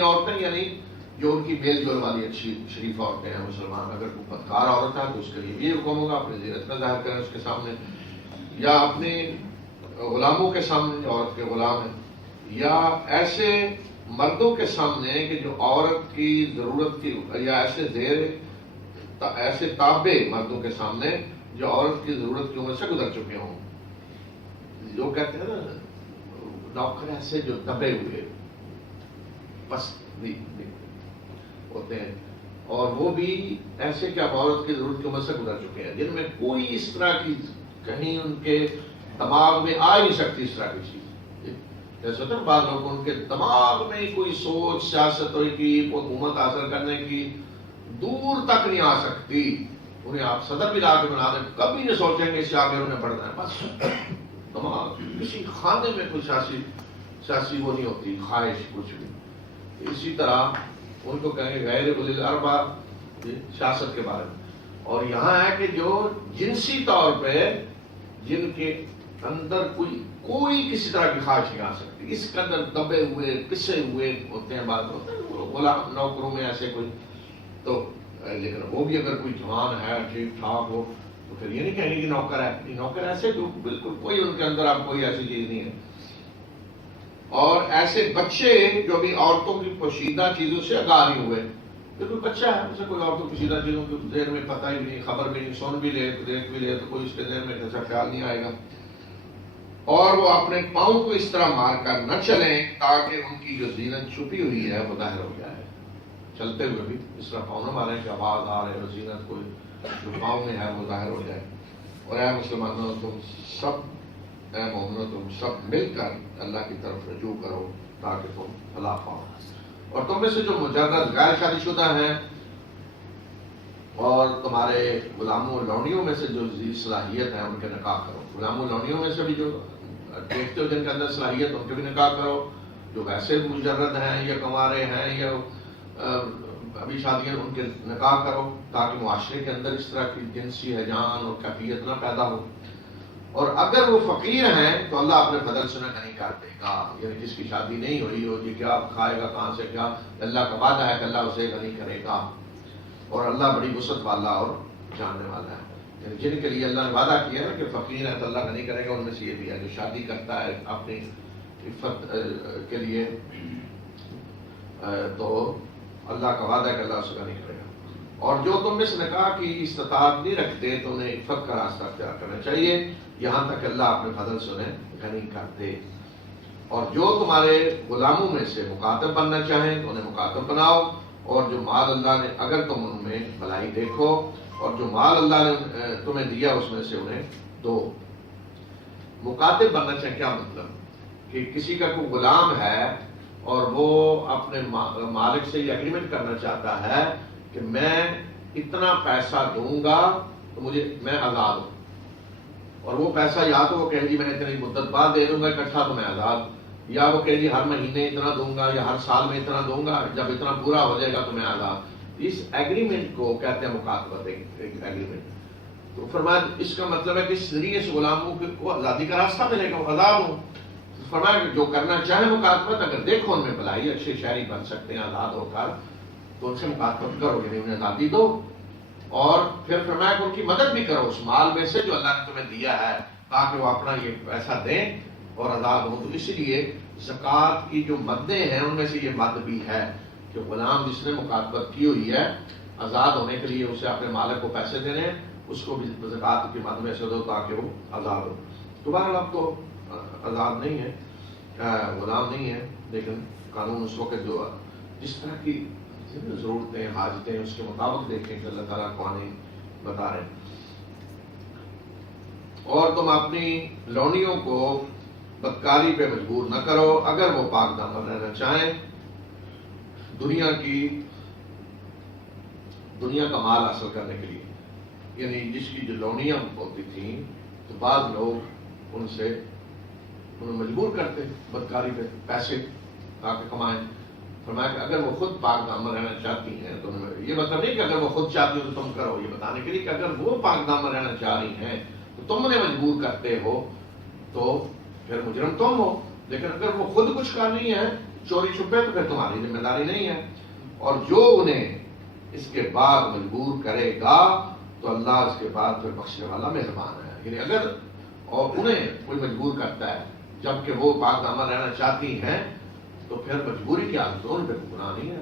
عورتیں یعنی جو ان کی میل جول والی اچھی شریف عورتیں ہیں مسلمان. اگر کوئی بدکار عورت ہے تو اس کے لیے بھی حکم ہوگا اپنی زینت کا ظاہر کریں اس کے سامنے، یا اپنے غلاموں کے سامنے جو عورت کے غلام ہیں، یا ایسے مردوں کے سامنے کہ جو عورت کی ضرورت کی یا ایسے تابع مردوں کے سامنے جو عورت کی ضرورت کی عمر سے گزر چکے ہوں. جو کہتے ہیں نا نوکر ایسے جو دبے ہوئے بس ہوتے ہیں، اور وہ بھی ایسے کہ اب عورت کی ضرورت کی عمر سے گزر چکے ہیں، جن میں کوئی اس طرح کی کہیں ان کے دماغ میں آ نہیں سکتی اس طرح کی چیز. جیسے ہوتا ہے بعض لوگ ان کے دماغ میں کوئی سوچ سیاست کی حکومت حاصل کرنے کی دور تک نہیں آ سکتی. انہیں آپ صدر بھی لا کے بنا دیں کبھی نہیں سوچیں گے اس سے آگے انہیں بڑھنا ہے. بس دماغ کسی خانے میں کوئی سیاسی وہ نہیں ہوتی خواہش کچھ بھی. اسی طرح ان کو کہیں گے غیر اولی الاربع سیاست کے بارے میں. اور یہاں ہے کہ جو جنسی طور پہ جن کے اندر کوئی کسی طرح کی خواہش نہیں آ سکتی، اس کے اندر دبے ہوئے پسے ہوئے ہوتے ہیں. بعض ہوتے ہیں غلام نوکروں میں ایسے کوئی تو، لیکن وہ بھی اگر کوئی جوان ہے ٹھیک ٹھاک ہو تو پھر یہ نہیں کہیں گے کہ نوکر ہے. نوکر ایسے جو بالکل کوئی ان کے اندر اب کوئی ایسی چیز نہیں ہے. اور ایسے بچے جو بھی عورتوں کی پوشیدہ چیزوں سے آگاہ نہیں ہوئے، بالکل بچہ ہے اسے کوئی عورتوں کی پوشیدہ چیزوں کے ذہن میں پتہ ہی نہیں، خبر بھی نہیں، سن بھی لے دیکھ بھی لے تو کوئی اس کے ذہن میں ایسا خیال نہیں آئے گا. اور وہ اپنے پاؤں کو اس طرح مار کر نہ چلیں تاکہ ان کی جو زینت چھپی ہوئی ہے وہ ظاہر ہو جائے. چلتے ہوئے بھی اس طرح پاؤں نہ ماریں کہ آواز آ رہے اور زینت کوئی جو پاؤں میں ہے وہ ظاہر ہو جائے. اور اے مسلمانوں اے مومنوں تم سب مل کر اللہ کی طرف رجوع کرو تاکہ تم فلاح پاؤ. اور تم میں سے جو مجرد غیر شادی شدہ ہیں اور تمہارے غلاموں لونڈیوں میں سے جو صلاحیت ہے ان کے نکاح کرو. غلاموں لونڈیوں میں سے بھی جو دیکھتے ہو جن کے اندر صلاحیت ان کے بھی نکاح کرو. جو ویسے مجرد ہیں یا کنوارے ہیں یا ابھی شادیاں ان کے نکاح کرو تاکہ معاشرے کے اندر اس طرح کی جنسی ہیجان اور کیفیت نہ پیدا ہو. اور اگر وہ فقیر ہیں تو اللہ اپنے فضل سے غنی کر دے گا. یعنی جس کی شادی نہیں ہوئی ہو جی کیا کھائے گا کہاں سے کیا, اللہ کا وعدہ ہے کہ اللہ اسے غنی کرے گا. اور اللہ بڑی وسعت والا اور جاننے والا ہے. یعنی جن کے لیے اللہ نے وعدہ کیا ہے کہ فقیر ہے تو اللہ غنی کرے گا, ان میں سے یہ بھی ہے جو شادی کرتا ہے اپنی عفت کے لیے تو اللہ کا وعدہ ہے کہ اللہ اسے غنی کرے گا. اور جو تم اس نکاح کی استطاعت نہیں رکھتے تو انہیں عفت کا راستہ اختیار کرنا چاہیے یہاں تک کہ اللہ اپنے فضل سے انہیں غنی کر دے. اور جو تمہارے غلاموں میں سے مکاتب بننا چاہیں تو انہیں مکاتب بناؤ, اور جو مال اللہ نے اگر تم ان میں بھلائی دیکھو, اور جو مال اللہ نے تمہیں دیا اس میں سے انہیں دو. مکاتب بننا چاہیں کیا مطلب کہ کسی کا کوئی غلام ہے اور وہ اپنے مالک سے یہ اگریمنٹ کرنا چاہتا ہے کہ میں اتنا پیسہ دوں گا تو میں آزاد ہوں, اور وہ پیسہ یا تو وہ کہیں جی میں اتنی مدت بعد دے دوں گا اکٹھا تو میں آزاد, یا وہ کہیں جی ہر مہینے اتنا دوں گا یا ہر سال میں اتنا دوں گا, جب اتنا پورا ہو جائے گا تو میں آزاد. اس ایگریمنٹ کو کہتے ہیں مکاتبت ایگریمنٹ. تو فرمایا اس کا مطلب ہے کہ اس ذریعے سے غلاموں کو آزادی کا راستہ ملے گا, وہ آزاد ہوں. فرمایا کہ جو کرنا چاہے مکاتبت, اگر دیکھو ان میں بھلائی, اچھے شہری بن سکتے ہیں آزاد ہو کر, تو ان سے مکاتبت کرو, یعنی انہیں آزادی دو. اور پھر فرمایا کہ ان کی مدد بھی کرو اس مال میں سے جو اللہ نے تمہیں دیا ہے, تاکہ وہ اپنا یہ پیسہ دیں اور آزاد ہوں. تو اس لیے زکوٰۃ کی جو مدیں ہیں ان میں سے یہ مد بھی ہے کہ غلام جس نے مکاتبت کی ہوئی ہے آزاد ہونے کے لیے اسے اپنے مالک کو پیسے دینے ہیں, اس کو بھی زکوٰۃ کی مد میں سے دو تاکہ وہ آزاد ہو. تو بہرحال اب تو آزاد نہیں ہے, غلام نہیں ہے, لیکن قانون اس وقت جو جس طرح کی ضرورتیں حاجتیں اس کے مطابق دیکھیں کہ اللہ تعالیٰ قوانین بتا رہے ہیں. اور تم اپنی لونیوں کو بدکاری پہ مجبور نہ کرو اگر وہ پاک دامن رہنا چاہیں, دنیا کا مال حاصل کرنے کے لیے. یعنی جس کی جو لونیاں ہوتی تھیں تو بعض لوگ انہیں مجبور کرتے بدکاری پہ پیسے تاکہ کمائیں. فرمایا کہ اگر وہ خود پاک دامن رہنا چاہتی ہیں تو یہ مطلب نہیں کہ اگر وہ خود چاہتی ہو تو تم کرو, یہ بتانے کے لیے کہ اگر وہ پاک دامن رہنا چاہ رہی ہیں تو تم انہیں مجبور کرتے ہو تو پھر مجرم تم ہو. لیکن اگر وہ خود کچھ کر نہیں ہے چوری چھپے تو پھر تمہاری ذمہ داری نہیں ہے. اور جو انہیں اس کے بعد مجبور کرے گا تو اللہ اس کے بعد پھر بخشنے والا مہربان ہے. یعنی اگر اور انہیں کوئی مجبور کرتا ہے جبکہ وہ پاک دامن رہنا چاہتی ہیں تو پھر مجبوری کی حالت ان پہ گناہ نہیں ہے,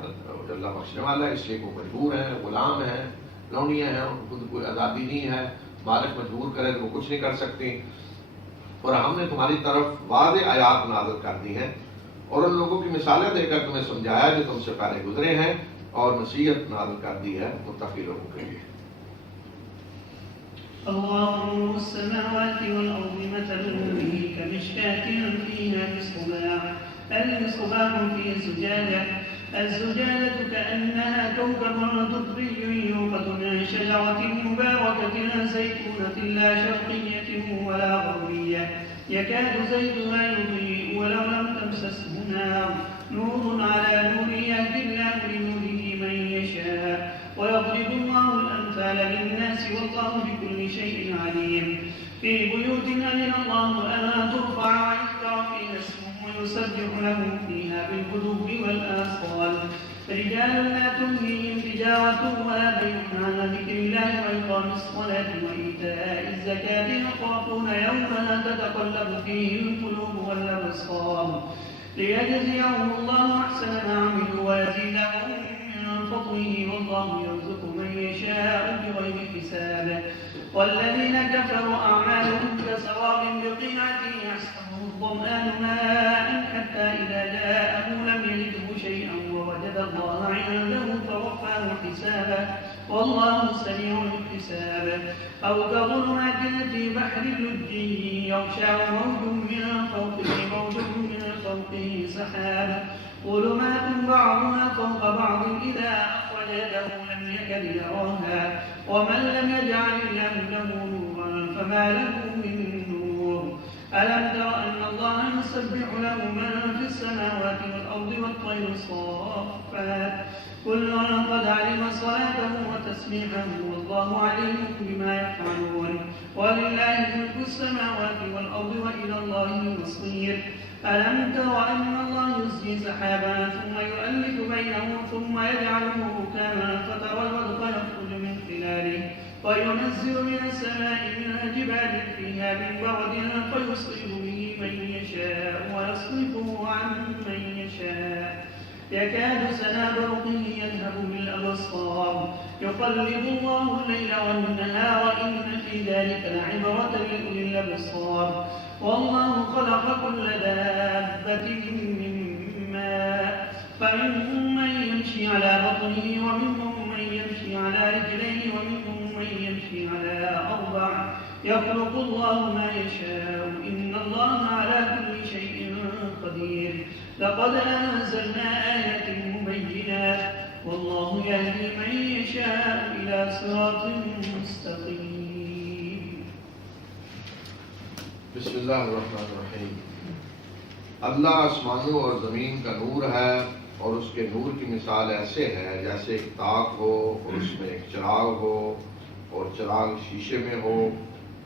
اللہ بخشنے والا ہے. اس لیے وہ مجبور ہیں, غلام ہیں, لونیاں ہیں, ان کو کوئی آزادی نہیں ہے, مالک مجبور کرے تو وہ کچھ نہیں کر سکتی. اور ہم نے تمہاری طرف واضح آیات نازل کر دی ہیں اور ان لوگوں کی مثالیں دے کر تمہیں سمجھایا جو تم سے پہلے گزرے ہیں, اور نصیحت نازل کر دی ہے متقی لوگوں کے لیے. الله نور السماوات والأرض مثل نوره كمشكاة فيها مصباح المصباح في زجاجة الزجاجة كأنها كوكب دري يوقد من شجرة مباركة زيتونة لا شرقية ولا غربية يكاد زيتها يضيء ولو لم تمسسه نار نور على نور يهدي الله لنوره من يشاء ويضرب الله الأمثال للناس والله بكل شيء عليم. في بيوت أذن الله أن ترفع ويذكر فيها اسمه ويسبح له فيها بالغدو والآصال رجال لا تلهيهم تجارة ولا بيع عن ذكر الله وإقام الصلاة وإيتاء الزكاة يخافون يوما تتقلب فيه القلوب والأبصار ليجزيهم الله أحسن ما عملوا ويزيدهم من فضله والله يرزق من يشاء بغير حساب. والذين كفروا أعمالهم كسراب بقيعة يحسبه الظمآن ماء حتى إذا جاءه لم يجده شيئا ووجد الله عنده فوفاه حسابه والله سريع الحساب. أو كظلمات في بحر لجي يغشاه موج من فوقه موج من فوقه سحاب ظلمات بعضها فوق بعض إذا أخرج يده لم يكد يراها ومن لم يجعل الله له نورا فما له من نور. ألم تر أن الله يسبح له من في السماوات والأرض والطير صافات كل قد علم صلاته وتسبيحه والله عليم بما يفعلون ولله ملك السماوات والأرض وإلى الله المصير ألم تر أن الله يزجي سحابا ثم يؤلف بينه ثم يجعله ركاما فترى الودق يخرج من خلاله وينزل من السماء من جبال فيها من برد فيصيب به من يشاء ويصرفه عن من يشاء يكاد سنا برقه يذهب بالأبصار يقلب الله الليل والنهار إن في ذلك لعبرة لأولي الأبصار والله خلق كل دابة من ماء فمنهم من يمشي على بطنه ومنهم من يمشي على رجلين ومنهم من يمشي على أربع يخلق الله ما يشاء إن الله على كل شيء قدير لقد أنزلنا آيات مبينات والله يهدي من يشاء إلى صراط مستقيم. بسم اللہ الرحمن الرحیم. اللہ آسمانوں اور زمین کا نور ہے اور اس کے نور کی مثال ایسے ہے جیسے ایک تاک ہو اور اس میں ایک چراغ ہو اور چراغ شیشے میں ہو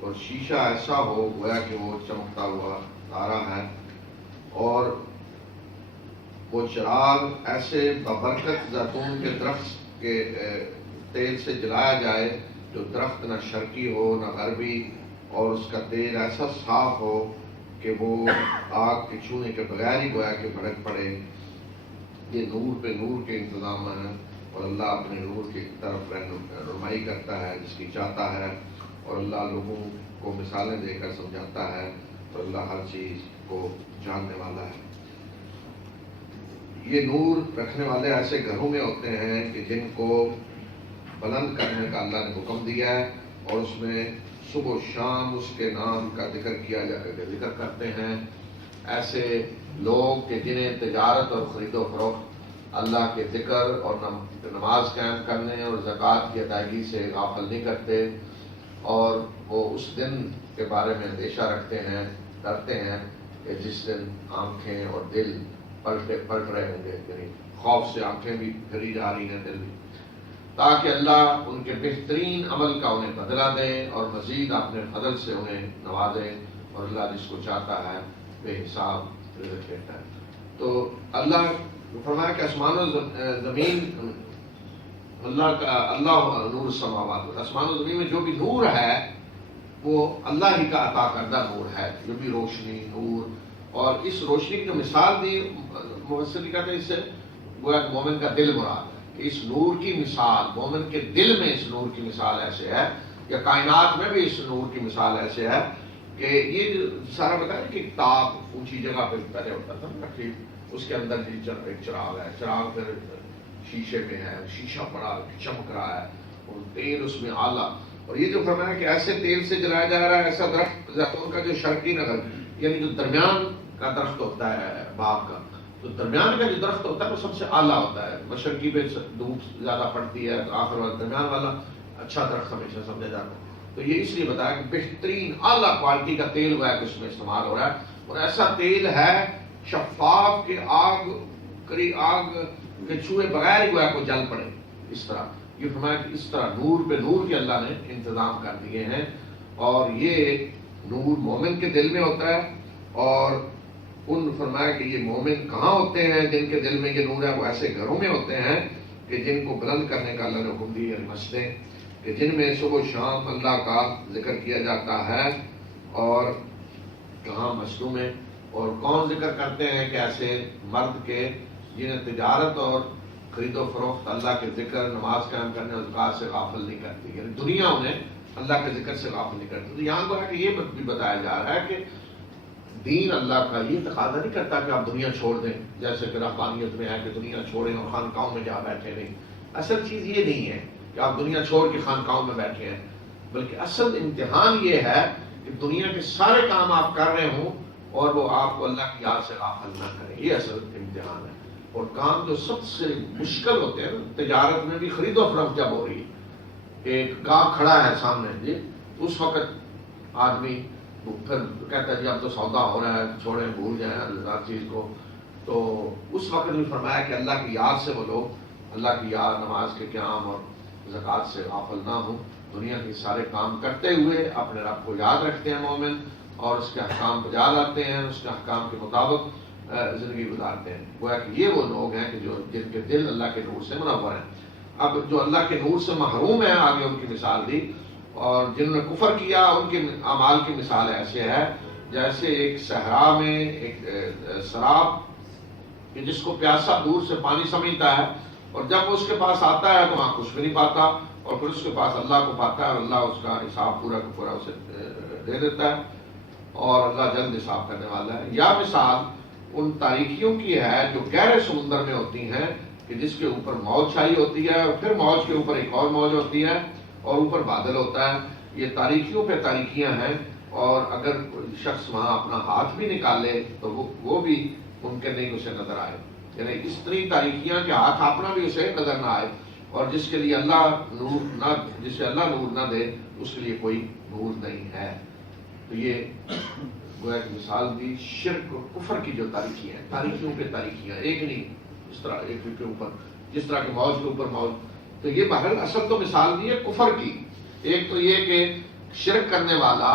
اور شیشہ ایسا ہو گویا کہ وہ چمکتا ہوا تارا ہے اور وہ چراغ ایسے ببرکت زیتون کے درخت کے تیل سے جلایا جائے جو درخت نہ شرقی ہو نہ غربی اور اس کا تیل ایسا صاف ہو کہ وہ آگ کے چھونے کے بغیر ہی گویا کہ بھڑک پڑے. یہ نور پہ نور کے انتظام ہیں اور اللہ اپنے نور کی طرف رہنمائی کرتا ہے جس کی چاہتا ہے اور اللہ لوگوں کو مثالیں دے کر سمجھاتا ہے اور اللہ ہر چیز کو جاننے والا ہے. یہ نور رکھنے والے ایسے گھروں میں ہوتے ہیں کہ جن کو بلند کرنے کا اللہ نے حکم دیا ہے اور اس میں صبح و شام اس کے نام کا ذکر کرتے ہیں. ایسے لوگ کہ جنہیں تجارت اور خرید و فروخت اللہ کے ذکر اور نماز قائم کرنے اور زکوٰۃ کی ادائیگی سے غافل نہیں کرتے اور وہ اس دن کے بارے میں اندیشہ رکھتے ہیں ڈرتے ہیں کہ جس دن آنکھیں اور دل پلٹ رہے ہوں گے, یعنی خوف سے آنکھیں بھی پھری جا رہی ہیں دل بھی, تاکہ اللہ ان کے بہترین عمل کا انہیں بدلہ دے اور مزید اپنے فضل سے انہیں نوازے اور اللہ جس کو چاہتا ہے بے حساب رزق دیتا ہے. تو اللہ فرمایا کہ آسمان و زمین اللہ نور السماوات, آسمان و زمین میں جو بھی نور ہے وہ اللہ ہی کا عطا کردہ نور ہے, جو بھی روشنی نور. اور اس روشنی کی جو مثال دی مفسر کہتے ہیں اس سے گویا کہ مومن کا دل مراد ہے. اس نور کی مثال مومن کے دل میں اس نور کی مثال ایسے ہے یا کائنات میں بھی اس نور کی مثال ایسے ہے کہ یہ جو سارا بتایا کہ تاپ اونچی جگہ پہ پہلے ہوتا تھا کہ اس کے اندر ایک چراغ ہے, چراغ پھر شیشے میں ہے, شیشہ پڑا چمک رہا ہے اور تیل اس میں آلہ. اور یہ جو فرمایا کہ ایسے تیل سے جلایا جا رہا ہے ایسا درخت زیتون کا جو شرقی نگر یعنی جو درمیان کا درخت ہوتا ہے باغ کا, تو درمیان کا جو درخت ہوتا ہے وہ سب سے اعلیٰ ہوتا ہے. مشرقی پہ دھوپ زیادہ پڑتی ہے, آخر والا درمیان والا اچھا درخت ہمیشہ سمجھا جاتا ہے. تو یہ اس لیے بتایا کہ بہترین اعلیٰ کوالٹی کا تیل ہوا ہے کہ اس میں استعمال ہو رہا ہے اور ایسا تیل ہے شفاف کہ آگ کے چھوئے بغیر ہی گویا کو جل پڑے. اس طرح یہ فرمایا کہ اس طرح نور پہ نور کے اللہ نے انتظام کر دیے ہیں اور یہ نور مومن کے دل میں ہوتا ہے. اور ان فرمایا کہ یہ مومن کہاں ہوتے ہیں جن کے دل میں یہ نور ہے, وہ ایسے گھروں میں ہوتے ہیں کہ جن کو بلند کرنے کا اللہ نے حکم دی ہے, مسجدیں کہ جن میں صبح و شام اللہ کا ذکر کیا جاتا ہے. اور کہاں مسجدوں میں, اور کون ذکر کرتے ہیں کہ ایسے مرد کے جنہیں تجارت اور خرید و فروخت اللہ کے ذکر نماز قائم کرنے اور زکوٰۃ سے غافل نہیں کرتی, یعنی دنیا انہیں اللہ کے ذکر سے غافل نہیں کرتی. تو یہاں کو ہے کہ یہ بھی بتایا جا رہا ہے کہ دین اللہ کا یہ تقاضا نہیں کرتا کہ آپ دنیا چھوڑ دیں جیسے کہ رحمانیت میں ہے کہ دنیا چھوڑیں اور خانقاہوں میں جا بیٹھے. نہیں, اصل چیز یہ نہیں ہے کہ آپ دنیا چھوڑ کے خانقاہوں میں بیٹھے ہیں, بلکہ اصل امتحان یہ ہے کہ دنیا کے سارے کام آپ کر رہے ہوں اور وہ آپ کو اللہ کی یاد سے غافل نہ کریں. یہ اصل امتحان ہے. اور کام جو سب سے مشکل ہوتے ہیں تجارت میں بھی خرید و فروخت جب ہو رہی ہے, ایک گاہک کھڑا ہے سامنے جی, اس وقت آدمی پھر کہتا ہے جی اب تو سودا ہو رہا ہے، چھوڑیں بھول جائیں ہر چیز کو. تو اس وقت بھی فرمایا کہ اللہ کی یاد سے وہ لوگ اللہ کی یاد، نماز کے قیام اور زکوٰۃ سے غافل نہ ہوں. دنیا کے سارے کام کرتے ہوئے اپنے رب کو یاد رکھتے ہیں مومن، اور اس کے احکام بجا لاتے ہیں، اس کے احکام کے مطابق زندگی گزارتے ہیں. گویا کہ یہ وہ لوگ ہیں کہ جو جن کے دل اللہ کے نور سے منور ہیں. اب جو اللہ کے نور سے محروم ہیں، آگے ان کی مثال دی، اور جنہوں نے کفر کیا ان کے اعمال کی مثال ایسے ہے جیسے ایک صحرا میں ایک سراب کہ جس کو پیاسا دور سے پانی سمجھتا ہے، اور جب وہ اس کے پاس آتا ہے تو وہاں کچھ بھی نہیں پاتا، اور پھر اس کے پاس اللہ کو پاتا ہے اور اللہ اس کا حساب پورا کا پورا اسے دے دیتا ہے، اور اللہ جلد حساب کرنے والا ہے. یا مثال ان تاریکیوں کی ہے جو گہرے سمندر میں ہوتی ہیں کہ جس کے اوپر موج چھائی ہوتی ہے، اور پھر موج کے اوپر ایک اور موج ہوتی ہے، اور اوپر بادل ہوتا ہے. یہ تاریکیوں پہ تاریکیاں ہیں، اور اگر کوئی شخص وہاں اپنا ہاتھ بھی نکالے تو وہ بھی ممکن نہیں کہ اسے نظر آئے. یعنی اس طرح تاریکیاں کہ ہاتھ اپنا بھی اسے نظر نہ آئے، اور جس کے لیے اللہ نور نہ، جسے اللہ نور نہ دے اس کے لیے کوئی نور نہیں ہے. تو یہ گویا کہ مثال دی شرک اور کفر کی جو تاریکیاں ہیں، تاریکیوں پہ تاریکیاں، ایک نہیں اس طرح ایک کے اوپر جس طرح کے موج کے اوپر موج. تو یہ بہرحال اصل تو مثال دی ہے کفر کی. ایک تو یہ کہ شرک کرنے والا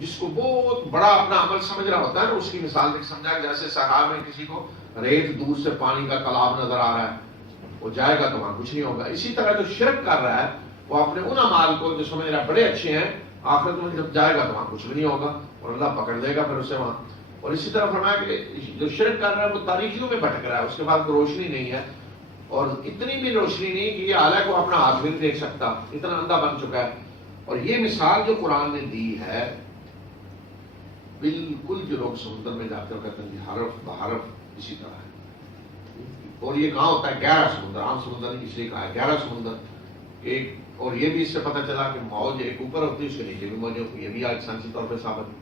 جس کو بہت بڑا اپنا عمل سمجھ رہا ہوتا ہے نا، اس کی مثال دیکھ سمجھا کہ جیسے صحرا میں کسی کو ریت دور سے پانی کا تالاب نظر آ رہا ہے، وہ جائے گا تو وہاں کچھ نہیں ہوگا. اسی طرح جو شرک کر رہا ہے وہ اپنے ان اعمال کو جو سمجھ رہا ہے بڑے اچھے ہیں، آخرت میں جب جائے گا تو وہاں کچھ بھی نہیں ہوگا، اور اللہ پکڑ لے گا پھر اسے وہاں. اور اسی طرح فرمایا کہ جو شرک کر رہا ہے وہ تاریکیوں میں بھٹک رہا ہے، اس کے پاس کوئی روشنی نہیں ہے، اور اتنی بھی روشنی نہیں کہ یہ اعلیٰ کو اپنا ہاتھ بھی نہیں دیکھ سکتا، اتنا اندھا بن چکا ہے. اور یہ مثال جو قرآن نے دی ہے بالکل جو لوگ سمندر میں جاتے ہیں کہتے ہیں حرف بحرف اسی طرح ہے. اور یہ کہاں ہوتا ہے؟ گہرا سمندر، عام سمندر نہیں، اس لیے کہا ہے گہرا سمندر. ایک اور یہ بھی اس سے پتہ چلا کہ موج ایک اوپر ہوتی ہے، اس کے نیچے بھی موجیں ہوتی ہے، یہ بھی آج سائنسی طور پہ ثابت ہے.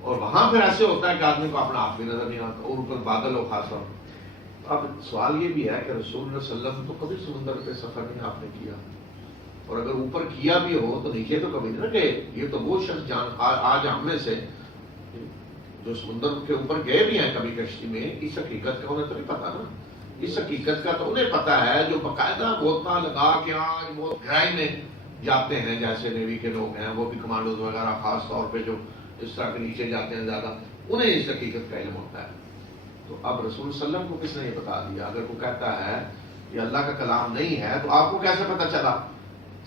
اور وہاں پھر ایسے ہوتا ہے کہ آدمی کو اپنا ہاتھ بھی نظر نہیں آتا، اور اوپر بادل ہو خاص طور. اب سوال یہ بھی ہے کہ رسول اللہ صلی اللہ علیہ وسلم تو کبھی سمندر پہ سفر نہیں آپ نے کیا، اور اگر اوپر کیا بھی ہو تو نیچے تو کبھی نہیں گئے. یہ تو وہ شخص آج ہم میں سے جو سمندر کے اوپر گئے بھی ہیں کبھی کشتی میں، اس حقیقت کا انہیں تو نہیں پتا نا. اس حقیقت کا تو انہیں پتا ہے جو باقاعدہ بوتنا لگا کے آج وہ گہرائی میں جاتے ہیں، جیسے نیوی کے لوگ ہیں، وہ بھی کمانڈوز وغیرہ خاص طور پہ جو اس طرح کے نیچے جاتے ہیں زیادہ، انہیں اس حقیقت کا علم ہوتا ہے. تو اب رسول صلی اللہ علیہ وسلم کو کس نے یہ بتا دیا؟ اگر وہ کہتا ہے کہ اللہ کا کلام نہیں ہے تو آپ کو کیسے پتا چلا؟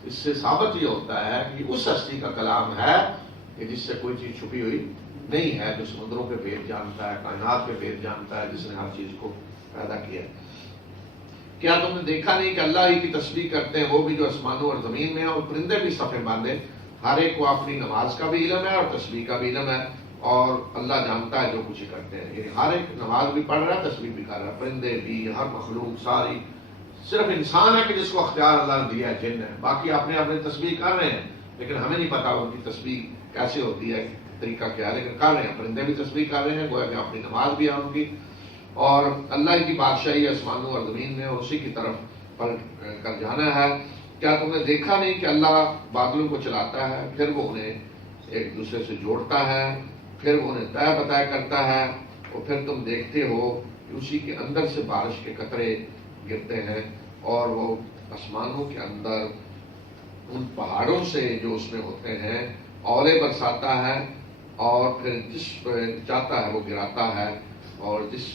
اس سے ثابت یہ ہوتا ہے کہ اس ہستی کا کلام ہے کہ جس سے کوئی چیز چھپی ہوئی نہیں ہے، جو سمندروں کے بھید جانتا ہے، کائنات کے بھید جانتا ہے، جس نے ہر چیز کو پیدا کیا. کیا تم نے دیکھا نہیں کہ اللہ ہی کی تسبیح کرتے ہیں وہ بھی جو آسمانوں اور زمین میں ہیں، اور پرندے بھی صفے باندھے، ہر ایک کو اپنی نماز کا بھی علم ہے اور تسبیح کا بھی علم ہے، اور اللہ جانتا ہے جو کچھ کرتے ہیں. یعنی ہر ایک نماز بھی پڑھ رہا ہے، تسبیح بھی کر رہا ہے، پرندے بھی، ہر مخلوق ساری. صرف انسان ہے کہ جس کو اختیار اللہ نے دیا ہے، جن ہے، باقی اپنے اپنے تسبیح کر رہے ہیں، لیکن ہمیں نہیں پتا ان کی تسبیح کیسے ہوتی ہے، طریقہ کیا ہے، لیکن کر رہے ہیں. پرندے بھی تسبیح کر رہے ہیں، گویا کہ اپنی نماز بھی ہے ان کی. اور اللہ کی بادشاہی آسمانوں اور زمین میں، اور اسی کی طرف پر کر جانا ہے. کیا تم نے دیکھا نہیں کہ اللہ بادلوں کو چلاتا ہے، پھر وہ انہیں ایک دوسرے سے جوڑتا ہے، پھر وہ انہیں طے بطے کرتا ہے، اور پھر تم دیکھتے ہو کہ اسی کے اندر سے بارش کے قطرے گرتے ہیں، اور وہ آسمانوں کے اندر ان پہاڑوں سے جو اس میں ہوتے ہیں اولے برساتا ہے، اور پھر جس چاہتا ہے وہ گراتا ہے، اور جس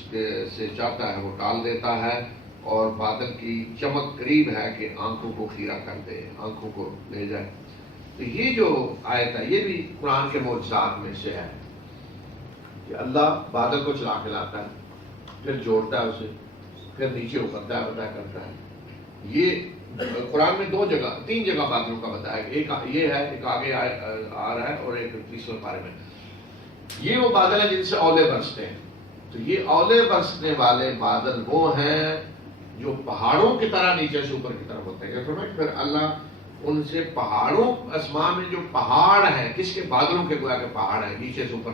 سے چاہتا ہے وہ ٹال دیتا ہے. اور بادل کی چمک قریب ہے کہ آنکھوں کو خیرہ کر دے، آنکھوں کو لے جائے. تو یہ جو آیت ہے یہ بھی قرآن کے معجزات میں سے ہے کہ اللہ بادل کو چلا کے لاتا ہے، پھر جوڑتا ہے اسے، پھر نیچے اترتا ہے، بتا کرتا ہے. یہ قرآن میں تین جگہ بادلوں کا بتایا، ایک یہ ہے، ایک آگے آ رہا ہے، اور ایک تیسرے پارے میں. یہ وہ بادل ہیں جن سے اولے برستے ہیں. تو یہ اولے برسنے والے بادل وہ ہیں جو پہاڑوں کی طرح نیچے سے اوپر کی طرف ہوتے ہیں. پھر اللہ ان سے پہاڑوں، آسمان میں جو پہاڑ ہیں، کس کے؟ بادلوں کے، گویا کے پہاڑ ہیں نیچے سے اوپر،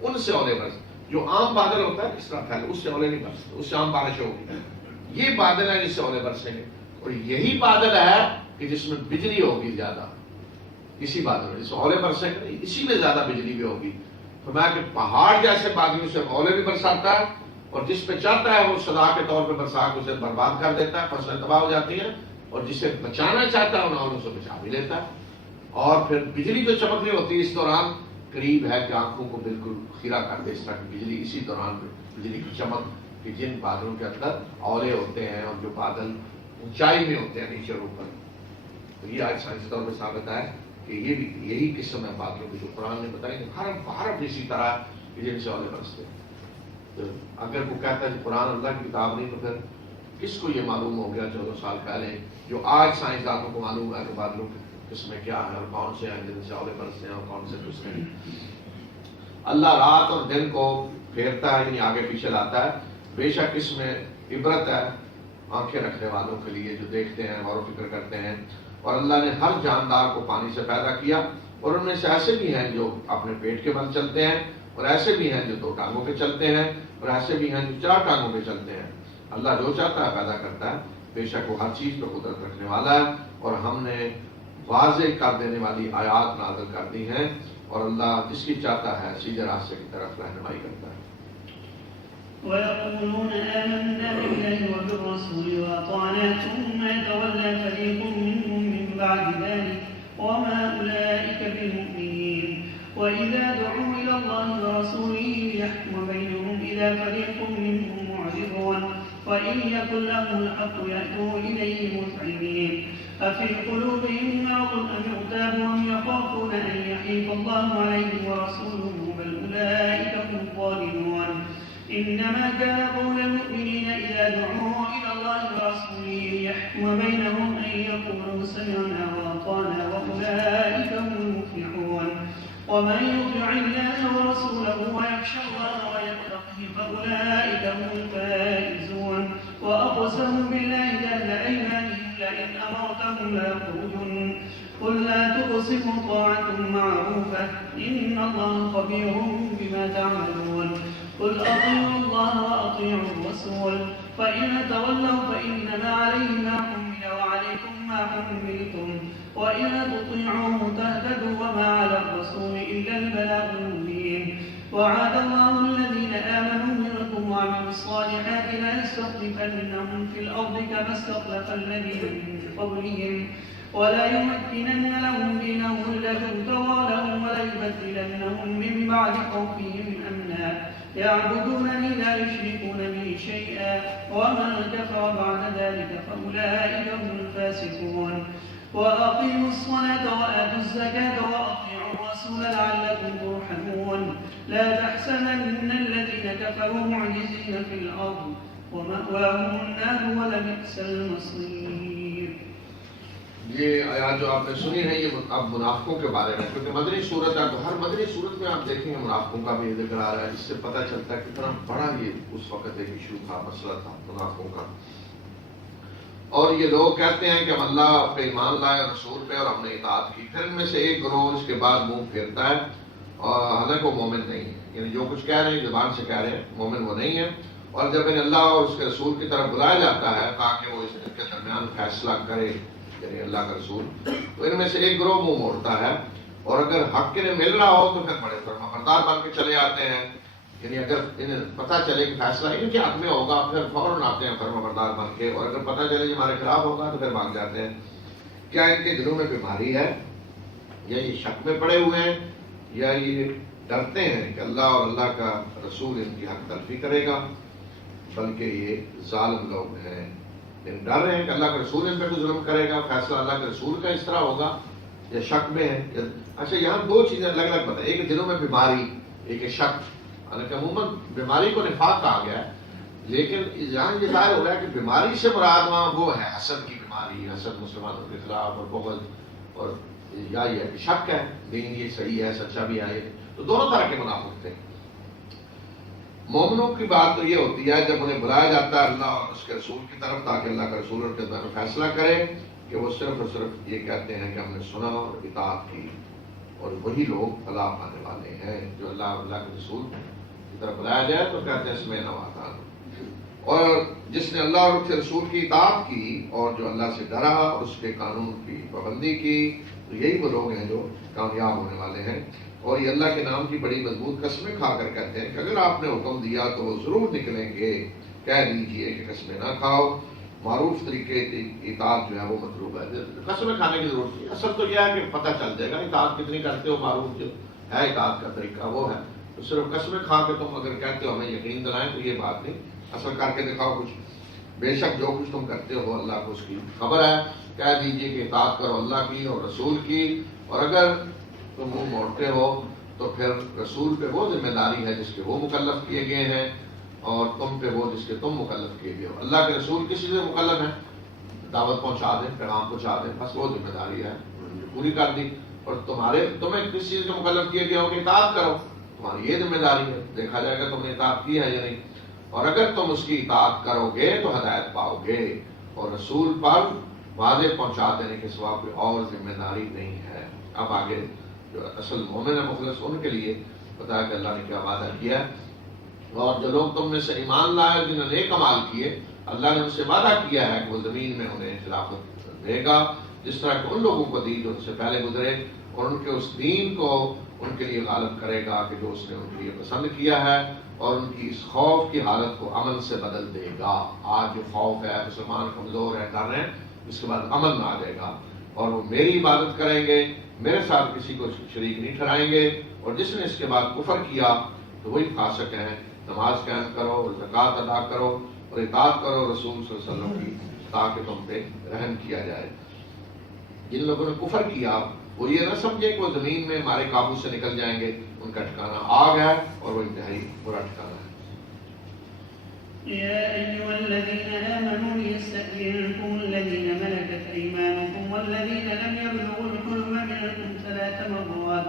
ان سے اولے برس. جو عام بادل ہوتا ہے اس طرح پھیلے، اس سے اولے نہیں برستے، اس سے عام بارش ہوگی. یہ بادل ہے جس سے اولے برسیں گے. اور یہی بادل ہے کہ جس میں بجلی ہوگی زیادہ. اسی بادل میں، جس اولے برسیں گے اسی میں زیادہ بجلی بھی ہوگی. فرمایا کہ پہاڑ جیسے بادلوں سے اولے بھی برساتا ہے، اور جس پہ چاہتا ہے وہ سزا کے طور پہ برسا کے اسے برباد کر دیتا ہے، فصلیں تباہ ہو جاتی ہیں، اور جسے بچانا چاہتا ہے ان اولوں سے بچا بھی لیتا ہے. اور پھر بجلی جو چمک رہی ہوتی ہے اس دوران قریب ہے کہ آنکھوں کو بالکل خیرہ کر دے، اس طرح کی بجلی اسی دوران بجلی کی چمک کہ جن بادلوں کے اندر اولے ہوتے ہیں اور جو بادل اونچائی میں ہوتے ہیں نیچے اور اوپر. تو یہ آج سائنسی طور پہ ثابت ہے کہ یہ بھی یہی قسم ہے بادلوں کی جو قرآن نے بتائی. حرف اسی طرح کہ جن سے اولے برستے ہیں. تو اگر وہ کہتا ہے کہ قرآن اللہ کی کتاب نہیں تو پھر کس کو یہ معلوم ہو گیا 14 سال پہلے جو آج سائنسدانوں کو معلوم ہے کہ بادلوں کی قسمیں کیا ہیں اور کون سے ہیں جن سے اولے برستے ہیں اور کون سے قسمیں ہیں. اللہ رات اور دن کو پھیرتا ہے، یعنی آگے پیچھے لاتا ہے. بے شک اس میں عبرت ہے آنکھیں رکھنے والوں کے لیے جو دیکھتے ہیں غور و فکر کرتے ہیں. اور اللہ نے ہر جاندار کو پانی سے پیدا کیا، اور ان میں سے ایسے بھی ہیں جو اپنے پیٹ کے بل چلتے ہیں، اور ایسے بھی ہیں جو 2 ٹانگوں پہ چلتے ہیں، اور ایسے بھی ہیں جو 4 ٹانگوں پہ چلتے ہیں. اللہ جو چاہتا ہے پیدا کرتا ہے. بے شک وہ ہر چیز پہ قدرت رکھنے والا ہے. اور ہم نے واضح کر دینے والی آیات نازل کر دی ہیں، اور اللہ جس کی چاہتا ہے سیدھے راستے کی طرف رہنمائی کرتا ہے. ويقولون آمنا بالله وبالرسول وأطعنا ثم يتولى فريق منهم من بعد ذلك وما أولئك بالمؤمنين وإذا دعوا إلى الله ورسوله ليحكم بينهم إذا فريق منهم معرضون وإن يكن لهم الحق يأتوا إليه مسلمين أفي قلوبهم مرض أم ارتابوا أم يخافون أن يحيف الله عليهم ورسوله بل أولئك هم الظالمون إنما كان قول المؤمنين إذا دعوا إلى الله ورسوله ليحكم بينهم أن يقولوا سمعنا وأطعنا وأولئك هم المفلحون ومن يطع الله ورسوله ويخشى الله ويتقه فأولئك هم الفائزون وأقسموا بالله جهد أيمانهم لئن أمرتهم ليخرجن قل لا تقسموا طاعة معروفة إن الله خبير بما تعملون قل أطيعوا الله وأطيعوا الرسول فإن تولوا فإنما عليه ما حمل وعليكم ما حملتم وإن تطيعوه تهتدوا وما على الرسول إلا البلاغ المبين وعد الله الذين آمنوا منكم وعملوا الصالحات ليستخلفنهم في الأرض كما استخلف الذين من قبلهم ولا يمكنن لهم دينهم الذي ارتضى لهم وليبدلنهم من بعد خوفهم أمنا يعبدونني لا يشركون بي شيئا ومن كفر بعد ذلك فأولئك هم الفاسقون وأقيموا الصلاة وآتوا الزكاة وأطيعوا الرسول لعلكم ترحمون لا تحسبن الذين كفروا معجزين في الأرض ومأواهم النار ولبئس المصير. یہ آیات جو آپ نے سنی ہے یہ اب منافقوں کے بارے میں، کیونکہ مدنی صورت ہے تو ہر مدنی صورت میں آپ دیکھیں گے منافقوں کا بھی ذکر آ رہا ہے، جس سے پتہ چلتا ہے کتنا بڑا یہ اس وقت ایک ایشو تھا، مسئلہ تھا منافقوں کا. اور یہ لوگ کہتے ہیں کہ ہم اللہ پہ ایمان لائے رسول پہ اور ہم نے اطاعت کی. پھر ان میں سے ایک گروہ اس کے بعد منہ پھیرتا ہے اور حالانکہ وہ مومن نہیں ہے، یعنی جو کچھ کہہ رہے ہیں زبان سے کہہ رہے ہیں مومن وہ نہیں ہے. اور جب انہیں اللہ اور اس کے رسول کی طرف بلایا جاتا ہے تاکہ وہ اس کے درمیان فیصلہ کرے، یعنی اللہ کا رسول، تو ان میں سے ایک گروہ منہ موڑتا ہے. اور اگر حق انہیں مل رہا ہو تو پھر بڑے فرمانبردار بن کے چلے آتے ہیں، یعنی اگر انہیں پتہ چلے کہ فیصلہ ان کے حق میں ہوگا پھر فوراً آتے ہیں فرمانبردار بن کے، اور اگر پتہ چلے کہ ہمارے خلاف ہوگا تو پھر بھاگ جاتے ہیں. کیا ان کے دلوں میں بیماری ہے، یا یہ شک میں پڑے ہوئے ہیں، یا یہ ڈرتے ہیں کہ اللہ اور اللہ کا رسول ان کی حق تلفی کرے گا؟ بلکہ یہ ظالم لوگ ہیں. ڈر رہے ہیں کہ اللہ کا رسول ان پہ کوئی ظلم کرے گا، فیصلہ اللہ کے رسول کا اس طرح ہوگا، یا شک میں ہے. اچھا یہاں دو چیزیں الگ الگ بتائیں، ایک دلوں میں بیماری، ایک شک. حالانکہ عموماً بیماری کو نفاق کہا گیا ہے، لیکن یہاں یہ ظاہر ہو رہا ہے کہ بیماری سے مراد وہاں وہ ہے حسد کی بیماری، حسد مسلمانوں کے خلاف اور بغض، اور یا یہ کہ شک ہے دین یہ صحیح ہے سچا بھی ہے. تو دونوں طرح کے منافق تھے. مومنوں کی بات تو یہ ہوتی ہے جب انہیں بلایا جاتا ہے اللہ اور اس کے رسول کی طرف تاکہ اللہ کا رسول ان کے درمیان فیصلہ کرے، کہ وہ صرف اور صرف یہ کہتے ہیں کہ ہم نے سنا اور اطاعت کی. اور وہی لوگ فلاح پانے والے ہیں جو اللہ اور اللہ کے رسول کی طرف بلایا جائے تو کہتے ہیں سمعنا وأطعنا. اور جس نے اللہ اور اس کے رسول کی اطاعت کی اور جو اللہ سے ڈرا اور اس کے قانون کی پابندی کی تو یہی وہ لوگ ہیں جو کامیاب ہونے والے ہیں. اور یہ اللہ کے نام کی بڑی مضبوط قسمیں کھا کر کہتے ہیں کہ اگر آپ نے حکم دیا تو وہ ضرور نکلیں گے. کہہ دیجئے کہ قسمیں نہ کھاؤ. معروف طریقے کی اطاعت جو ہے وہ مطلوب ہے. قسمیں کھانے کی ضرورت نہیں. اصل تو یہ ہے کہ پتہ چل جائے گا اطاعت کتنی کرتے ہو. معروف جو ہے اطاعت کا طریقہ وہ ہے. تو صرف قسمیں کھا کے تم اگر کہتے ہو ہمیں یقین دلائیں تو یہ بات نہیں. اصل کر کے دکھاؤ کچھ. بے شک جو کچھ تم کرتے ہو اللہ کو اس کی خبر ہے. کہہ دیجئے کہ اطاعت کرو اللہ کی اور رسول کی. اور اگر تم منہ موڑتے ہو تو پھر رسول پہ وہ ذمہ داری ہے جس کے وہ مکلف کیے گئے ہیں اور تم پہ وہ جس کے تم مکلف کیے گئے ہو. اللہ کے رسول کسی سے مکلف ہیں؟ دعوت پہنچا دیں, پیغام پہنچا دیں, بس وہ ذمہ داری ہے پوری کر دی. اور تمہیں کس چیز کے مکلف کیے گئے ہو کہ اطاعت کرو, تمہاری یہ ذمہ داری ہے. دیکھا جائے گا تم نے اطاعت کی ہے یا نہیں. اور اگر تم اس کی اطاعت کرو گے تو ہدایت پاؤ گے. اور رسول پر واضح پہنچا دینے کے سوا کوئی اور ذمہ داری نہیں ہے. اب آگے جو اصل مومن مخلص ان کے لیے بتایا کہ اللہ نے کیا وعدہ کیا. اور جو لوگ تم میں سے ایمان لائے جنہوں نے نیک عمال کیے, اللہ نے ان سے وعدہ کیا ہے کہ وہ زمین میں انہیں خلافت دے گا جس طرح کہ ان لوگوں کو دی جو ان سے پہلے گزرے, اور ان کے اس دین کو ان کے لیے غالب کرے گا کہ جو اس نے ان کے لیے پسند کیا ہے, اور ان کی اس خوف کی حالت کو امن سے بدل دے گا. آج جو خوف ہے, مسلمان کمزور ہے, ڈر رہے ہیں, اس کے بعد امن آ جائے گا. اور وہ میری عبادت کریں گے, میرے ساتھ کسی کو شریک نہیں ٹھہرائیں گے. اور جس نے اس کے بعد کفر کیا تو وہی فاسق ہیں. نماز قائم کرو, زکوٰۃ ادا کرو اور اطاعت کرو رسول صلی اللہ علیہ وسلم کی تاکہ تم پہ رحم کیا جائے. جن لوگوں نے کفر کیا وہ یہ نہ سمجھے کہ وہ زمین میں ہمارے قابو سے نکل جائیں گے. ان کا ٹھکانہ آگ ہے اور وہ انتہائی برا ٹھکانہ ہے. يا أيها الذين آمنوا ليستأذنكم الذين ملكت أيمانكم والذين لم يبلغوا الحلم منكم 3 مرات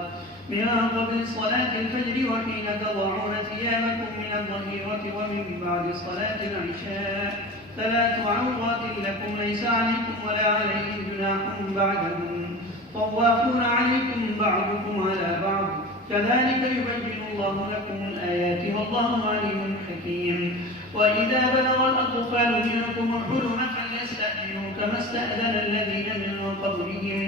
من قبل صلاة الفجر وحين تضعون ثيابكم من الظهيرة ومن بعد صلاة العشاء 3 عورات لكم ليس عليكم ولا عليهم جناح بعدهم طوافون عليكم بعضكم على بعض كذلك يبين الله لكم الآيات والله عليم حكيم. وإذا بلغ الأطفال منكم الحلم فليستأذنوا كما استأذن الذين من قبلهم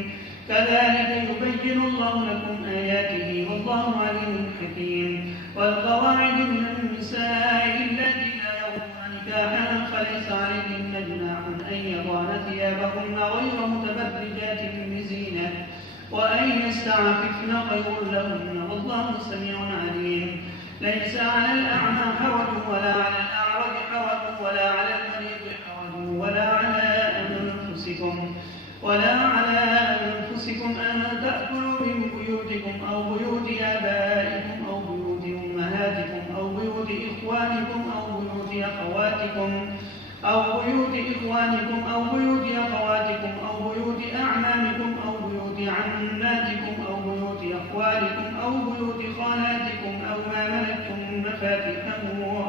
كذلك يبين الله لكم آياته والله عليم حكيم. والقواعد من النساء التي لا يرجون نكاحا فليس عليهن جناح أن يضعن ثيابهن غير متبرجات بزينة وأن يستعففن خير لهن والله سميع عليم. ليس على الأعمى حرج ولا على الأعرج حرج ولا على المريض حرج ولا على أنفسكم أن تأكلوا من بيوتكم أو بيوت آبائكم أو بيوت أمهاتكم أو بيوت إخوانكم أو بيوت أخواتكم أو بيوت أخواتكم أو بيوت أعمامكم أو بيوت عماتكم أو بيوت أخوالكم أو بيوت خالاتكم أو ما ملكتم مفاتحه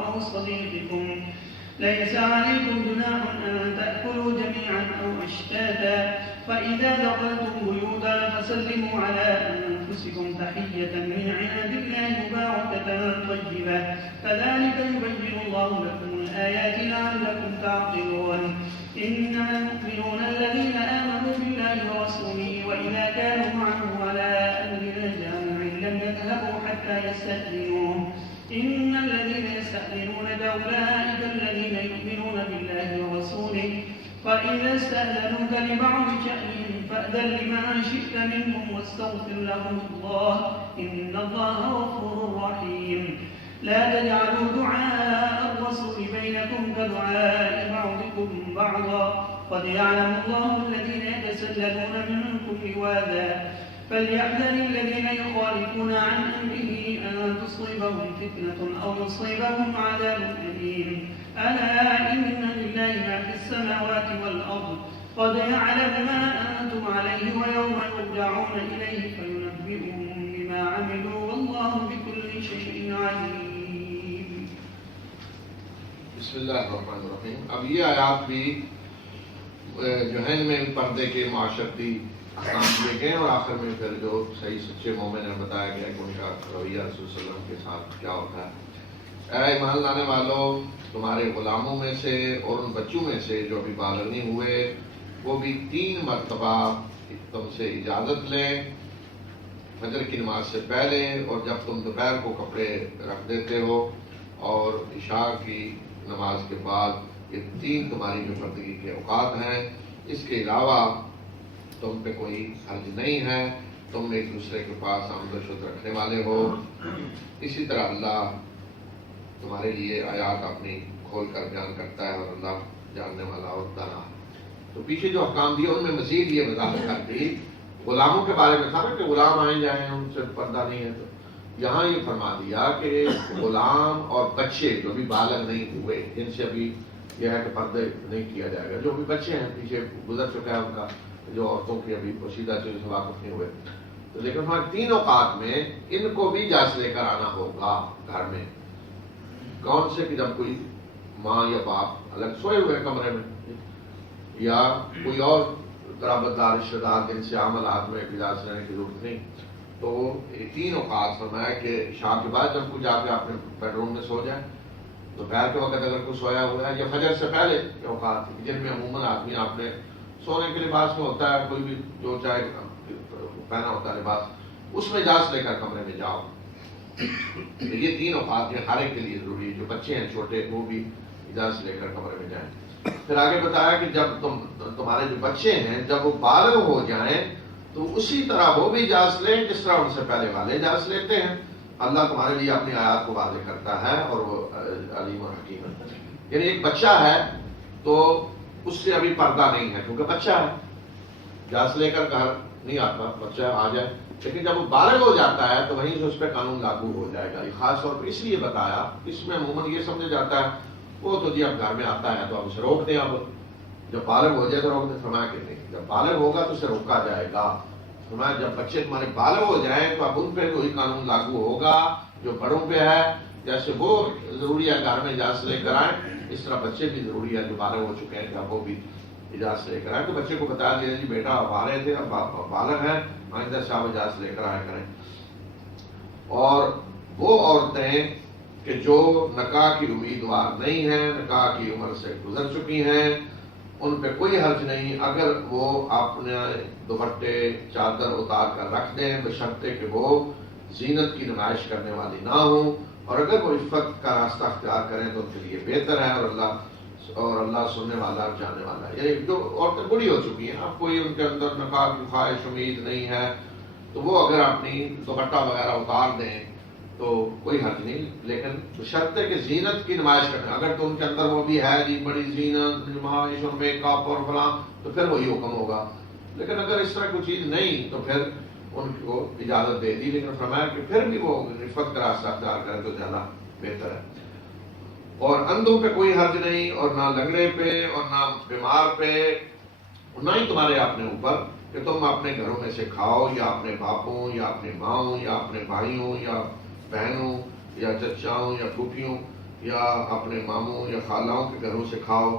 أو صديقكم ليس عليكم جناح أن تأكلوا جميعا أو أشتاتا فإذا دخلتم بيوتا فسلموا على أنفسكم تحية من عند الله مباركة طيبة كذلك يبين الله لكم الآيات لعلكم تعقلون. إنما المؤمنون الذين آمنوا بالله ورسوله وإذا كانوا معه على أمر جامع لم يذهبوا حتى يستأذنوه إن الذين يستأذنونك أولئك الذين يؤمنون بالله ورسوله فإذا استأذنوك لبعض شأنهم فأذن لمن شئت منهم واستغفر لهم الله إن الله غفور رحيم. لا تجعلوا دعاء الرسول بينكم كدعاء بعضكم بعضا قد يعلم الله الذين يتسللون منكم لواذا فليحذر الذين يخالفون عن أمره أن تصيبهم فتنة أو يصيبهم عذاب أليم. ألا إن لله ما في السماوات والأرض قد يعلم ما أنتم عليه ويوم يرجعون إليه فينبئهم بما عملوا والله بكل شيء عليم. بسم اللہ الرحمن الرحیم. اب یہ آیات بھی جو ہے ان میں پردے کے معاشرتی احکام دیے گئے اور آخر میں پھر جو صحیح سچے مومن نے بتایا گیا کہ ان کا رویہ رسول صلی اللہ علیہ وسلم کے ساتھ کیا ہوتا ہے. اے ایمان لانے والوں, تمہارے غلاموں میں سے اور ان بچوں میں سے جو ابھی بالغ نہیں ہوئے وہ بھی 3 مرتبہ تم سے اجازت لیں فجر کی نماز سے پہلے، اور جب تم دوپہر کو کپڑے رکھ دیتے ہو، اور عشاء کی نماز کے بعد. یہ 3 تمہاری جو پردگی کے اوقات ہیں. اس کے علاوہ تم پہ کوئی حرج نہیں ہے، تم ایک دوسرے کے پاس آمد و رفت رکھنے والے ہو. اسی طرح اللہ تمہارے لیے آیات اپنی کھول کر بیان کرتا ہے، اور اللہ جاننے والا اور دانا. تو پیچھے جو احکام دیے ان میں مزید یہ وضاحت کر دی. غلاموں کے بارے میں تھا نا کہ غلام آئے جائیں ان سے پردہ نہیں ہے، تو یہاں یہ فرما دیا کہ غلام اور بچے جو بھی بالغ نہیں ہوئے، جن سے ابھی یہ ہے کہ پردے نہیں کیا جائے گا، جو بھی بچے ہیں پیچھے گزر چکا ہے ان کا، جو عورتوں کی ابھی پوشیدہ چیزوں سے واقف نہیں ہوئے. تو لیکن ہمارے 3 اوقات میں ان کو بھی اجازت لے کر آنا ہوگا گھر میں. کون سے؟ کہ جب کوئی ماں یا باپ الگ سوئے ہوئے کمرے میں، یا کوئی اور قرابت دار رشتہ دار جن سے عملات میں اجازت لینے کی ضرورت نہیں. تو 3 اوقات فرمایا کہ عشاء کے بعد جب کوئی جا کے اپنے بیڈ روم میں سو جائے، دوپہر کے وقت اگر کوئی سویا ہوا ہے، یا فجر سے پہلے کے اوقات جن میں عموماً آدمی اپنے سونے کے لباس میں ہوتا ہے، کوئی بھی جو چاہے پہنا ہوتا ہے لباس، اس میں اجازت لے کر کمرے میں جاؤ. تو یہ 3 اوقات ہیں ہر ایک کے لیے ضروری ہے. جو بچے ہیں چھوٹے وہ بھی اجازت لے کر کمرے میں جائیں. پھر آگے بتایا کہ جب تمہارے جو بچے ہیں جب وہ بالغ ہو جائیں تو اسی طرح وہ بھی اجازت لیں جس طرح ان سے پہلے والے اجازت لیتے ہیں. اللہ تمہارے لیے اپنی آیات کو واضح کرتا ہے اور وہ علیم و حکیم ہے. یعنی ایک بچہ ہے تو اس سے ابھی پردہ نہیں ہے کیونکہ بچہ ہے، اجازت لے کر گھر نہیں آتا، بچہ آ جائے. لیکن جب وہ بالغ ہو جاتا ہے تو وہیں سے اس پہ قانون لاگو ہو جائے گا. یہ خاص طور پر اس لیے بتایا، اس میں عموماً یہ سمجھا جاتا ہے وہ تو جی اب گھر میں آتا ہے تو اب اسے روک دیں، اب جب بالغ ہو جائے تو روک دیں. فرمایا کہ نہیں، جب بالغ ہوگا تو اسے روکا جائے گا. فرمایا جب بچے تمہارے بالغ ہو جائیں تو اب ان پہ وہی قانون لاگو ہوگا جو بڑوں پہ ہے. جیسے وہ ضروری ہے گھر میں اجازت لے کر آئیں، اس طرح بچے بھی ضروری ہے جو بالغ ہو چکے ہیں کہ اب وہ بھی اجازت لے کر آئیں. تو بچے کو بتا دیا جی بیٹا اب آ رہے تھے، اب بالغ ہیں، آئندہ سے آپ اجازت لے کر آیا کریں. اور وہ عورتیں کہ جو نکاح کی امیدوار نہیں ہیں، نکاح کی عمر سے گزر چکی ہیں، ان پہ کوئی حرج نہیں اگر وہ اپنے دوپٹے چادر اتار کر رکھ دیں، بشرطے کہ وہ زینت کی نمائش کرنے والی نہ ہوں. اور اگر وہ عفت کا راستہ اختیار کریں تو ان کے لیے بہتر ہے، اور اللہ سننے والا اور جاننے والا ہے. یعنی جو عورتیں بوڑھی ہو چکی ہیں، اب کوئی ان کے اندر نکاح کی خواہش امید نہیں ہے، تو وہ اگر اپنی دوپٹہ وغیرہ اتار دیں تو کوئی حرج نہیں. لیکن بشرطے کہ زینت کی نمائش کریں. اگر تو ان کے اندر وہ بھی ہے جی بڑی زینت نمائش اور میک اپ اور فلاں، تو پھر وہی حکم ہوگا. لیکن اگر اس طرح کوئی چیز نہیں تو پھر ان کو اجازت دے دی. لیکن فرمایا کہ پھر بھی وہ عفت کا راستہ اختیار کرے تو زیادہ بہتر ہے. اور اندھوں پہ کوئی حرج نہیں، اور نہ لنگڑے پہ اور نہ بیمار پہ، نہ ہی تمہارے اپنے اوپر کہ تم اپنے گھروں میں سے کھاؤ، یا اپنے باپوں یا اپنے ماؤں یا اپنے بھائیوں یا بہنوں یا چچاؤں یا پھوپھیوں یا اپنے ماموں یا خالاؤں کے گھروں سے کھاؤ،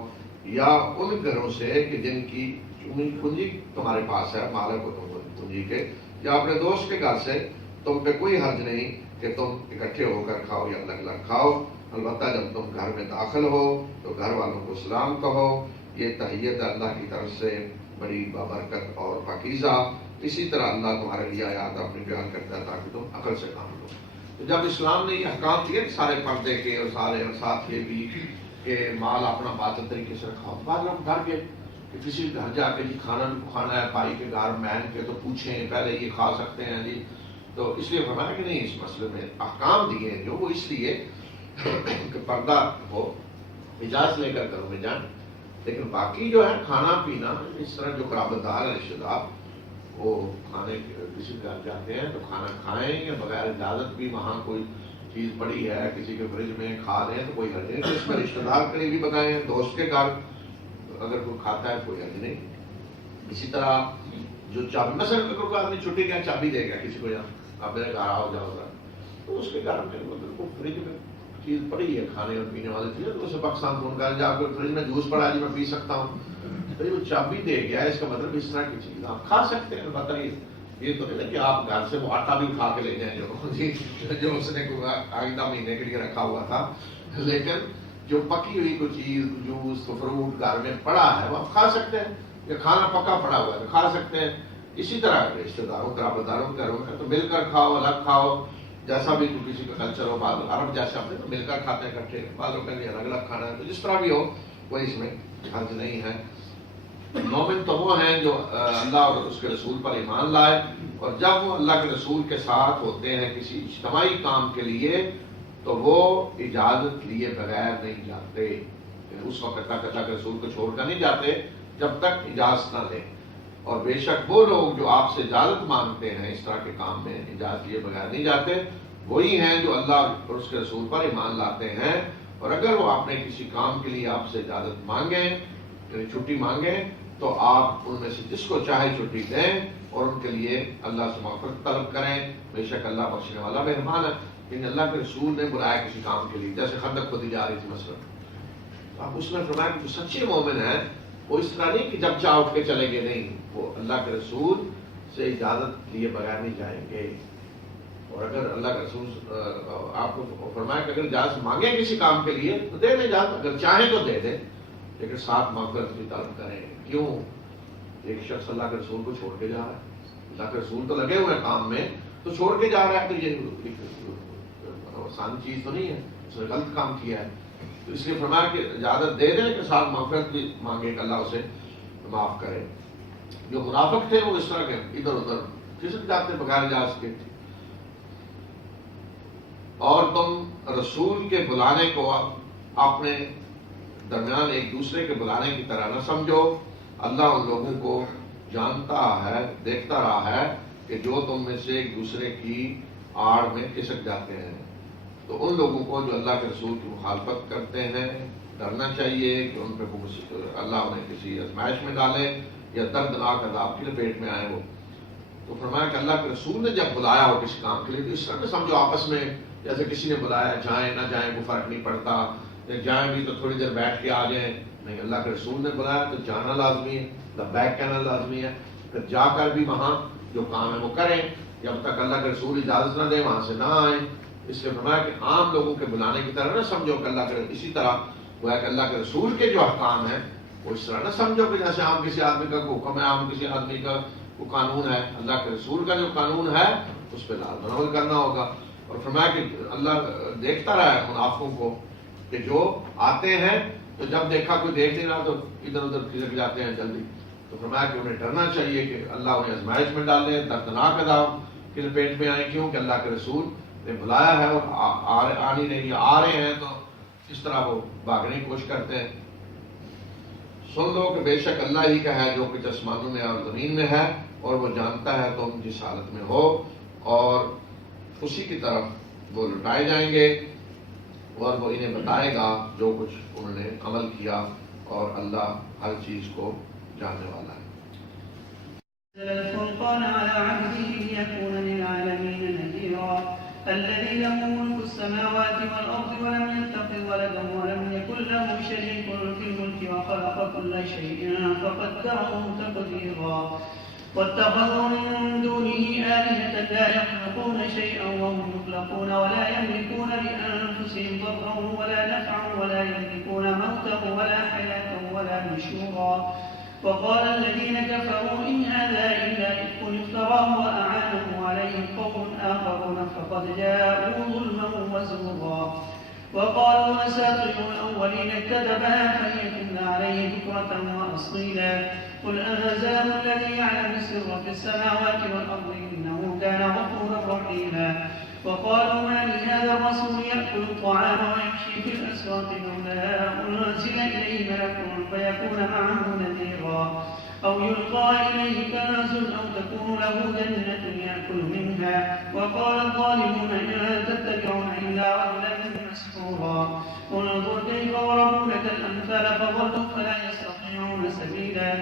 یا ان گھروں سے کہ جن کی کنجی تمہارے پاس ہے، مالک ہو تم کنجی کے، یا اپنے دوست کے گھر سے. تم پہ کوئی حرج نہیں کہ تم اکٹھے ہو کر کھاؤ یا الگ الگ کھاؤ. البتہ جب تم گھر میں داخل ہو تو گھر والوں کو سلام کہو. یہ تحیت اللہ کی طرف سے بڑی بابرکت اور پاکیزہ. اسی طرح اللہ تمہارے لیے آیات اپنی بیان کرتا ہے تاکہ تم عقل سے کام لو. تو جب اسلام نے یہ احکام دیے سارے پردے کے اور سارے ساتھ یہ بھی کہ مال اپنا باطل طریقے سے رکھا ہو، بعد ہم گھر کے کہ کسی گھر جا کے جی کھانا بھی کھانا ہے بھائی کے گھر مہن کے تو پوچھیں پہلے یہ کھا سکتے ہیں جی. تو اس لیے فرمایا کہ نہیں، اس مسئلے میں احکام دیے ہیں جو وہ اس لیے کہ پردہ ہو، اجازت لے کر گھروں میں جائیں. لیکن باقی جو ہے کھانا پینا، اس طرح جو قرابت دار ہے رشتے دار، وہ کھانے کسی گھر جاتے ہیں تو کھانا کھائیں، یا بغیر اجازت بھی وہاں کوئی چیز پڑی ہے کسی کے فریج میں کھا لیں تو کوئی حرج نہیں. اس میں رشتے دار قریبی بتائیں، دوست کے گھر اگر کوئی کھاتا ہے کوئی حرج نہیں. اسی طرح جو چابی، مثلا اگر کوئی آدمی چھٹی کا چابی دے گا کسی کو، یا آپ میرے گھر آؤ جاؤ گا، تو اس کے گھر میں مطلب فریج میں چیز پڑی ہے کھانے اور پینے والی چیز، تو اسے پاکستان فون کر جا کے فریج میں جوس پڑا ہے جی میں پی سکتا ہوں، تو وہ چابی دے گیا اس کا مطلب اس طرح کی چیز آپ کھا سکتے ہیں. بتائیے یہ تو نہیں کہ آپ گھر سے وہ آٹا بھی اٹھا کے لے جائیں جو اس نے آئندہ مہینے کے لیے رکھا ہوا تھا. لیکن جو پکی ہوئی کوئی چیز، جوس فروٹ گھر میں پڑا ہے وہ آپ کھا سکتے ہیں. یا کھانا پکا پڑا ہوا ہے کھا سکتے ہیں. اسی طرح رشتہ داروں قرابہ داروں کے گھروں میں تو مل کر کھاؤ، الگ کھاؤ، جیسا بھی کسی کا کلچر ہو. بعض عرب جیسے ہوتے ہیں تو مل کر کھاتے ہیں اکٹھے، بعض لوگ کہیں الگ الگ کھانا ہے، تو جس طرح بھی ہو کوئی اس میں حرج نہیں ہے. مومن تو وہ ہیں جو اللہ اور اس کے رسول پر ایمان لائے، اور جب وہ اللہ کے رسول کے ساتھ ہوتے ہیں کسی اجتماعی کام کے لیے تو وہ اجازت لیے بغیر نہیں جاتے. اس وقت تک اللہ کے رسول کو چھوڑ کر نہیں جاتے جب تک اجازت نہ لیں. اور بے شک وہ لوگ جو آپ سے اجازت مانگتے ہیں اس طرح کے کام میں اجازت لیے بغیر نہیں جاتے، وہی ہیں جو اللہ اور اس کے رسول پر ایمان لاتے ہیں. اور اگر وہ اپنے کسی کام کے لیے آپ سے اجازت مانگیں، یعنی چھٹی مانگیں، تو آپ ان میں سے جس کو چاہے چھٹی دیں اور ان کے لیے اللہ سے معافرت طلب کریں. بے شک اللہ بخشنے والا مہربان ہے. لیکن اللہ کے رسول نے بلایا کسی کام کے لیے، جیسے خندق کھودی جا رہی تھی مثلا، اب اس نے فرمایا کہ جو سچے مومن ہیں وہ اس طرح نہیں کہ جب چاہ اٹھ کے چلیں گے، نہیں، وہ اللہ کے رسول سے اجازت لیے بغیر نہیں جائیں گے. اور اگر اللہ کا رسول آپ کو فرمایا کہ اگر اجازت مانگیں کسی کام کے لیے تو دے دیں اجازت، اگر چاہیں تو دے دیں، لیکن ساتھ مغفرت بھی طلب کریں. کیوں؟ ایک شخص اللہ کے رسول کو چھوڑ کے جا رہا ہے، اللہ کے رسول تو لگے ہوئے کام میں، تو چھوڑ کے جا رہا ہے، تو یہ آسان چیز تو نہیں ہے، اس نے غلط کام کیا ہے. تو اس لیے فرمایا کہ اجازت دے دیں کہ ساتھ مغفرت بھی مانگے کہ اللہ اسے معاف کرے. جو منافق تھے وہ اس طرح کے ادھر ادھر کھسک جاتے بغیر اجازت کے. اور تم رسول کے بلانے کو اپنے درمیان ایک دوسرے کے بلانے کی طرح نہ سمجھو. اللہ ان لوگوں کو جانتا ہے، دیکھتا رہا ہے کہ جو تم میں سے ایک دوسرے کی آڑ میں کھسک جاتے ہیں. تو ان لوگوں کو جو اللہ کے رسول کی مخالفت کرتے ہیں ڈرنا چاہیے کہ ان پہ اللہ انہیں کسی آزمائش میں ڈالے یا دردناک عذاب کی لپیٹ میں آئے. وہ تو فرمایا کہ اللہ کے رسول نے جب بلایا ہو کسی کام کے لیے تو اس طرح سمجھو آپس میں جیسے کسی نے بلایا، جائیں نہ جائیں کوئی فرق نہیں پڑتا، جائیں بھی تو تھوڑی دیر بیٹھ کے آ جائیں. نہیں، اللہ کے رسول نے بلایا تو جانا لازمی ہے، لبیک کہنا لازمی ہے. پھر جا کر بھی وہاں جو کام ہے وہ کریں، جب تک اللہ کے رسول اجازت نہ دیں وہاں سے نہ آئیں. اس لیے فرمایا کہ عام لوگوں کے بلانے کی طرح نہ سمجھو کہ اللہ کے، اسی طرح وہ ہے کہ اللہ کے رسول کے جو احکام ہیں وہ اس طرح نہ سمجھو کہ جیسے عام کسی آدمی کا حکم ہے، عام کسی آدمی کا وہ قانون ہے. اللہ کے رسول کا جو قانون ہے اس پہ لازم عمل کرنا ہوگا. اور فرمایا کہ اللہ دیکھتا رہا ہے منافقوں کو کہ جو آتے ہیں تو جب دیکھا کوئی دیکھ نہیں رہا تو ادھر ادھر کھسک جاتے ہیں جلدی. تو فرمایا کہ انہیں ڈرنا چاہیے کہ اللہ انہیں آزمائش میں ڈالے، دردناک عذاب کی لپیٹ میں آئے. کیوں کہ اللہ کے رسول نے بلایا ہے اور آنی نہیں آ رہے ہیں تو اس طرح وہ بھاگنے کی کوشش کرتے ہیں. سن لو کہ بے شک اللہ ہی کا ہے جو کچھ آسمانوں میں اور زمین میں ہے، اور وہ جانتا ہے تم جس حالت میں ہو، اور اسی کی طرف وہ لٹائے جائیں گے، اور وہ انہیں بتائے گا جو کچھ انہوں نے عمل کیا، اور اللہ ہر چیز کو جاننے والا ہے. الفرقان على عبده ليكون للعالمين نذيرا الذي له ملك السماوات والأرض ولم يتخذ ولدا ولم يكن له شريك في الملك وخلق كل شيء فقدره تقديرا واتخذوا من دونه آلهة لا يخلقون شيئا وهم يخلقون ولا يملكون لأنفسهم ضرا ولا نفعا ولا يملكون موتا ولا حياة ولا نشورا. وقال الذين كفروا إن هذا إلا إفك افتراه وأعانه عليه قوم آخرون فقد جاءوا ظلما وزورا. وقالوا أساطير الأولين اكتتبها فليتملى عليه بكرة وأصيلا. قل أنزله الذي يعلم السر في السماوات والأرض إنه كان غفورا رحيما. وقالوا ما لهذا الرسول يأكل الطعام ويمشي في الأسواق لولا أنزل إليه ملك فيكون معه نذيرا أو يلقى إليه كنز أو تكون له جنة يأكل منها. وقال الظالمون إن تتبعون إلا رجلا مسحورا. انظر كيف ضربوا لك الأمثال فضلوا فلا يستطيعون سبيلا.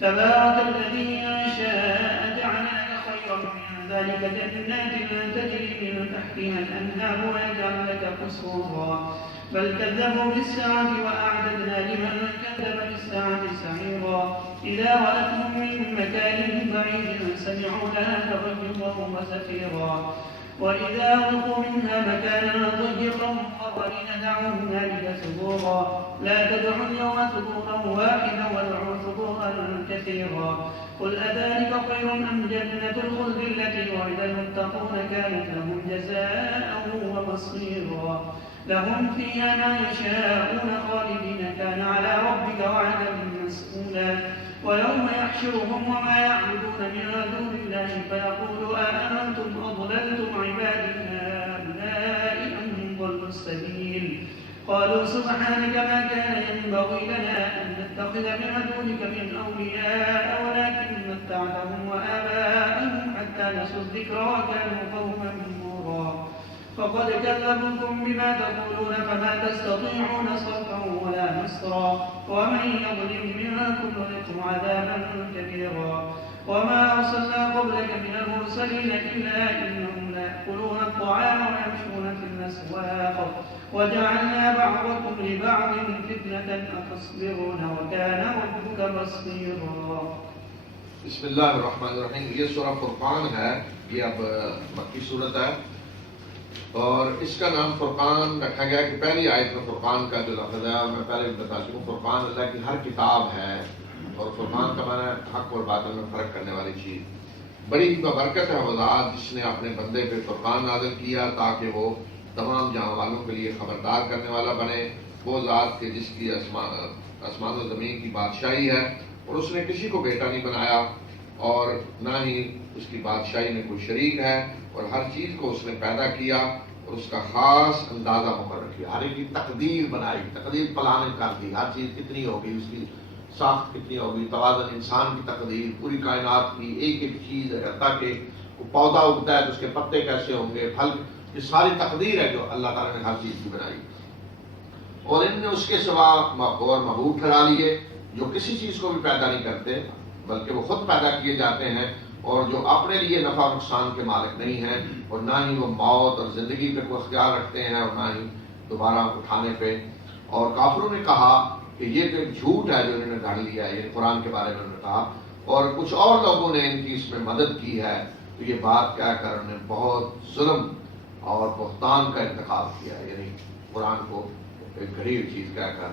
تبارك الذي إن شاء جعل لك خيرا من ذلك جنات تجري من تحتها الأنهار ويجعل لك قصورا. بل كذبوا بالساعة وأعددنا لمن كذب بالساعة سعيرا. إذا رأتهم من مكان بعيد سمعوا لها تغيظا وزفيرا. وإذا ألقوا منها مكانا ضيقا مقرنين دعوا هنالك ثبورا لا تدعوا اليوم ثبورا واحدا وادعوا ثبورا كثيرا قل أذلك خير أم جنة الخلد التي وعد المتقون كانت لهم جزاء ومصيرا لهم فيها ما يشاءون خالدين كان على ربك وعدا مسئولا ويوم يحشرهم وما يعبدون من دون الله فيقول أأنتم أضللتم عبادي هؤلاء أم ضلوا السبيل قالوا سبحانك ما كان ينبغي لنا أن نتخذ من دونك من أولياء ولكن متعتهم وآباءهم حتى نسوا الذكر وكانوا قوما بورا فقد كذبوكم بما تقولون فما تستطيعون صرفا ولا نصرا ومن يظلم منكم نذقه عذابا كبيرا وما أرسلنا قبلك من المرسلين إلا إنهم ليأكلون الطعام ويمشون في الأسواق وجعلنا بعضكم لبعض فتنة أتصبرون وكان ربك بصيرا. بسم اللہ الرحمن الرحیم. یہ سورہ فرقان ہے، یہ اب مکی صورت ہے اور اس کا نام فرقان رکھا گیا کہ پہلی آیت میں فرقان کا جو لفظ ہے میں پہلے بتا چکا ہوں. فرقان اللہ کی ہر کتاب ہے اور فرقان کا معنی ہے حق اور باطل میں فرق کرنے والی چیز. بڑی ہی برکت ہے وہ ذات جس نے اپنے بندے پہ فرقان نازل کیا تاکہ وہ تمام جہاں والوں کے لیے خبردار کرنے والا بنے. وہ ذات کے جس کی آسمان و زمین کی بادشاہی ہے اور اس نے کسی کو بیٹا نہیں بنایا اور نہ ہی اس کی بادشاہی میں کوئی شریک ہے اور ہر چیز کو اس نے پیدا کیا اور اس کا خاص اندازہ مقرر کیا. ہر ایک کی تقدیر بنائی، تقدیر پلان کر دی، ہر چیز کتنی ہوگی، اس کی ساخت کتنی ہوگی، توازن انسان کی تقدیر، پوری کائنات کی ایک ایک چیز ہے تاکہ پودا اگتا ہے تو اس کے پتے کیسے ہوں گے، پھل، یہ ساری تقدیر ہے جو اللہ تعالیٰ نے ہر چیز کی بنائی. اور ان نے اس کے سوا اور معبود ٹھہرا لیے جو کسی چیز کو بھی پیدا نہیں کرتے بلکہ وہ خود پیدا کیے جاتے ہیں اور جو اپنے لیے نفع نقصان کے مالک نہیں ہیں اور نہ ہی وہ موت اور زندگی پہ کوئی اختیار رکھتے ہیں اور نہ ہی دوبارہ اٹھانے پہ. اور کافروں نے کہا کہ یہ تو ایک جھوٹ ہے جو انہوں نے گھڑ لیا ہے، یہ قرآن کے بارے میں انہوں نے کہا اور کچھ اور لوگوں نے ان کی اس میں مدد کی ہے. تو یہ بات کہہ کر انہوں نے بہت ظلم اور بہتان کا انتخاب کیا، یعنی قرآن کو ایک گھڑیل چیز کہہ کر.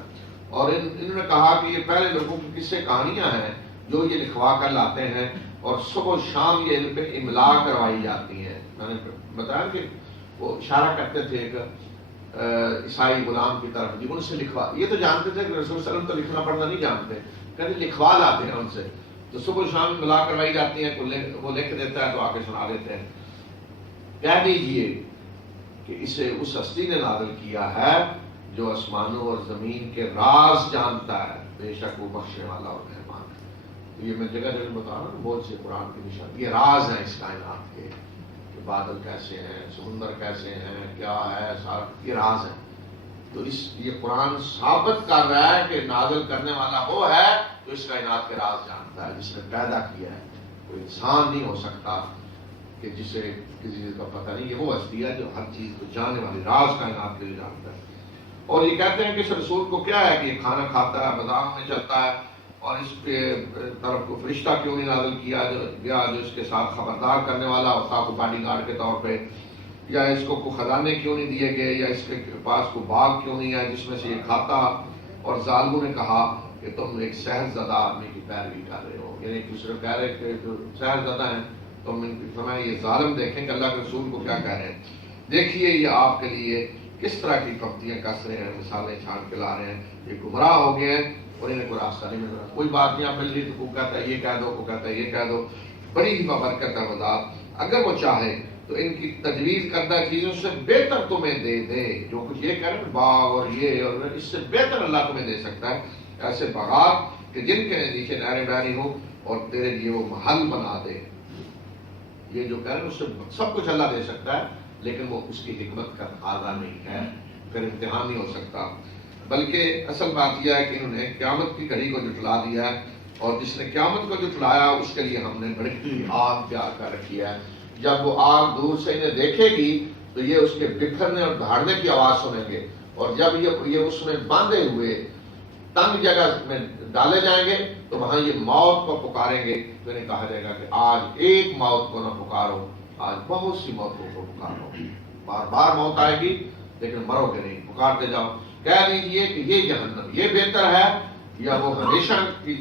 اور انہوں نے کہا کہ یہ پہلے لوگوں کی قصے کہانیاں ہیں جو یہ لکھوا کر لاتے ہیں اور صبح و شام یہ ان پہ املا کروائی جاتی ہیں. میں نے بتایا کہ وہ اشارہ کرتے تھے ایک عیسائی غلام کی طرف، جی ان سے لکھوا، یہ تو جانتے تھے کہ رسول صلی اللہ علیہ وسلم تو لکھنا پڑھنا نہیں جانتے، کہتے لکھوا لاتے ہیں ان سے. تو صبح و شام املا کروائی جاتی ہیں، وہ لکھ دیتا ہے تو آ کے سنا دیتے ہیں. کہہ دیجئے کہ اسے اس ہستی نے نازل کیا ہے جو آسمانوں اور زمین کے راز جانتا ہے، بے شک وہ بخشنے والا اور مہربان ہے. یہ میں جگہ جگہ بتا رہا ہوں، بہت سے قرآن کی نشان، یہ راز ہیں اس کائنات کے کہ بادل کیسے ہیں، سمندر کیسے ہیں، کیا ہے، سارا یہ راز ہے. تو یہ قرآن ثابت کر رہا ہے کہ نازل کرنے والا وہ ہے جو اس کائنات کے راز جانتا ہے، جس نے پیدا کیا ہے. کوئی انسان نہیں ہو سکتا کہ جسے کسی چیز کا پتہ نہیں، یہ وہ ہستی ہے جو ہر چیز کو جاننے والی، راز کائنات کے لیے جانتا ہے. اور یہ کہتے ہیں کہ اس رسول کو کیا ہے کہ یہ کھانا کھاتا ہے، بازاروں میں چلتا ہے اور اس کے طرف کو فرشتہ کیوں نہیں نازل کیا جو اس کے ساتھ خبردار کرنے والا ہوتا کو باڈی گارڈ کے طور پہ، یا اس کو خزانے کیوں نہیں دیے گئے، یا اس کے پاس کو باغ کیوں نہیں ہے جس میں سے یہ کھاتا. اور ظالموں نے کہا کہ تم ایک سحر زدہ آدمی کی پیروی کر رہے ہو، یعنی ایک دوسرے کہہ رہے کہ جو سحر زدہ ہیں تم ان کی فرمایا. یہ ظالم دیکھیں کہ اللہ کے رسول کو کیا کہہ رہے ہیں، دیکھیے یہ آپ کے لیے کس طرح کی کپتیاں کس رہے ہیں، مثالیں چھان کے لا رہے ہیں. یہ گمراہ ہو گئے ہیں اور انہیں کوئی راستہ نہیں مل رہا. کوئی بات نہیں آپ مل رہی تو کو کہتا ہے یہ کہہ دو، کو کہتا ہے یہ کہہ دو. بڑی ہی بابرکت ہے وزاد، اگر وہ چاہے تو ان کی تجویز کردہ چیزوں سے بہتر تمہیں دے دے. جو کچھ یہ کہہ رہے ہیں باغ اور یہ اور اس سے بہتر اللہ تمہیں دے سکتا ہے. ایسے باغات کہ جن کے نیچے نہریں بہری ہوں اور تیرے لیے وہ محل بنا دے. یہ جو کہہ رہے ہیں اس سے سب کچھ اللہ دے سکتا ہے لیکن وہ اس کی حکمت کا تقاضا نہیں ہے، پھر امتحان نہیں ہو سکتا. بلکہ اصل بات یہ ہے کہ انہوں نے قیامت کی گھڑی کو جھٹلا دیا ہے اور جس نے قیامت کو جھٹلایا اس کے لیے ہم نے بڑی آگ تیار کر رکھی ہے. جب وہ آگ دور سے انہیں دیکھے گی تو یہ اس کے بکھرنے اور دھاڑنے کی آواز سنیں گے اور جب یہ اس میں باندھے ہوئے تنگ جگہ میں ڈالے جائیں گے تو وہاں یہ موت کو پکاریں گے تو انہیں کہا جائے گا کہ آج ایک موت کو نہ پکارو آج بہت سی موتوں کو پکارو، بار بار موت آئے گی لیکن مرو گے نہیں، پکارتے جاؤ، کہہ دیجئے کہ یہ جہنم یہ بہتر ہے یا وہ ہمیشہ کی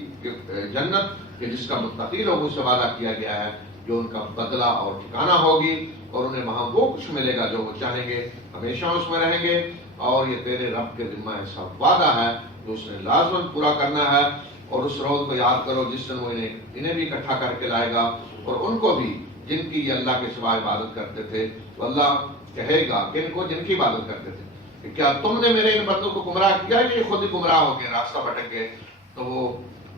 جنت کہ جس کا متقی لوگوں سے وعدہ کیا گیا ہے، جو ان کا بدلہ اور ٹھکانہ ہوگی، اور انہیں وہاں وہ کچھ ملے گا جو وہ چاہیں گے، ہمیشہ اس میں رہیں گے، اور یہ تیرے رب کے ذمہ ایسا وعدہ ہے جو اس نے لازماً پورا کرنا ہے۔ اور اس روز کو یاد کرو جس دن وہ انہیں بھی اکٹھا کر کے لائے گا، اور ان کو بھی جن کی یہ اللہ کے سوا عبادت کرتے تھے۔ تو اللہ کہے گا کن کو؟ جن کی عبادت کرتے تھے، کہ کیا تم نے میرے ان بندوں کو گمراہ کیا ہے، یہ خود ہی گمراہ ہو گئے، راستہ بھٹک گئے؟ تو وہ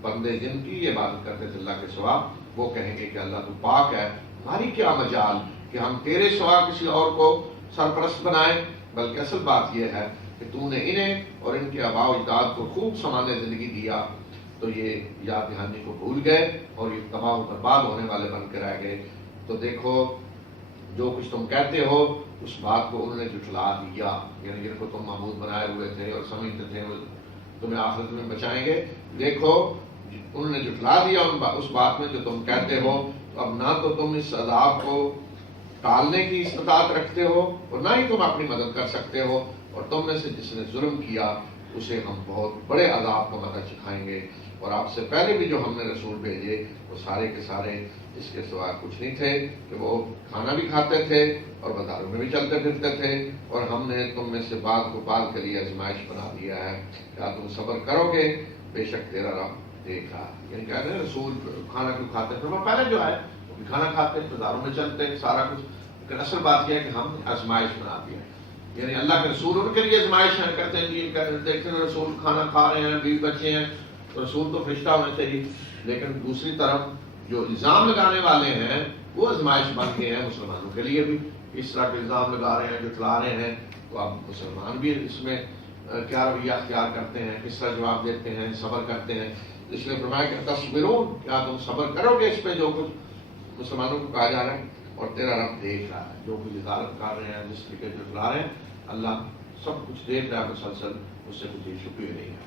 بندے جن کی یہ عبادت کرتے تھے اللہ کے سوا، وہ کہیں گے کہ اللہ تو پاک ہے، ہماری کیا مجال کہ ہم تیرے سوا کسی اور کو سرپرست بنائیں، بلکہ اصل بات یہ ہے کہ تو نے انہیں اور ان کے آباء و اجداد کو خوب سمانے زندگی دیا، تو یہ یاد دہانی کو بھول گئے اور یہ تباہ و برباد ہونے والے بن کے رہ گئے۔ تو دیکھو جو کچھ تم کہتے ہو اس بات کو انہوں نے جھٹلا دیا، یعنی جن کو تم معبود بنائے ہوئے تھے اور سمجھتے تھے وہ تمہیں آخرت میں بچائیں گے، دیکھو انہوں نے جھٹلا دیا اس بات میں جو تم کہتے ہو۔ تو اب نہ تو تم اس عذاب کو ٹالنے کی استطاعت رکھتے ہو اور نہ ہی تم اپنی مدد کر سکتے ہو، اور تم میں سے جس نے ظلم کیا اسے ہم بہت بڑے عذاب کو مدد چکھائیں گے۔ اور آپ سے پہلے بھی جو ہم نے رسول بھیجے وہ سارے کے سارے اس کے سوا کچھ نہیں تھے کہ وہ کھانا بھی کھاتے تھے اور بازاروں میں بھی چلتے پھرتے تھے، اور ہم نے تم میں سے بعض کو بعض کے لیے آزمائش بنا دیا ہے، کیا تم صبر کرو گے؟ بے شک تیرا رب دیکھ رہا ہے۔ یعنی کہتے ہیں رسول کھانا کیوں کھاتے ہیں؟ وہ پہلے جو ہے وہ بھی کھانا کھاتے ہیں، بازاروں میں چلتے ہیں، سارا کچھ، لیکن اصل بات یہ ہے کہ ہم نے آزمائش بنا دیا ہے۔ یعنی اللہ کے رسول ان کے لیے آزمائش ہے، کہتے ہیں جی دیکھیں رسول کھانا کھا رہے ہیں، بیوی بچے ہیں، تو رسول تو فرشتہ ہونا چاہیے، لیکن دوسری طرف جو الزام لگانے والے ہیں وہ آزمائش بن گئے ہیں مسلمانوں کے لیے بھی، اس طرح کے الزام لگا رہے ہیں، جھٹلا رہے ہیں، تو اب مسلمان بھی اس میں کیا رویہ اختیار کرتے ہیں، کس طرح جواب دیتے ہیں، صبر کرتے ہیں۔ اس لیے فرمایا کہ تصبرون، کیا تم صبر کرو گے اس پہ جو کچھ مسلمانوں کو کہا جا رہا ہے؟ اور تیرا رب دیکھ رہا ہے جو کچھ اجازت کر رہے ہیں، جس طریقے سے جھٹلا رہے ہیں، اللہ سب کچھ دیکھ رہا ہے مسلسل، اس سے کچھ چھپی نہیں ہے۔